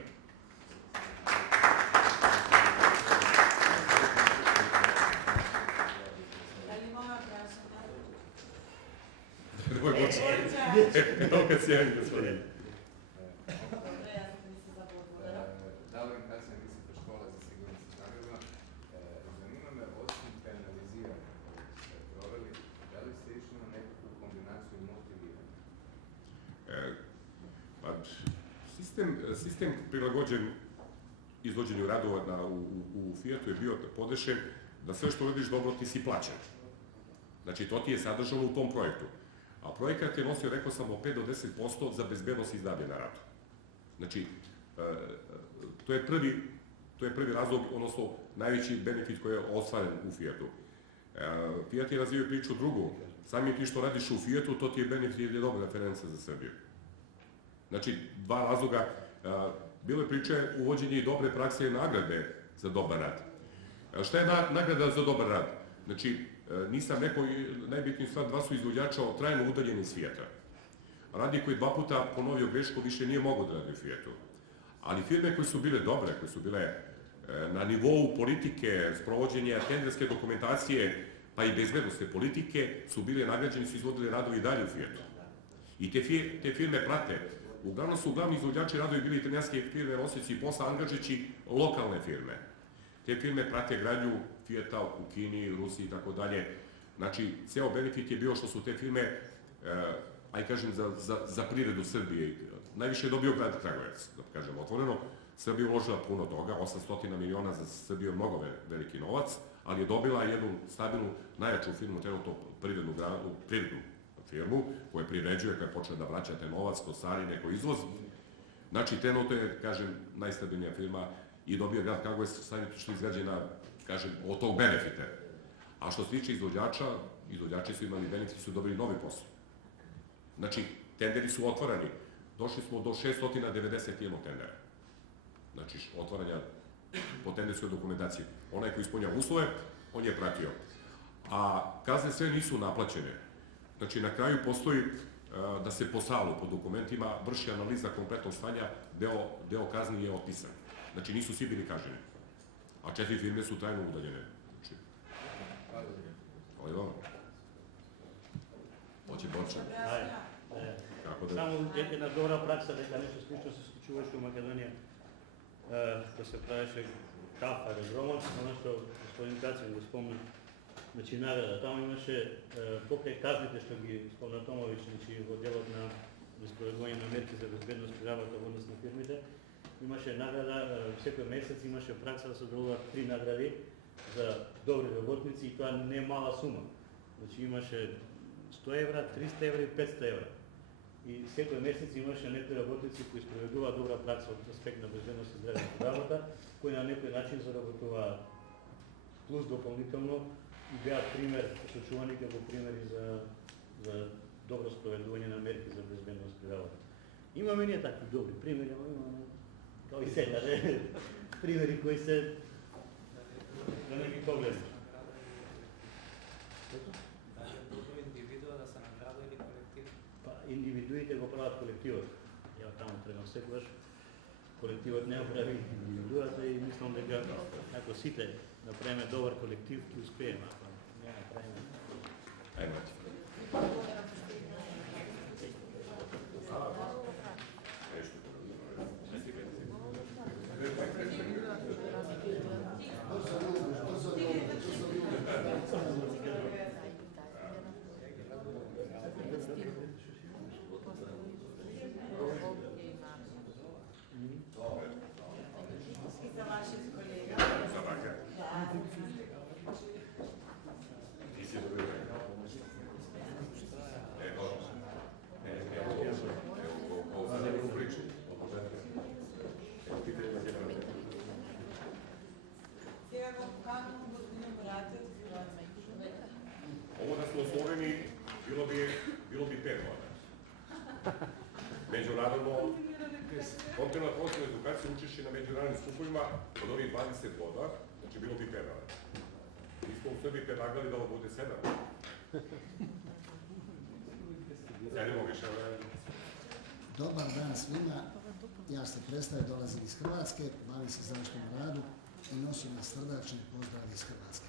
Evo kad si javim, gospodin. Da li vam kasnije mislite škola za sigurnost Zagreba? Zanima me, osim penaliziranja koje ste proveli, da li ste išli na nekakvu kombinaciju motiviranja? Sistem prilagođen izvođenju radova u Fijatu je bio podešen da sve što radiš dobro ti si plaćen. Znači, to ti je sadržano u tom projektu. A projekat je nosio, rekao sam, od 5 do 10% za bezbednost i zdravlje na radu. Znači, to je prvi razlog, odnosno najveći benefit koji je ostvaren u Fijatu. Fijat je razvio priču drugu. Samim ti što radiš u Fijatu, to ti je benefit jer je dobra referenca za Srbiju. Znači, 2 razloga. Bilo je priče uvođenje i dobre prakse i nagrade za dobar rad. Šta je nagrada za dobar rad? Znači, nisam rekao, najbitnija stvar, 2 su izvođača trajno udaljeni iz Fijata. Radnik koji 2 puta ponovio grešku više nije mogao da radi u Fijatu. Ali firme koje su bile dobre, koje su bile na nivou politike, sprovođenja tenderske dokumentacije, pa i bezbednosne politike, su bile nagrađeni, su izvodili radovi i dalje u Fijatu. I te firme prate. Uglavnom su glavni izvođači radovi bili italijanske firme, nosioci posla, angažujući lokalne firme. Te firme prate gradnju Fijata u Kini, Rusiji i tako dalje. Znači, ceo benefit je bio što su te firme, aj kažem, za privredu Srbije. Najviše je dobio grad Kragujevac, da kažem otvoreno. Srbija je uložila puno toga, 800 miliona za Srbiju je mnogo veliki novac, ali je dobila jednu stabilnu, najjaču firmu, trenutno privrednu firmu, koja privređuje, koja je počela da vraća te novac, to carine, koji izvoz. Znači, trenutno je, kažem, najstabilnija firma i dobio grad Kragujevac što je izgrađena, kažem, od tog benefita. A što se tiče izvođača, izvođači su imali benefit, su dobili novi posao. Znači, tenderi su otvorani. Došli smo do 691 tendera. Znači, otvaranja po tenderskoj dokumentaciji. Onaj koji ispunjava uslove, on je pratio. A kazne sve nisu naplaćene. Znači, na kraju postoji da se po salu, po dokumentima, vrši analiza kompletnog stanja, deo kazni je otpisan. Znači, nisu svi bili kažnjeni. A 4 firme su trajno udaljene. Hvala vam. Hoće Boča. Kako da? Само една добра пракса дека нешто слично се случуваше у Македонија, што се правеше кафа, регромот, оно што господин Кацин го спомна, значи награда. Таму имаше покрај казните што ги спомна Томович, значи во делот на испроведување на мерки за безбедност при работа во однос на фирмите, имаше награда, секој месец имаше пракса да се доделуваат 3 награди за добри работници и тоа не е мала сума. Значи имаше 100 евра, 300 евра и 500 евра. И секој месец имаше некои работници кои спроведуваат добра пракса од аспект на безбедност и здраве на работа, кои на некој начин заработуваат плюс дополнително и беа пример, сочувани како примери за добро спроведување на мерки за безбедност при работа. Имаме ние такви добри примери, ама имаме као и секаде примери кои се да не ги погледнеш. Индивидуите го прават колективот. Ја таму требам секогаш. Колективот не прави индивидуата и мислам дека ако сите направиме добар колектив, ќе успееме. Ако не направиме. Ајде. Ovo da smo u Sloveniji, bilo bi 5 godina. Međunarodno, kontinualna profesionalna edukacija učešće na međunarodnim skupovima od ovih 20 godina, znači bilo bi 5 godina. Mi smo u Srbiji predlagali da ovo bude 7. Sedimo više. Dobar dan svima. Ja se predstavljam, dolazim iz Hrvatske, bavim se zaštitom na radu i nosim na srdačne pozdrave iz Hrvatske.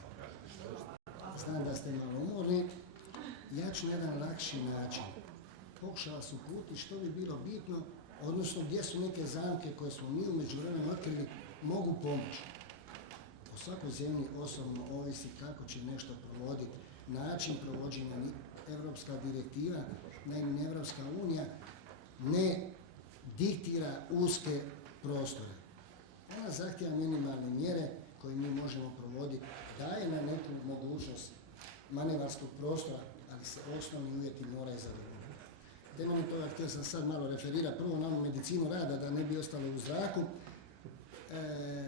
Znam da ste malo umorni. Ja ću na jedan lakši način pokušao vas uputiti što bi bilo bitno, odnosno gdje su neke zamke koje smo mi u međuvremenu otkrili mogu pomoći. O svakoj zemlji osobno ovisi kako će nešto provoditi, način provođenja. Evropska direktiva, naime Evropska unija ne diktira uske prostore. Ona zahtjeva minimalne mjere koje mi možemo provoditi, daje na neku mogućnost manevarskog prostora, ali se osnovni uvjeti moraju zadovoljiti. Temeljem toga htio sam sad malo referirati prvo na ovu medicinu rada, da ne bi ostalo u zraku.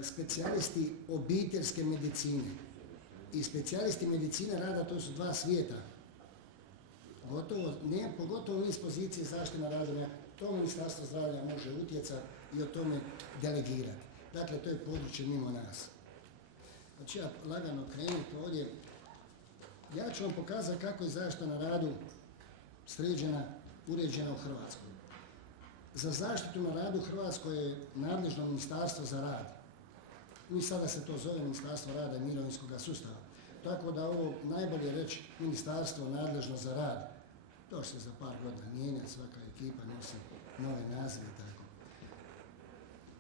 Specijalisti obiteljske medicine i specijalisti medicine rada, to su dva svijeta. Pogotovo mi iz pozicije zaštite na radu, to Ministarstvo zdravlja može utjecati i o tome delegirati. Dakle, to je područje mimo nas. Znači ja lagano krenuti ovdje. Ja ću vam pokazati kako je zaštita na radu sređena, uređena u Hrvatskoj. Za zaštitu na radu u Hrvatskoj je nadležno Ministarstvo za rad. I sada se to zove Ministarstvo rada i mirovinskog sustava. Tako da ovo najbolje reći Ministarstvo nadležno za rad. To se za par godina mijenja, svaka ekipa nosi nove nazive i tako.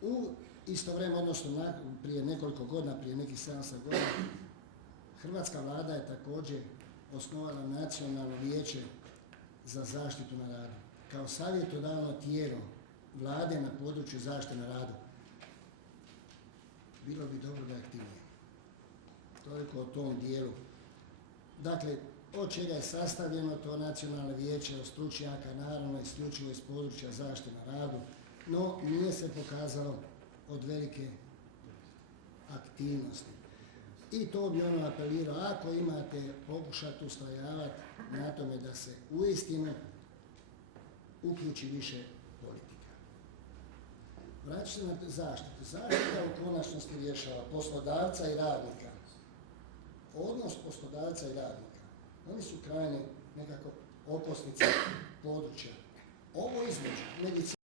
U isto vrijeme, odnosno prije nekoliko godina, prije nekih 700 godina, hrvatska vlada je također osnovala Nacionalno vijeće za zaštitu na radu kao savjetodavno tijelo vlade na području zaštite na radu. Bilo bi dobro da je aktivnije. Toliko o tom dijelu. Dakle, od čega je sastavljeno to Nacionalno vijeće, od stručnjaka, naravno isključivo iz područja zaštite na radu, no nije se pokazalo od velike aktivnosti. I to bi ono apelirao, ako imate pokušati ustrajavati na tome da se uistinu uključi više politika. Vraću se na zaštitu. Zaštita u konačnosti rješava poslodavca i radnika. Odnos poslodavca i radnika. Oni su krajne nekako okosnice područja. Ovo između medicine